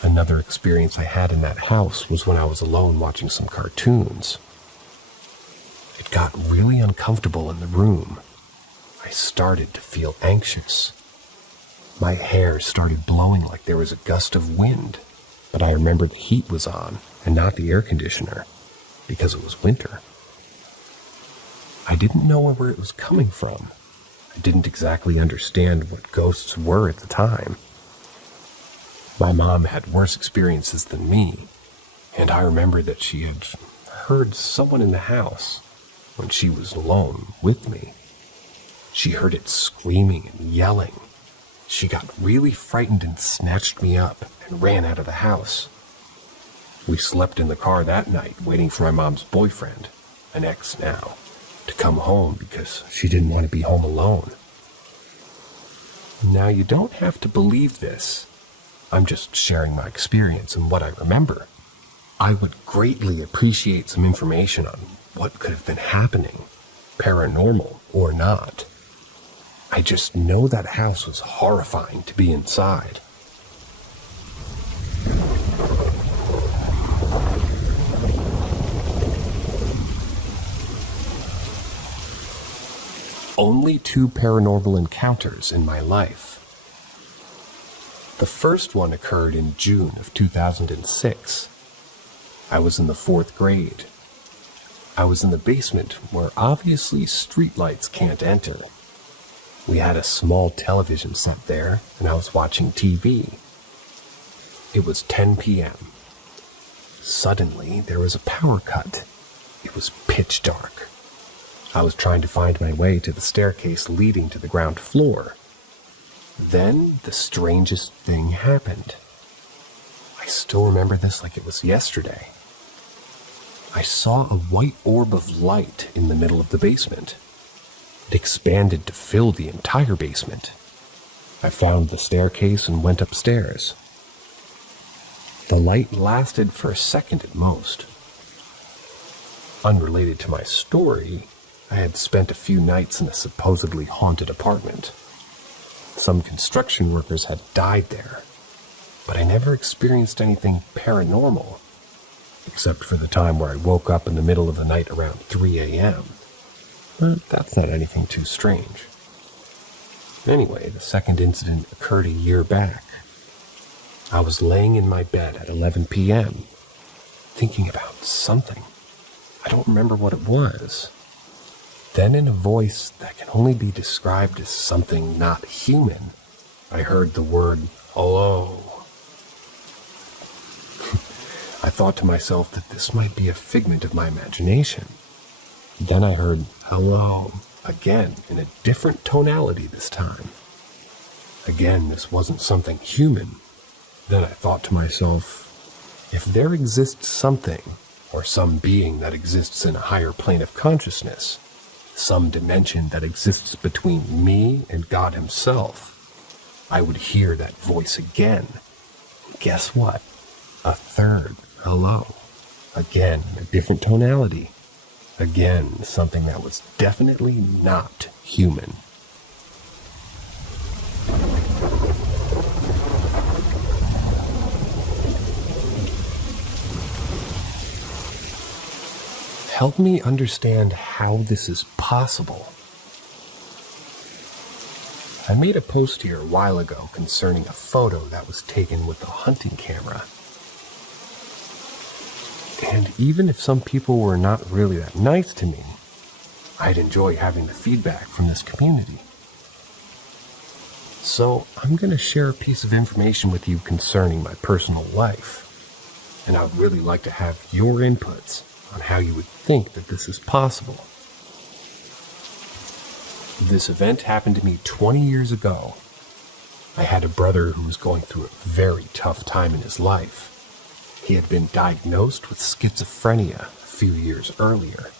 Another experience I had in that house was when I was alone watching some cartoons. It got really uncomfortable in the room. I started to feel anxious. My hair started blowing like there was a gust of wind, but I remembered the heat was on and not the air conditioner, because it was winter. I didn't know where it was coming from. I didn't exactly understand what ghosts were at the time. My mom had worse experiences than me, and I remember that she had heard someone in the house when she was alone with me. She heard it screaming and yelling. She got really frightened and snatched me up and ran out of the house. We slept in the car that night waiting for my mom's boyfriend, an ex now, to come home because she didn't want to be home alone. Now, you don't have to believe this. I'm just sharing my experience and what I remember. I would greatly appreciate some information on what could have been happening, paranormal or not. I just know that house was horrifying to be inside. Only 2 paranormal encounters in my life. The first one occurred in June of 2006. I was in the 4th grade. I was in the basement where obviously streetlights can't enter. We had a small television set there, and I was watching TV. It was 10 p.m. Suddenly, there was a power cut. It was pitch dark. I was trying to find my way to the staircase leading to the ground floor. Then, the strangest thing happened. I still remember this like it was yesterday. I saw a white orb of light in the middle of the basement. It expanded to fill the entire basement. I found the staircase and went upstairs. The light lasted for a second at most. Unrelated to my story, I had spent a few nights in a supposedly haunted apartment. Some construction workers had died there, but I never experienced anything paranormal, except for the time where I woke up in the middle of the night around 3 a.m. But that's not anything too strange. Anyway, the second incident occurred a year back. I was laying in my bed at 11 p.m., thinking about something. I don't remember what it was. Then in a voice that can only be described as something not human, I heard the word, "Hello." I thought to myself that this might be a figment of my imagination. Then I heard, "Hello," again, in a different tonality this time. Again, this wasn't something human. Then I thought to myself, if there exists something, or some being that exists in a higher plane of consciousness, some dimension that exists between me and God himself, I would hear that voice again. Guess what? A third hello. Again, a different tonality. Again, something that was definitely not human. Help me understand how this is possible. I made a post here a while ago concerning a photo that was taken with a hunting camera. And even if some people were not really that nice to me, I'd enjoy having the feedback from this community. So I'm going to share a piece of information with you concerning my personal life. And I'd really like to have your inputs on how you would think that this is possible. This event happened to me 20 years ago. I had a brother who was going through a very tough time in his life. He had been diagnosed with schizophrenia a few years earlier.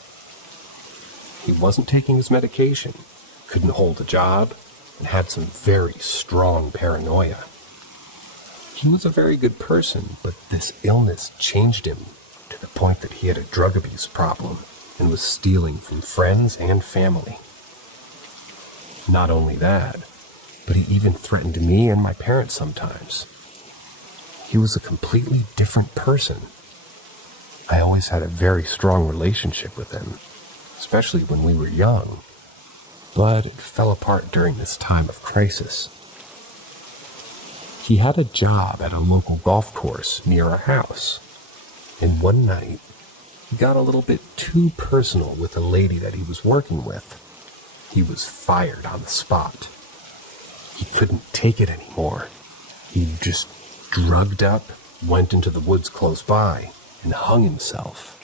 He wasn't taking his medication, couldn't hold a job, and had some very strong paranoia. He was a very good person, but this illness changed him to the point that he had a drug abuse problem and was stealing from friends and family. Not only that, but he even threatened me and my parents sometimes. He was a completely different person. I always had a very strong relationship with him, especially when we were young, but it fell apart during this time of crisis. He had a job at a local golf course near our house, and one night, he got a little bit too personal with a lady that he was working with. He was fired on the spot. He couldn't take it anymore. He just drugged up, went into the woods close by, and hung himself.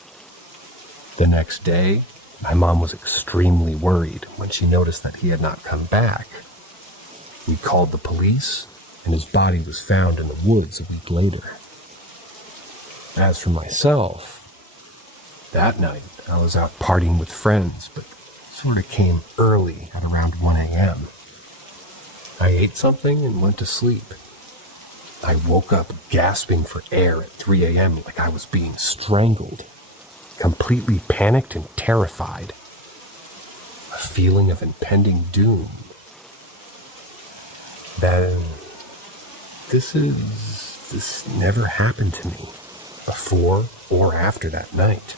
The next day, my mom was extremely worried when she noticed that he had not come back. We called the police, and his body was found in the woods a week later. As for myself, that night I was out partying with friends, but sort of came early at around 1 a.m. I ate something and went to sleep. I woke up gasping for air at 3 a.m. like I was being strangled, completely panicked and terrified. A feeling of impending doom. This never happened to me before or after that night.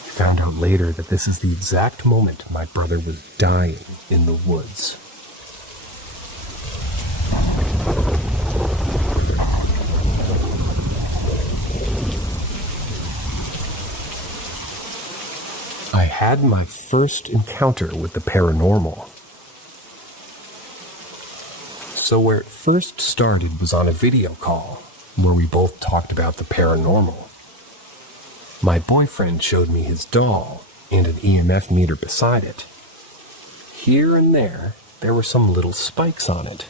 I found out later that this is the exact moment my brother was dying in the woods. I had my first encounter with the paranormal. So where it first started was on a video call, where we both talked about the paranormal. My boyfriend showed me his doll and an EMF meter beside it. Here and there were some little spikes on it.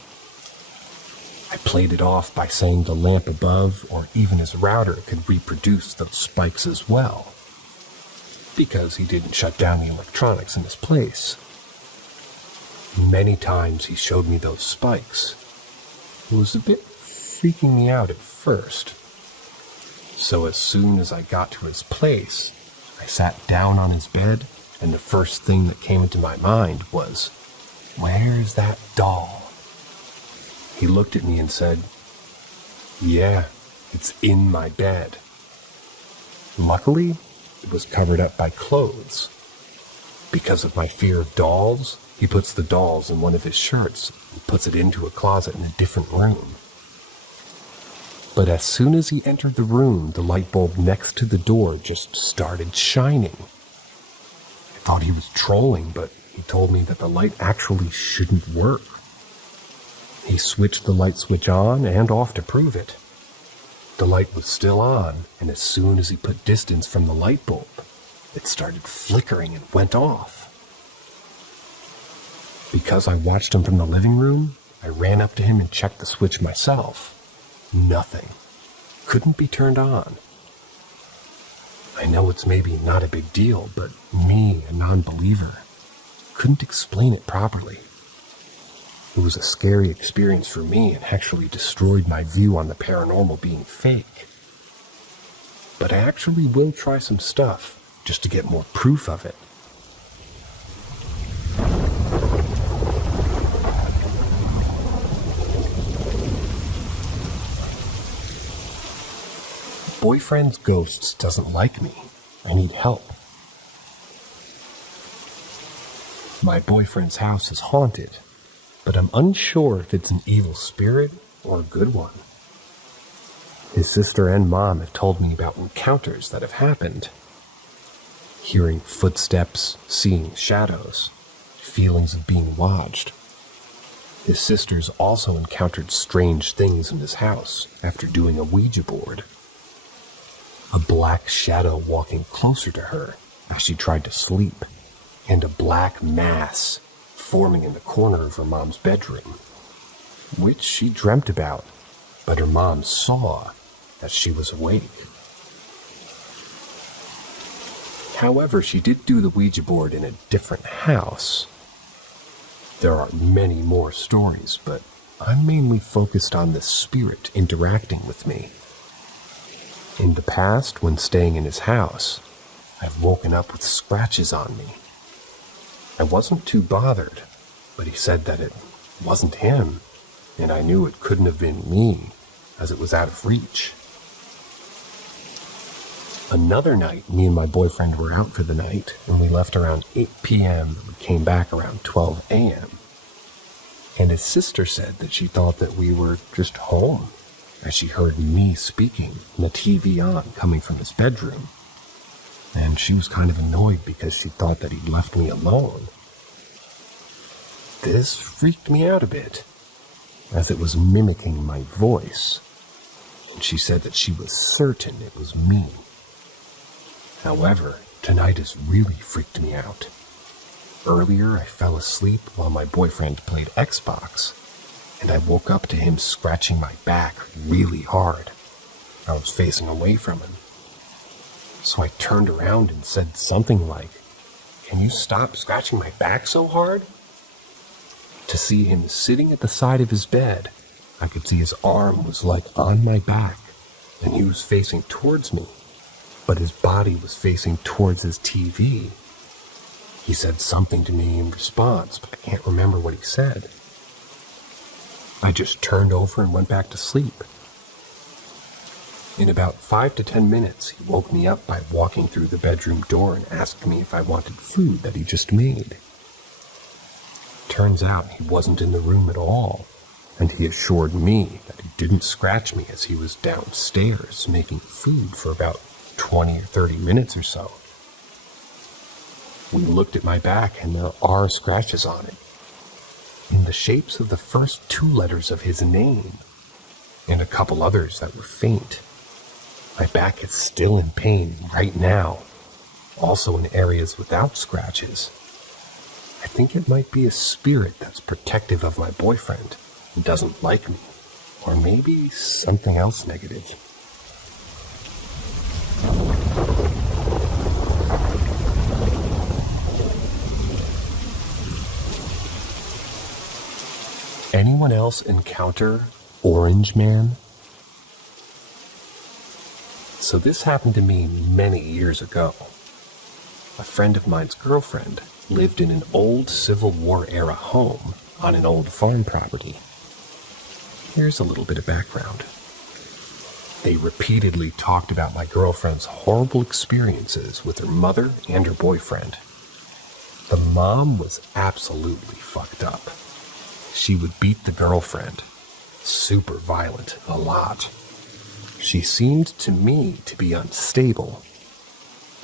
I played it off by saying the lamp above or even his router could reproduce those spikes as well, because he didn't shut down the electronics in his place. Many times he showed me those spikes. It was a bit freaking me out at first. So as soon as I got to his place, I sat down on his bed, and the first thing that came into my mind was, "Where's that doll?" He looked at me and said, "Yeah, it's in my bed." Luckily, it was covered up by clothes. Because of my fear of dolls, he puts the dolls in one of his shirts and puts it into a closet in a different room. But as soon as he entered the room, the light bulb next to the door just started shining. I thought he was trolling, but he told me that the light actually shouldn't work. He switched the light switch on and off to prove it. The light was still on, and as soon as he put distance from the light bulb, it started flickering and went off. Because I watched him from the living room, I ran up to him and checked the switch myself. Nothing. Couldn't be turned on. I know it's maybe not a big deal, but me, a non-believer, couldn't explain it properly. It was a scary experience for me and actually destroyed my view on the paranormal being fake. But I actually will try some stuff just to get more proof of it. Boyfriend's ghosts doesn't like me. I need help. My boyfriend's house is haunted, but I'm unsure if it's an evil spirit or a good one. His sister and mom have told me about encounters that have happened. Hearing footsteps, seeing shadows, feelings of being watched. His sister's also encountered strange things in his house after doing a Ouija board. A black shadow walking closer to her as she tried to sleep, and a black mass forming in the corner of her mom's bedroom, which she dreamt about, but her mom saw as she was awake. However, she did do the Ouija board in a different house. There are many more stories, but I'm mainly focused on this spirit interacting with me. In the past, when staying in his house, I've woken up with scratches on me. I wasn't too bothered, but he said that it wasn't him, and I knew it couldn't have been me, as it was out of reach. Another night, me and my boyfriend were out for the night, and we left around 8 p.m. and we came back around 12 a.m. And his sister said that she thought that we were just home, as she heard me speaking and the TV on coming from his bedroom. And she was kind of annoyed because she thought that he'd left me alone. This freaked me out a bit, as it was mimicking my voice, and she said that she was certain it was me. However, tonight has really freaked me out. Earlier, I fell asleep while my boyfriend played Xbox, and I woke up to him scratching my back really hard. I was facing away from him. So I turned around and said something like, "Can you stop scratching my back so hard?" To see him sitting at the side of his bed, I could see his arm was like on my back, and he was facing towards me, but his body was facing towards his TV. He said something to me in response, but I can't remember what he said. I just turned over and went back to sleep. In about 5 to 10 minutes, he woke me up by walking through the bedroom door and asked me if I wanted food that he just made. Turns out he wasn't in the room at all, and he assured me that he didn't scratch me as he was downstairs making food for about 20 or 30 minutes or so. We looked at my back and there are scratches on it, in the shapes of the first 2 letters of his name, and a couple others that were faint. My back is still in pain right now, also in areas without scratches. I think it might be a spirit that's protective of my boyfriend and doesn't like me, or maybe something else negative. Anyone else encounter Orange Man? So this happened to me many years ago. A friend of mine's girlfriend lived in an old Civil War era home on an old farm property. Here's a little bit of background. They repeatedly talked about my girlfriend's horrible experiences with her mother and her boyfriend. The mom was absolutely fucked up. She would beat the girlfriend. Super violent, a lot. She seemed to me to be unstable.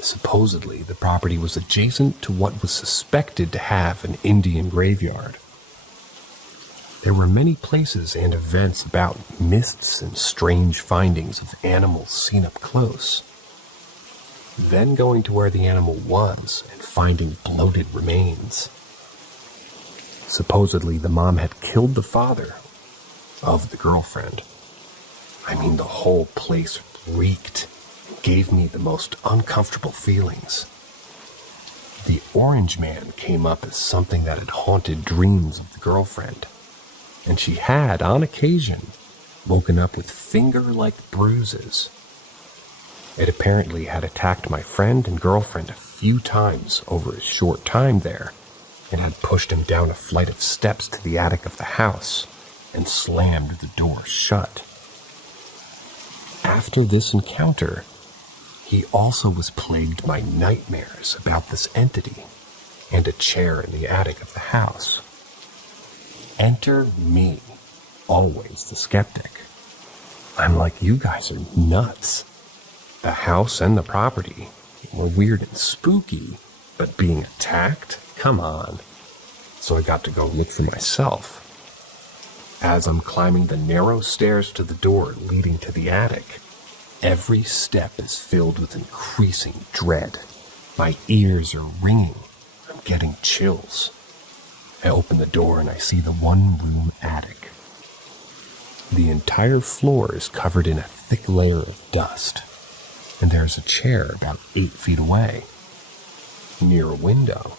Supposedly, the property was adjacent to what was suspected to have an Indian graveyard. There were many places and events about mists and strange findings of animals seen up close. Then going to where the animal was and finding bloated remains. Supposedly, the mom had killed the father of the girlfriend. I mean, the whole place reeked gave me the most uncomfortable feelings. The orange man came up as something that had haunted dreams of the girlfriend, and she had, on occasion, woken up with finger-like bruises. It apparently had attacked my friend and girlfriend a few times over a short time there, and had pushed him down a flight of steps to the attic of the house and slammed the door shut. After this encounter, he also was plagued by nightmares about this entity and a chair in the attic of the house. Enter me, always the skeptic. I'm like, you guys are nuts. The house and the property were weird and spooky, but being attacked? Come on. So I got to go look for myself. As I'm climbing the narrow stairs to the door leading to the attic, every step is filled with increasing dread. My ears are ringing. I'm getting chills. I open the door and I see the one-room attic. The entire floor is covered in a thick layer of dust, and there's a chair about 8 feet away, near a window.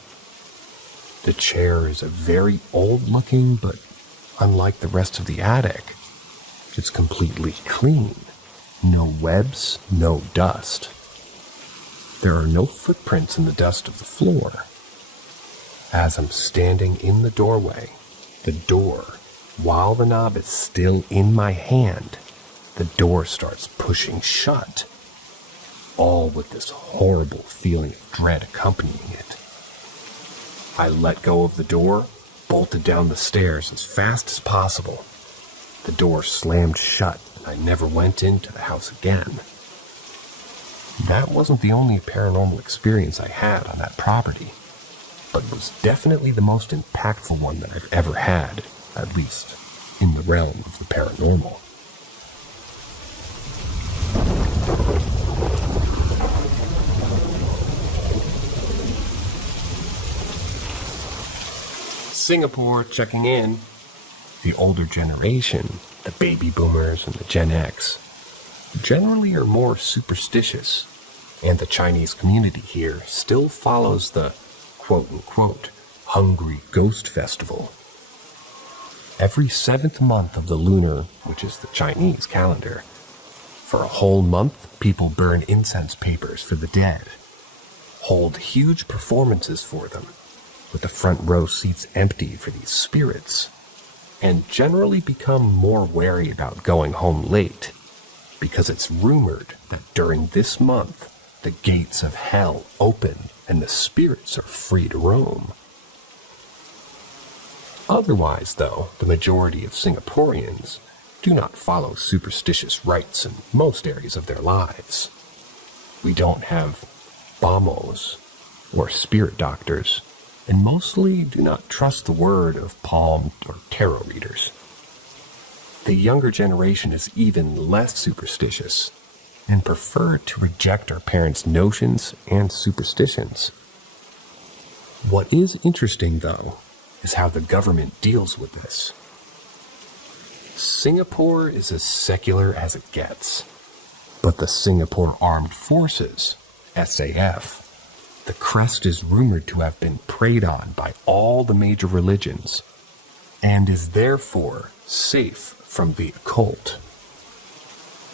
The chair is a very old-looking, but unlike the rest of the attic, it's completely clean. No webs, no dust. There are no footprints in the dust of the floor. As I'm standing in the doorway, the door, while the knob is still in my hand, the door starts pushing shut, all with this horrible feeling of dread accompanying it. I let go of the door, bolted down the stairs as fast as possible. The door slammed shut, and I never went into the house again. That wasn't the only paranormal experience I had on that property, but it was definitely the most impactful one that I've ever had, at least in the realm of the paranormal. Singapore checking in. The older generation, the baby boomers and the Gen X, generally are more superstitious, and the Chinese community here still follows the quote-unquote hungry ghost festival. Every 7th month of the lunar, which is the Chinese calendar, for a whole month, people burn incense papers for the dead, hold huge performances for them, with the front row seats empty for these spirits, and generally become more wary about going home late, because it's rumored that during this month, the gates of hell open and the spirits are free to roam. Otherwise, though, the majority of Singaporeans do not follow superstitious rites in most areas of their lives. We don't have bamos or spirit doctors, and mostly do not trust the word of palm or tarot readers. The younger generation is even less superstitious and prefer to reject our parents' notions and superstitions. What is interesting, though, is how the government deals with this. Singapore is as secular as it gets, but the Singapore Armed Forces, SAF, the crest is rumored to have been preyed on by all the major religions, and is therefore safe from the occult.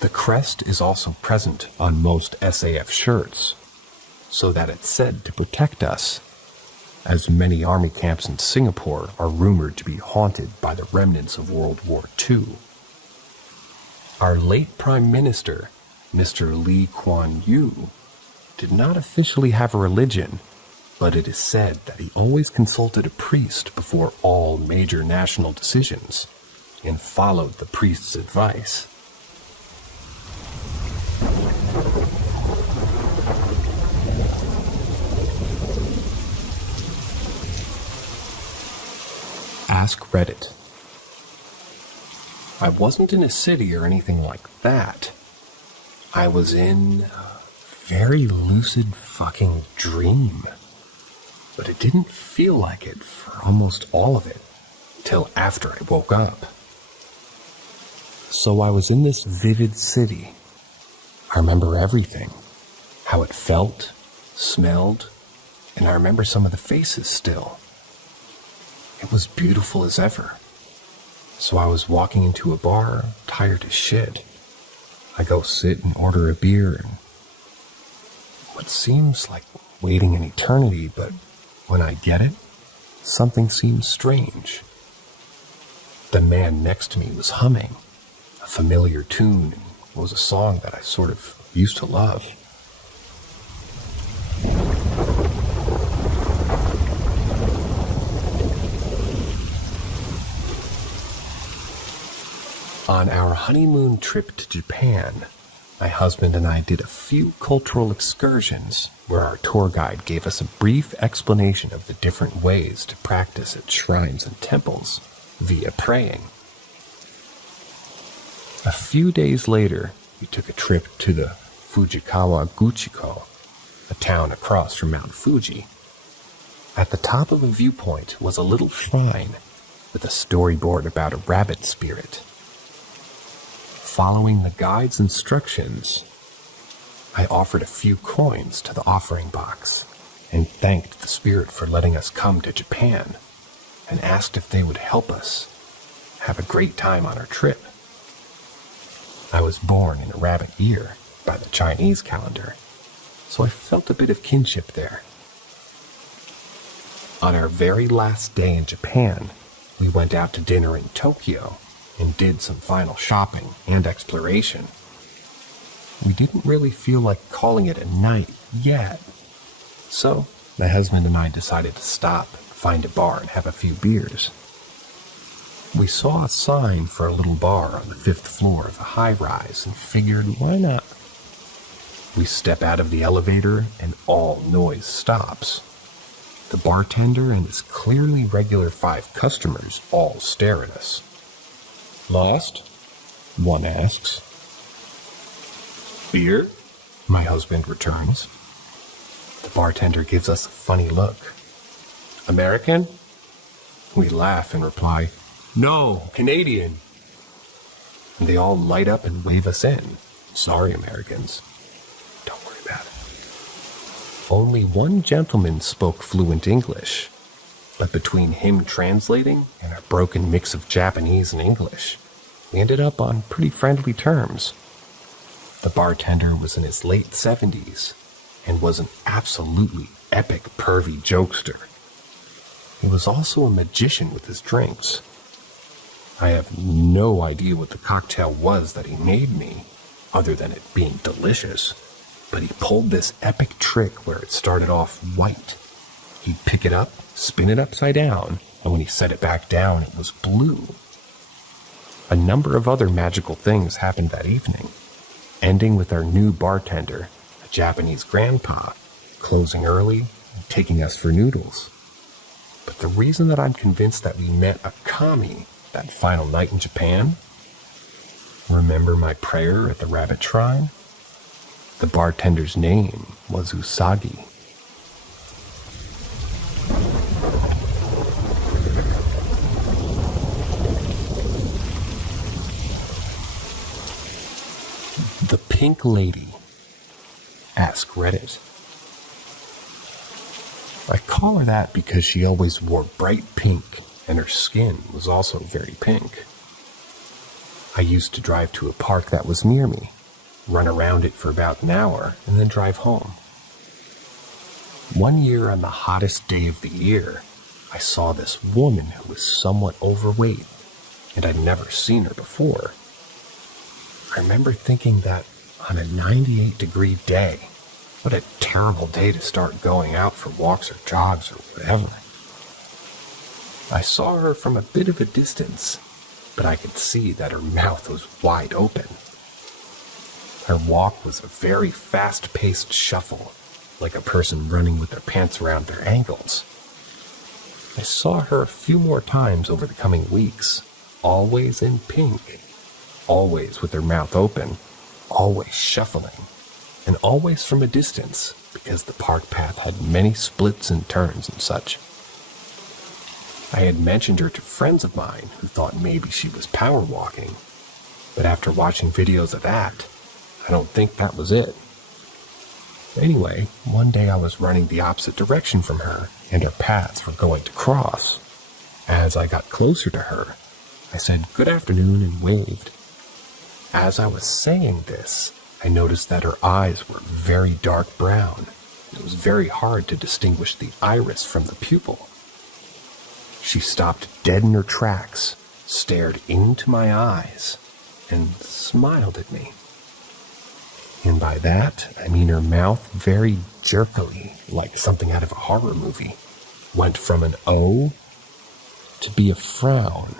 The crest is also present on most SAF shirts, so that it's said to protect us, as many army camps in Singapore are rumored to be haunted by the remnants of World War II. Our late Prime Minister, Mr. Lee Kuan Yew, did not officially have a religion, but it is said that he always consulted a priest before all major national decisions, and followed the priest's advice. Ask Reddit. I wasn't in a city or anything like that. I was in a very lucid fucking dream. But it didn't feel like it for almost all of it, till after I woke up. So I was in this vivid city. I remember everything, how it felt, smelled, and I remember some of the faces still. It was beautiful as ever. So I was walking into a bar, tired as shit. I go sit and order a beer, and what seems like waiting an eternity, but when I get it, something seems strange. The man next to me was humming a familiar tune, and it was a song that I sort of used to love. On our honeymoon trip to Japan, my husband and I did a few cultural excursions where our tour guide gave us a brief explanation of the different ways to practice at shrines and temples via praying. A few days later, we took a trip to the Fujikawa Guchiko, a town across from Mount Fuji. At the top of a viewpoint was a little shrine with a storyboard about a rabbit spirit. Following the guide's instructions, I offered a few coins to the offering box and thanked the spirit for letting us come to Japan and asked if they would help us have a great time on our trip. I was born in a rabbit year by the Chinese calendar, so I felt a bit of kinship there. On our very last day in Japan, we went out to dinner in Tokyo and did some final shopping and exploration. We didn't really feel like calling it a night yet, so my husband and I decided to stop, find a bar, and have a few beers. We saw a sign for a little bar on the 5th floor of a high-rise and figured, why not? We step out of the elevator and all noise stops. The bartender and his clearly regular 5 customers all stare at us. Lost? One asks. Beer? My husband returns. The bartender gives us a funny look. American? We laugh and reply, No, Canadian. And they all light up and wave us in. Sorry, Americans. Don't worry about it. Only one gentleman spoke fluent English, but between him translating and a broken mix of Japanese and English, we ended up on pretty friendly terms. The bartender was in his late 70s and was an absolutely epic pervy jokester. He was also a magician with his drinks. I have no idea what the cocktail was that he made me, other than it being delicious, but he pulled this epic trick where it started off white. He'd pick it up, spin it upside down, and when he set it back down, it was blue. A number of other magical things happened that evening, ending with our new bartender, a Japanese grandpa, closing early and taking us for noodles. But the reason that I'm convinced that we met a kami that final night in Japan, remember my prayer at the rabbit shrine? The bartender's name was Usagi. The Pink Lady. Ask Reddit. I call her that because she always wore bright pink and her skin was also very pink. I used to drive to a park that was near me, run around it for about an hour, and then drive home. One year on the hottest day of the year, I saw this woman who was somewhat overweight, and I'd never seen her before. I remember thinking that on a 98-degree day, what a terrible day to start going out for walks or jogs or whatever. I saw her from a bit of a distance, but I could see that her mouth was wide open. Her walk was a very fast-paced shuffle, like a person running with their pants around their ankles. I saw her a few more times over the coming weeks, always in pink, always with her mouth open, always shuffling, and always from a distance because the park path had many splits and turns and such. I had mentioned her to friends of mine who thought maybe she was power walking, but after watching videos of that, I don't think that was it. Anyway, one day I was running the opposite direction from her, and our paths were going to cross. As I got closer to her, I said good afternoon and waved. As I was saying this, I noticed that her eyes were very dark brown. It was very hard to distinguish the iris from the pupil. She stopped dead in her tracks, stared into my eyes, and smiled at me. And by that, I mean her mouth very jerkily, like something out of a horror movie, went from an O to be a frown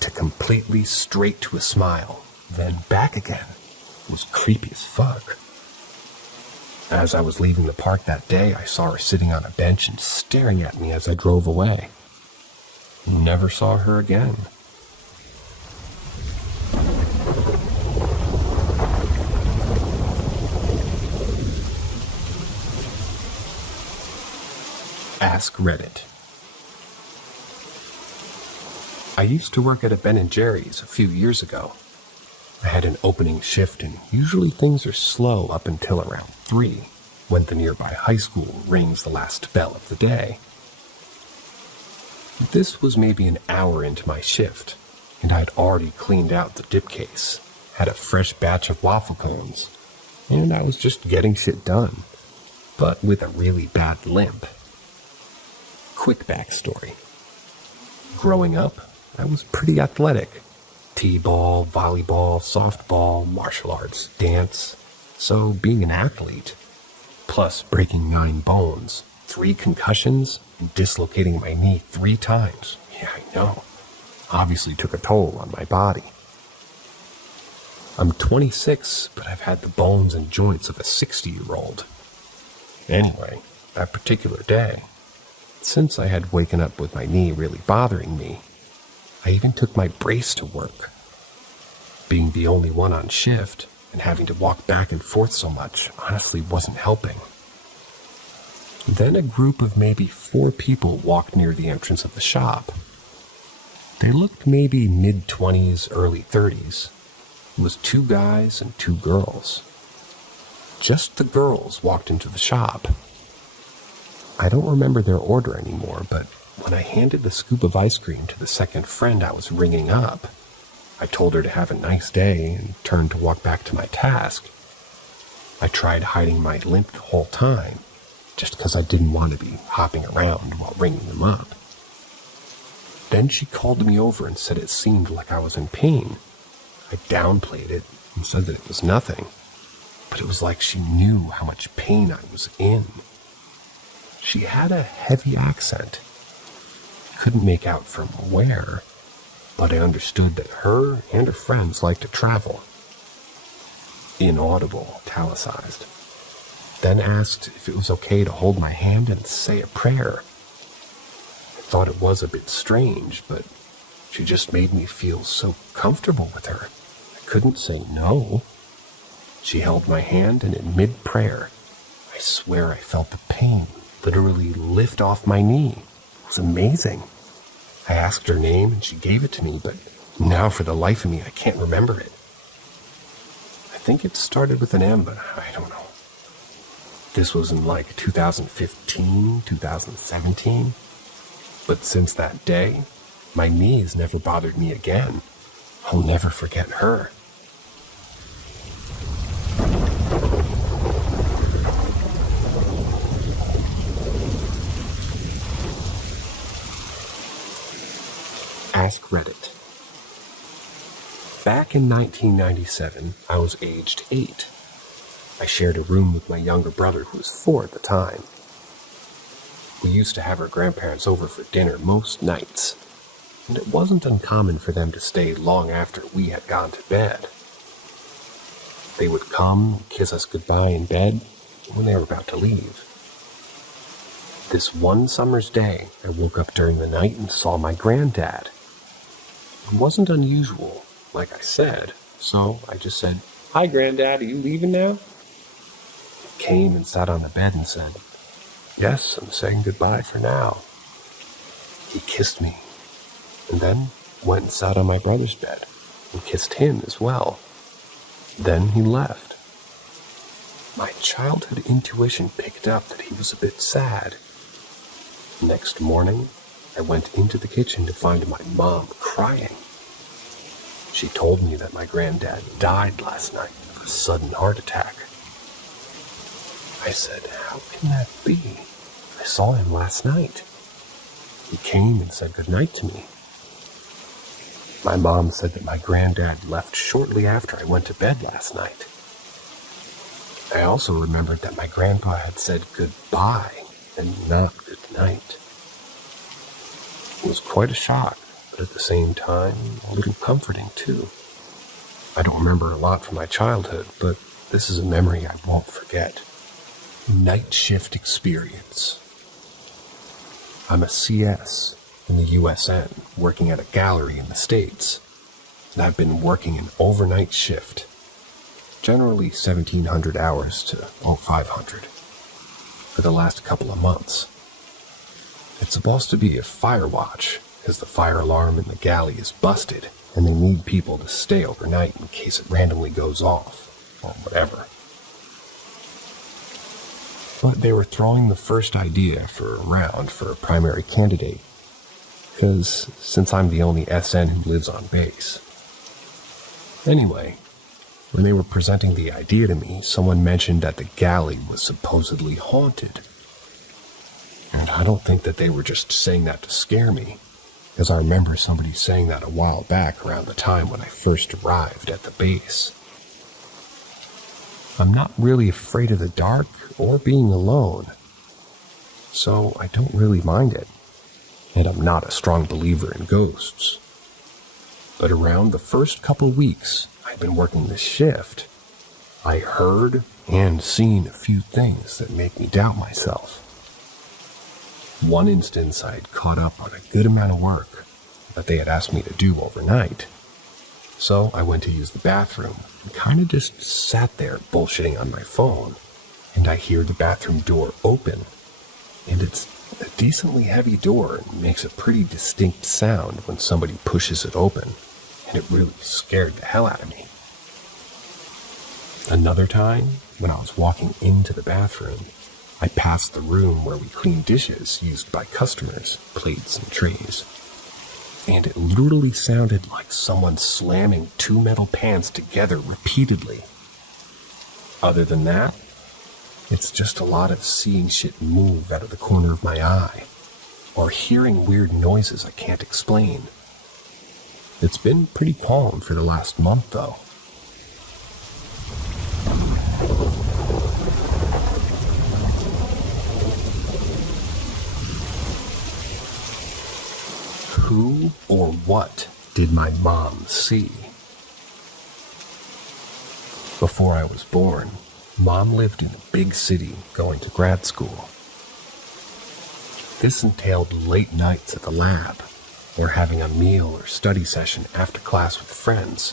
to completely straight to a smile, then back again. It was creepy as fuck. As I was leaving the park that day, I saw her sitting on a bench and staring at me as I drove away. Never saw her again. Ask Reddit. I used to work at a Ben & Jerry's a few years ago. I had an opening shift, and usually things are slow up until around 3, when the nearby high school rings the last bell of the day. This was maybe an hour into my shift, and I'd already cleaned out the dip case, had a fresh batch of waffle cones, and I was just getting shit done, but with a really bad limp. Quick backstory. Growing up, I was pretty athletic. T-ball, volleyball, softball, martial arts, dance. So being an athlete, plus breaking 9 bones, 3 concussions, and dislocating my knee 3 times. Yeah, I know. Obviously took a toll on my body. I'm 26, but I've had the bones and joints of a 60-year-old. Anyway, that particular day, since I had waken up with my knee really bothering me, I even took my brace to work. Being the only one on shift and having to walk back and forth so much honestly wasn't helping. Then a group of maybe 4 people walked near the entrance of the shop. They looked maybe mid-20s, early 30s. It was 2 guys and 2 girls. Just the girls walked into the shop. I don't remember their order anymore, but when I handed the scoop of ice cream to the second friend I was ringing up, I told her to have a nice day and turned to walk back to my task. I tried hiding my limp the whole time, just because I didn't want to be hopping around while ringing them up. Then she called me over and said it seemed like I was in pain. I downplayed it and said that it was nothing, but it was like she knew how much pain I was in. She had a heavy accent. Couldn't make out from where, but I understood that her and her friends liked to travel. Inaudible, italicized. Then asked if it was okay to hold my hand and say a prayer. I thought it was a bit strange, but she just made me feel so comfortable with her. I couldn't say no. She held my hand, and in mid-prayer, I swear I felt the pain literally lift off my knee. It was amazing. I asked her name, and she gave it to me, but now for the life of me, I can't remember it. I think it started with an M, but I don't know. This was in like 2015, 2017. But since that day, my knees never bothered me again. I'll never forget her. Ask Reddit. Back in 1997, I was aged 8. I shared a room with my younger brother, who was 4 at the time. We used to have our grandparents over for dinner most nights, and it wasn't uncommon for them to stay long after we had gone to bed. They would come and kiss us goodbye in bed when they were about to leave. This one summer's day, I woke up during the night and saw my granddad. It wasn't unusual, like I said, so I just said, "Hi, Granddad, are you leaving now?" He came and sat on the bed and said, "Yes, I'm saying goodbye for now." He kissed me, and then went and sat on my brother's bed and kissed him as well. Then he left. My childhood intuition picked up that he was a bit sad. Next morning, I went into the kitchen to find my mom crying. She told me that my granddad died last night of a sudden heart attack. I said, "How can that be? I saw him last night. He came and said goodnight to me." My mom said that my granddad left shortly after I went to bed last night. I also remembered that my grandpa had said goodbye and not goodnight. It was quite a shock, but at the same time, a little comforting too. I don't remember a lot from my childhood, but this is a memory I won't forget. Night shift experience. I'm a CS in the USN, working at a gallery in the States, and I've been working an overnight shift, generally 1,700 hours to 500, for the last couple of months. It's supposed to be a fire watch, because the fire alarm in the galley is busted, and they need people to stay overnight in case it randomly goes off, or whatever. But they were throwing the first idea for a round for a primary candidate, because since I'm the only SN who lives on base. Anyway, when they were presenting the idea to me, someone mentioned that the galley was supposedly haunted. And I don't think that they were just saying that to scare me, as I remember somebody saying that a while back around the time when I first arrived at the base. I'm not really afraid of the dark or being alone, so I don't really mind it. And I'm not a strong believer in ghosts. But around the first couple weeks I'd been working this shift, I heard and seen a few things that make me doubt myself. One instance, I'd caught up on a good amount of work that they had asked me to do overnight. So I went to use the bathroom and kind of just sat there bullshitting on my phone, and I hear the bathroom door open, and it's a decently heavy door and makes a pretty distinct sound when somebody pushes it open, and it really scared the hell out of me. Another time, when I was walking into the bathroom, I passed the room where we clean dishes used by customers, plates and trays, and it literally sounded like someone slamming two metal pans together repeatedly. Other than that, it's just a lot of seeing shit move out of the corner of my eye, or hearing weird noises I can't explain. It's been pretty calm for the last month, though. Who or what did my mom see? Before I was born, Mom lived in a big city going to grad school. This entailed late nights at the lab, or having a meal or study session after class with friends,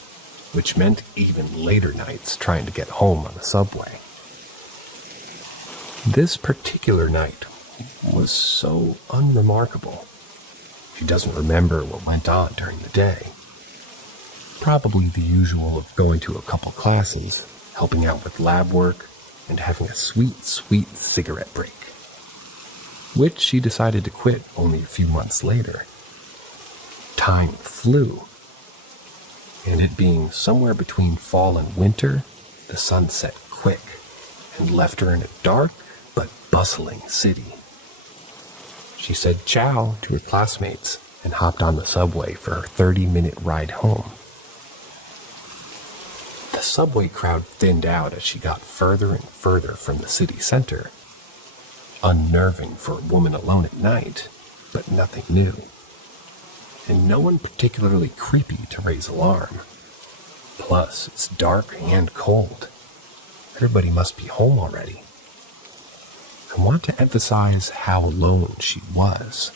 which meant even later nights trying to get home on the subway. This particular night was so unremarkable. She doesn't remember what went on during the day. Probably the usual of going to a couple classes, helping out with lab work, and having a sweet, sweet cigarette break, which she decided to quit only a few months later. Time flew, and it being somewhere between fall and winter, the sun set quick and left her in a dark but bustling city. She said ciao to her classmates and hopped on the subway for her 30-minute ride home. The subway crowd thinned out as she got further and further from the city center. Unnerving for a woman alone at night, but nothing new. And no one particularly creepy to raise alarm. Plus, it's dark and cold. Everybody must be home already. I want to emphasize how alone she was.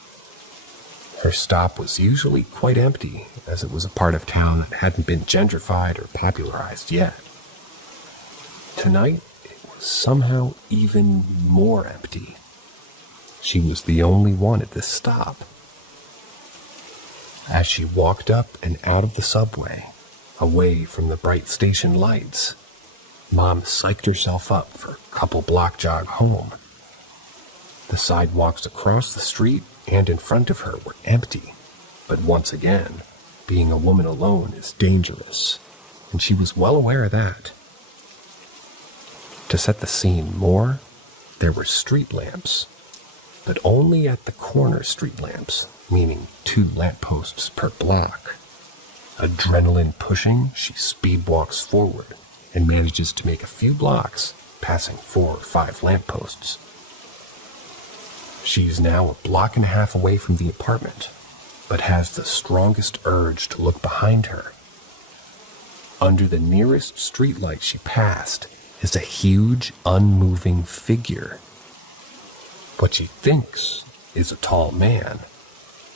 Her stop was usually quite empty, as it was a part of town that hadn't been gentrified or popularized yet. Tonight, it was somehow even more empty. She was the only one at this stop. As she walked up and out of the subway, away from the bright station lights, Mom psyched herself up for a couple block jog home. The sidewalks across the street and in front of her were empty, but once again, being a woman alone is dangerous, and she was well aware of that. To set the scene more, there were street lamps, but only at the corner street lamps, meaning 2 lampposts per block. Adrenaline pushing, she speed walks forward and manages to make a few blocks, passing 4 or 5 lampposts. She's now a block and a half away from the apartment, but has the strongest urge to look behind her. Under the nearest streetlight she passed is a huge, unmoving figure. What she thinks is a tall man.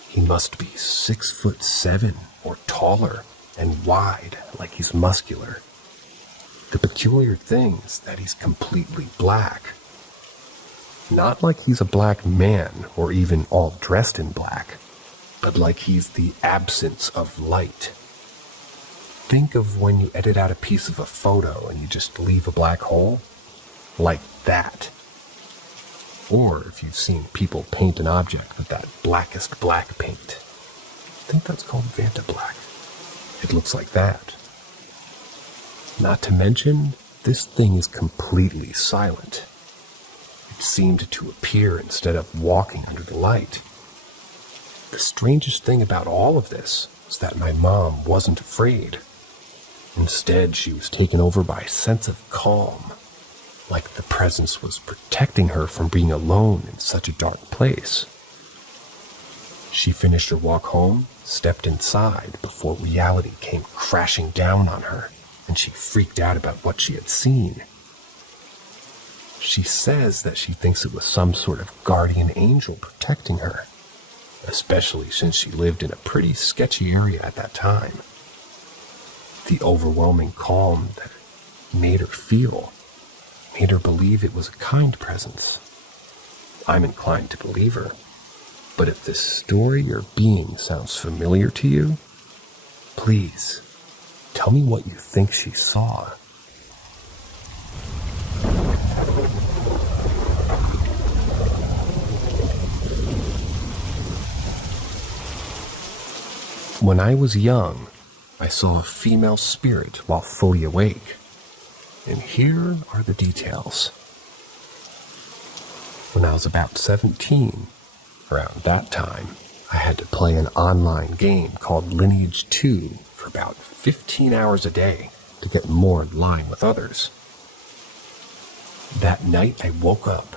He must be 6'7" or taller and wide, like he's muscular. The peculiar thing is that he's completely black. Not like he's a black man or even all dressed in black, but like he's the absence of light. Think of when you edit out a piece of a photo and you just leave a black hole. Like that. Or if you've seen people paint an object with that blackest black paint. I think that's called Vanta Black. It looks like that. Not to mention, this thing is completely silent. It seemed to appear instead of walking under the light. The strangest thing about all of this was that my mom wasn't afraid. Instead, she was taken over by a sense of calm, like the presence was protecting her from being alone in such a dark place. She finished her walk home, stepped inside before reality came crashing down on her, and she freaked out about what she had seen. She says that she thinks it was some sort of guardian angel protecting her, especially since she lived in a pretty sketchy area at that time. The overwhelming calm that it made her feel made her believe it was a kind presence. I'm inclined to believe her, but if this story or being sounds familiar to you, please tell me what you think she saw. When I was young, I saw a female spirit while fully awake, and here are the details. When I was about 17, around that time, I had to play an online game called Lineage 2 for about 15 hours a day to get more in line with others. That night I woke up,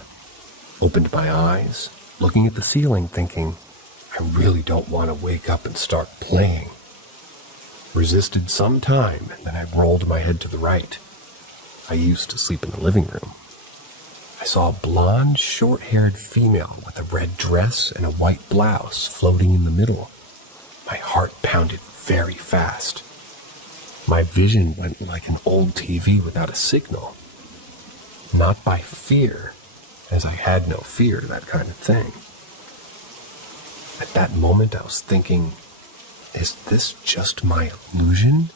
opened my eyes, looking at the ceiling thinking, I really don't want to wake up and start playing. Resisted some time, and then I rolled my head to the right. I used to sleep in the living room. I saw a blonde, short-haired female with a red dress and a white blouse floating in the middle. My heart pounded very fast. My vision went like an old TV without a signal. Not by fear, as I had no fear of that kind of thing. At that moment, I was thinking, is this just my illusion?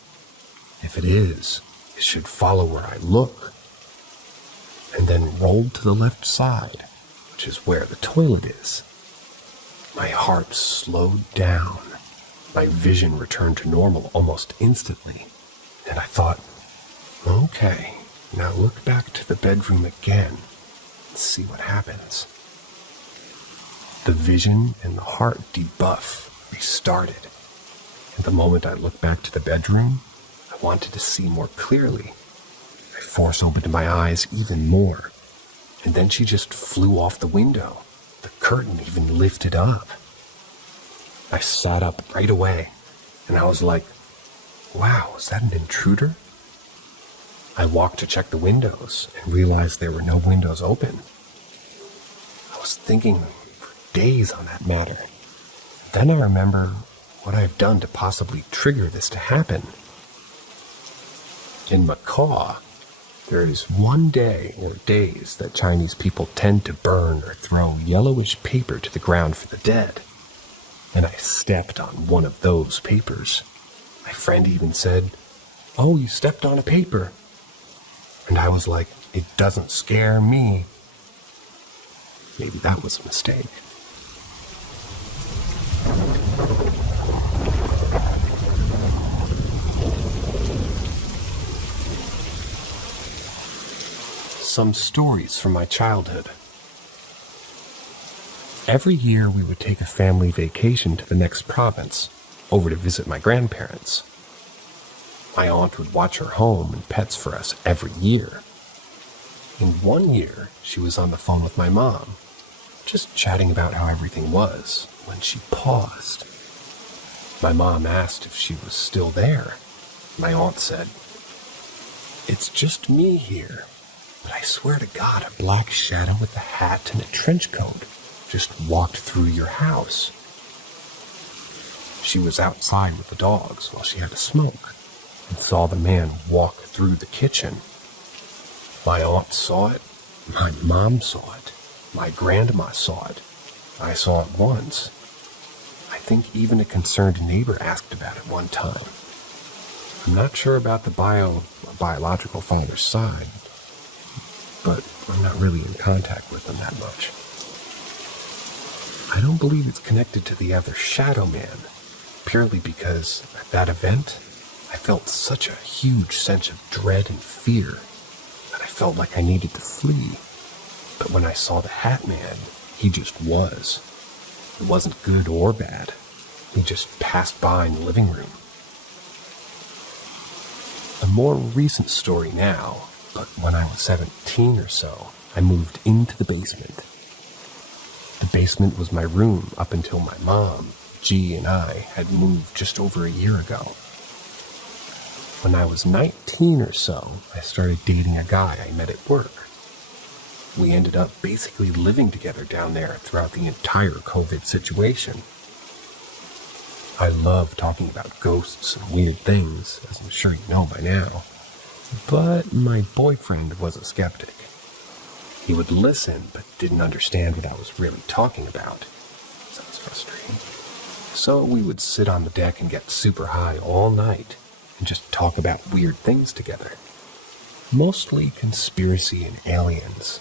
If it is, it should follow where I look. And then rolled to the left side, which is where the toilet is. My heart slowed down. My vision returned to normal almost instantly. And I thought, okay, now look back to the bedroom again and see what happens. The vision and the heart debuff restarted. And the moment I looked back to the bedroom, I wanted to see more clearly. I force opened my eyes even more, and then she just flew off the window. The curtain even lifted up. I sat up right away, and I was like, wow, is that an intruder? I walked to check the windows and realized there were no windows open. I was thinking for days on that matter. Then I remember what I've done to possibly trigger this to happen. In Macaw, there is one day or days that Chinese people tend to burn or throw yellowish paper to the ground for the dead. And I stepped on one of those papers. My friend even said, "Oh, you stepped on a paper." And I was like, it doesn't scare me. Maybe that was a mistake. Some stories from my childhood. Every year we would take a family vacation to the next province, over to visit my grandparents. My aunt would watch her home and pets for us every year. In one year, she was on the phone with my mom, just chatting about how everything was, when she paused. My mom asked if she was still there. My aunt said, "It's just me here, but I swear to God, a black shadow with a hat and a trench coat just walked through your house." She was outside with the dogs while she had a smoke and saw the man walk through the kitchen. My aunt saw it, my mom saw it, my grandma saw it, I saw it once. I think even a concerned neighbor asked about it one time. I'm not sure about the biological father's side, but I'm not really in contact with them that much. I don't believe it's connected to the other Shadow Man, purely because at that event, I felt such a huge sense of dread and fear that I felt like I needed to flee. But when I saw the Hat Man, he just was. It wasn't good or bad. He just passed by in the living room. A more recent story now, but when I was 17 or so, I moved into the basement. The basement was my room up until my mom, G, and I had moved just over a year ago. When I was 19 or so, I started dating a guy I met at work. We ended up basically living together down there throughout the entire COVID situation. I love talking about ghosts and weird things, as I'm sure you know by now. But my boyfriend was a skeptic. He would listen, but didn't understand what I was really talking about. Sounds frustrating. So we would sit on the deck and get super high all night and just talk about weird things together. Mostly conspiracy and aliens.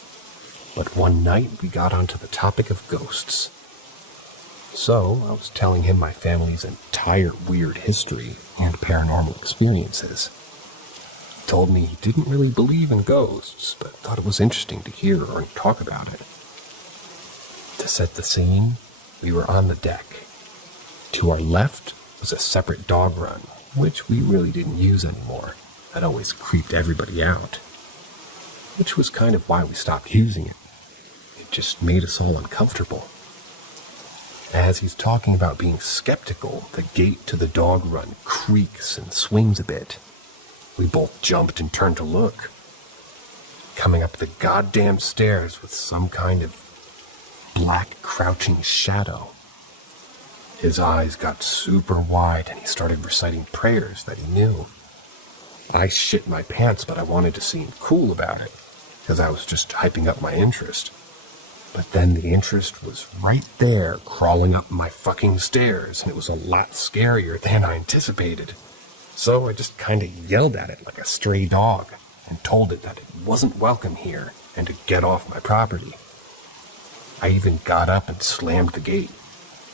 But one night we got onto the topic of ghosts. So I was telling him my family's entire weird history and paranormal experiences. He told me he didn't really believe in ghosts, but thought it was interesting to hear or talk about it. To set the scene, we were on the deck. To our left was a separate dog run, which we really didn't use anymore. That always creeped everybody out. Which was kind of why we stopped using it. It just made us all uncomfortable. As he's talking about being skeptical, the gate to the dog run creaks and swings a bit. We both jumped and turned to look. Coming up the goddamn stairs with some kind of black crouching shadow. His eyes got super wide and he started reciting prayers that he knew. I shit my pants, but I wanted to seem cool about it, because I was just hyping up my interest. But then the interest was right there, crawling up my fucking stairs, and it was a lot scarier than I anticipated. So I just kinda yelled at it like a stray dog, and told it that it wasn't welcome here, and to get off my property. I even got up and slammed the gate,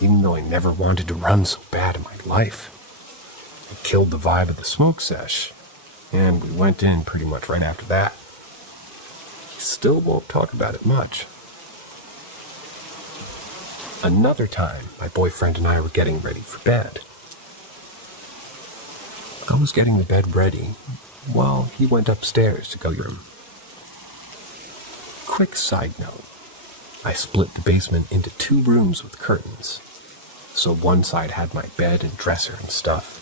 even though I never wanted to run so bad in my life. It killed the vibe of the smoke sesh, and we went in pretty much right after that. Still won't talk about it much. Another time, my boyfriend and I were getting ready for bed. I was getting the bed ready while he went upstairs to go to him. Quick side note, I split the basement into 2 rooms with curtains. So one side had my bed and dresser and stuff,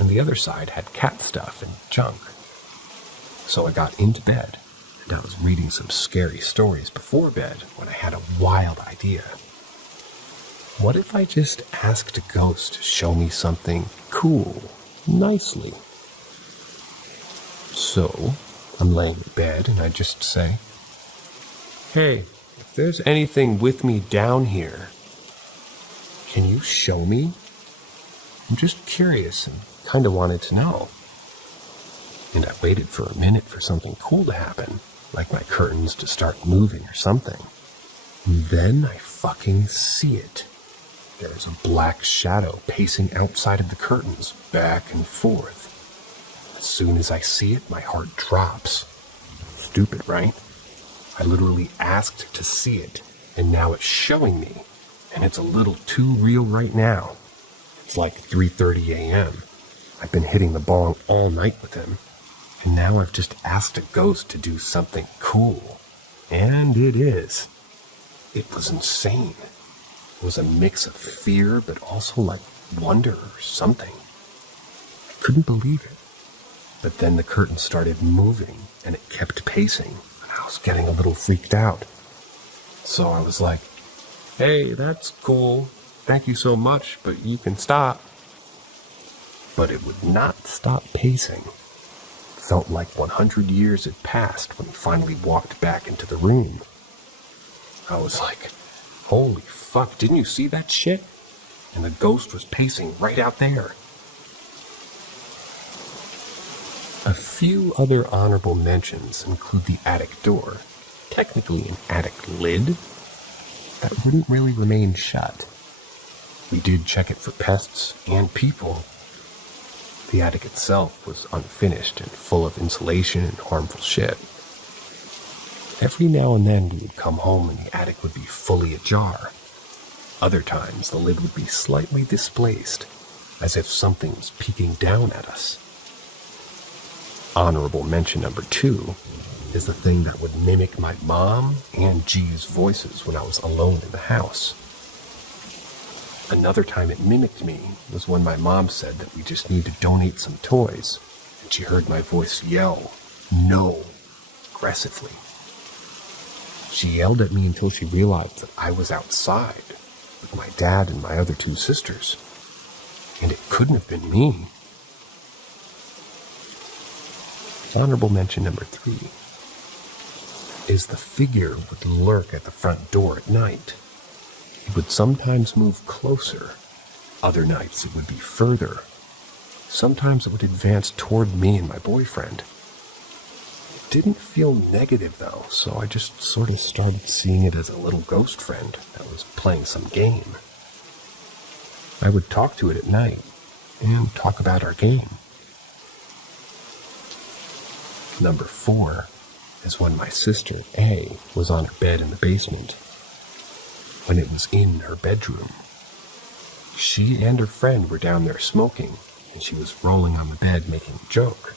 and the other side had cat stuff and junk. So I got into bed, and I was reading some scary stories before bed when I had a wild idea. What if I just asked a ghost to show me something cool, nicely? So, I'm laying in bed and I just say, "Hey, if there's anything with me down here, can you show me? I'm just curious and kind of wanted to know." and I waited for a minute for something cool to happen, like my curtains to start moving or something. And then I fucking see it. There's a black shadow pacing outside of the curtains, back and forth. As soon as I see it, my heart drops. Stupid, right? I literally asked to see it, and now it's showing me, and it's a little too real right now. It's like 3:30 a.m. I've been hitting the bong all night with him, and now I've just asked a ghost to do something cool. And it is. It was insane. It was a mix of fear, but also like wonder or something. I couldn't believe it. But then the curtain started moving, and it kept pacing, and I was getting a little freaked out. So I was like, "Hey, that's cool. Thank you so much, but you can stop." But it would not stop pacing. It felt like 100 years had passed when he finally walked back into the room. I was like, "Holy fuck, didn't you see that shit?" And the ghost was pacing right out there. A few other honorable mentions include the attic door, technically an attic lid, that wouldn't really remain shut. We did check it for pests and people. The attic itself was unfinished and full of insulation and harmful shit. Every now and then we would come home and the attic would be fully ajar. Other times the lid would be slightly displaced, as if something was peeking down at us. Honorable mention number 2 is the thing that would mimic my mom and G's voices when I was alone in the house. Another time it mimicked me was when my mom said that we just need to donate some toys, and she heard my voice yell, "No," aggressively. She yelled at me until she realized that I was outside with my dad and my other 2 sisters, and it couldn't have been me. Honorable mention number 3 is the figure would lurk at the front door at night. It would sometimes move closer. Other nights it would be further. Sometimes it would advance toward me and my boyfriend. It didn't feel negative though, so I just sort of started seeing it as a little ghost friend that was playing some game. I would talk to it at night and talk about our game. Number 4 is when my sister, A, was on her bed in the basement. When it was in her bedroom. She and her friend were down there smoking, and she was rolling on the bed making a joke.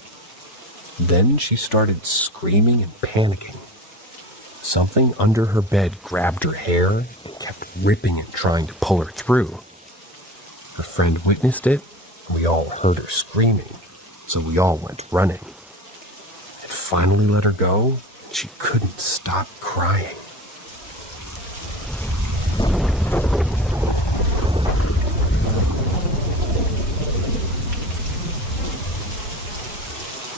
Then she started screaming and panicking. Something under her bed grabbed her hair and kept ripping and trying to pull her through. Her friend witnessed it, and we all heard her screaming, so we all went running. It finally let her go, and she couldn't stop crying.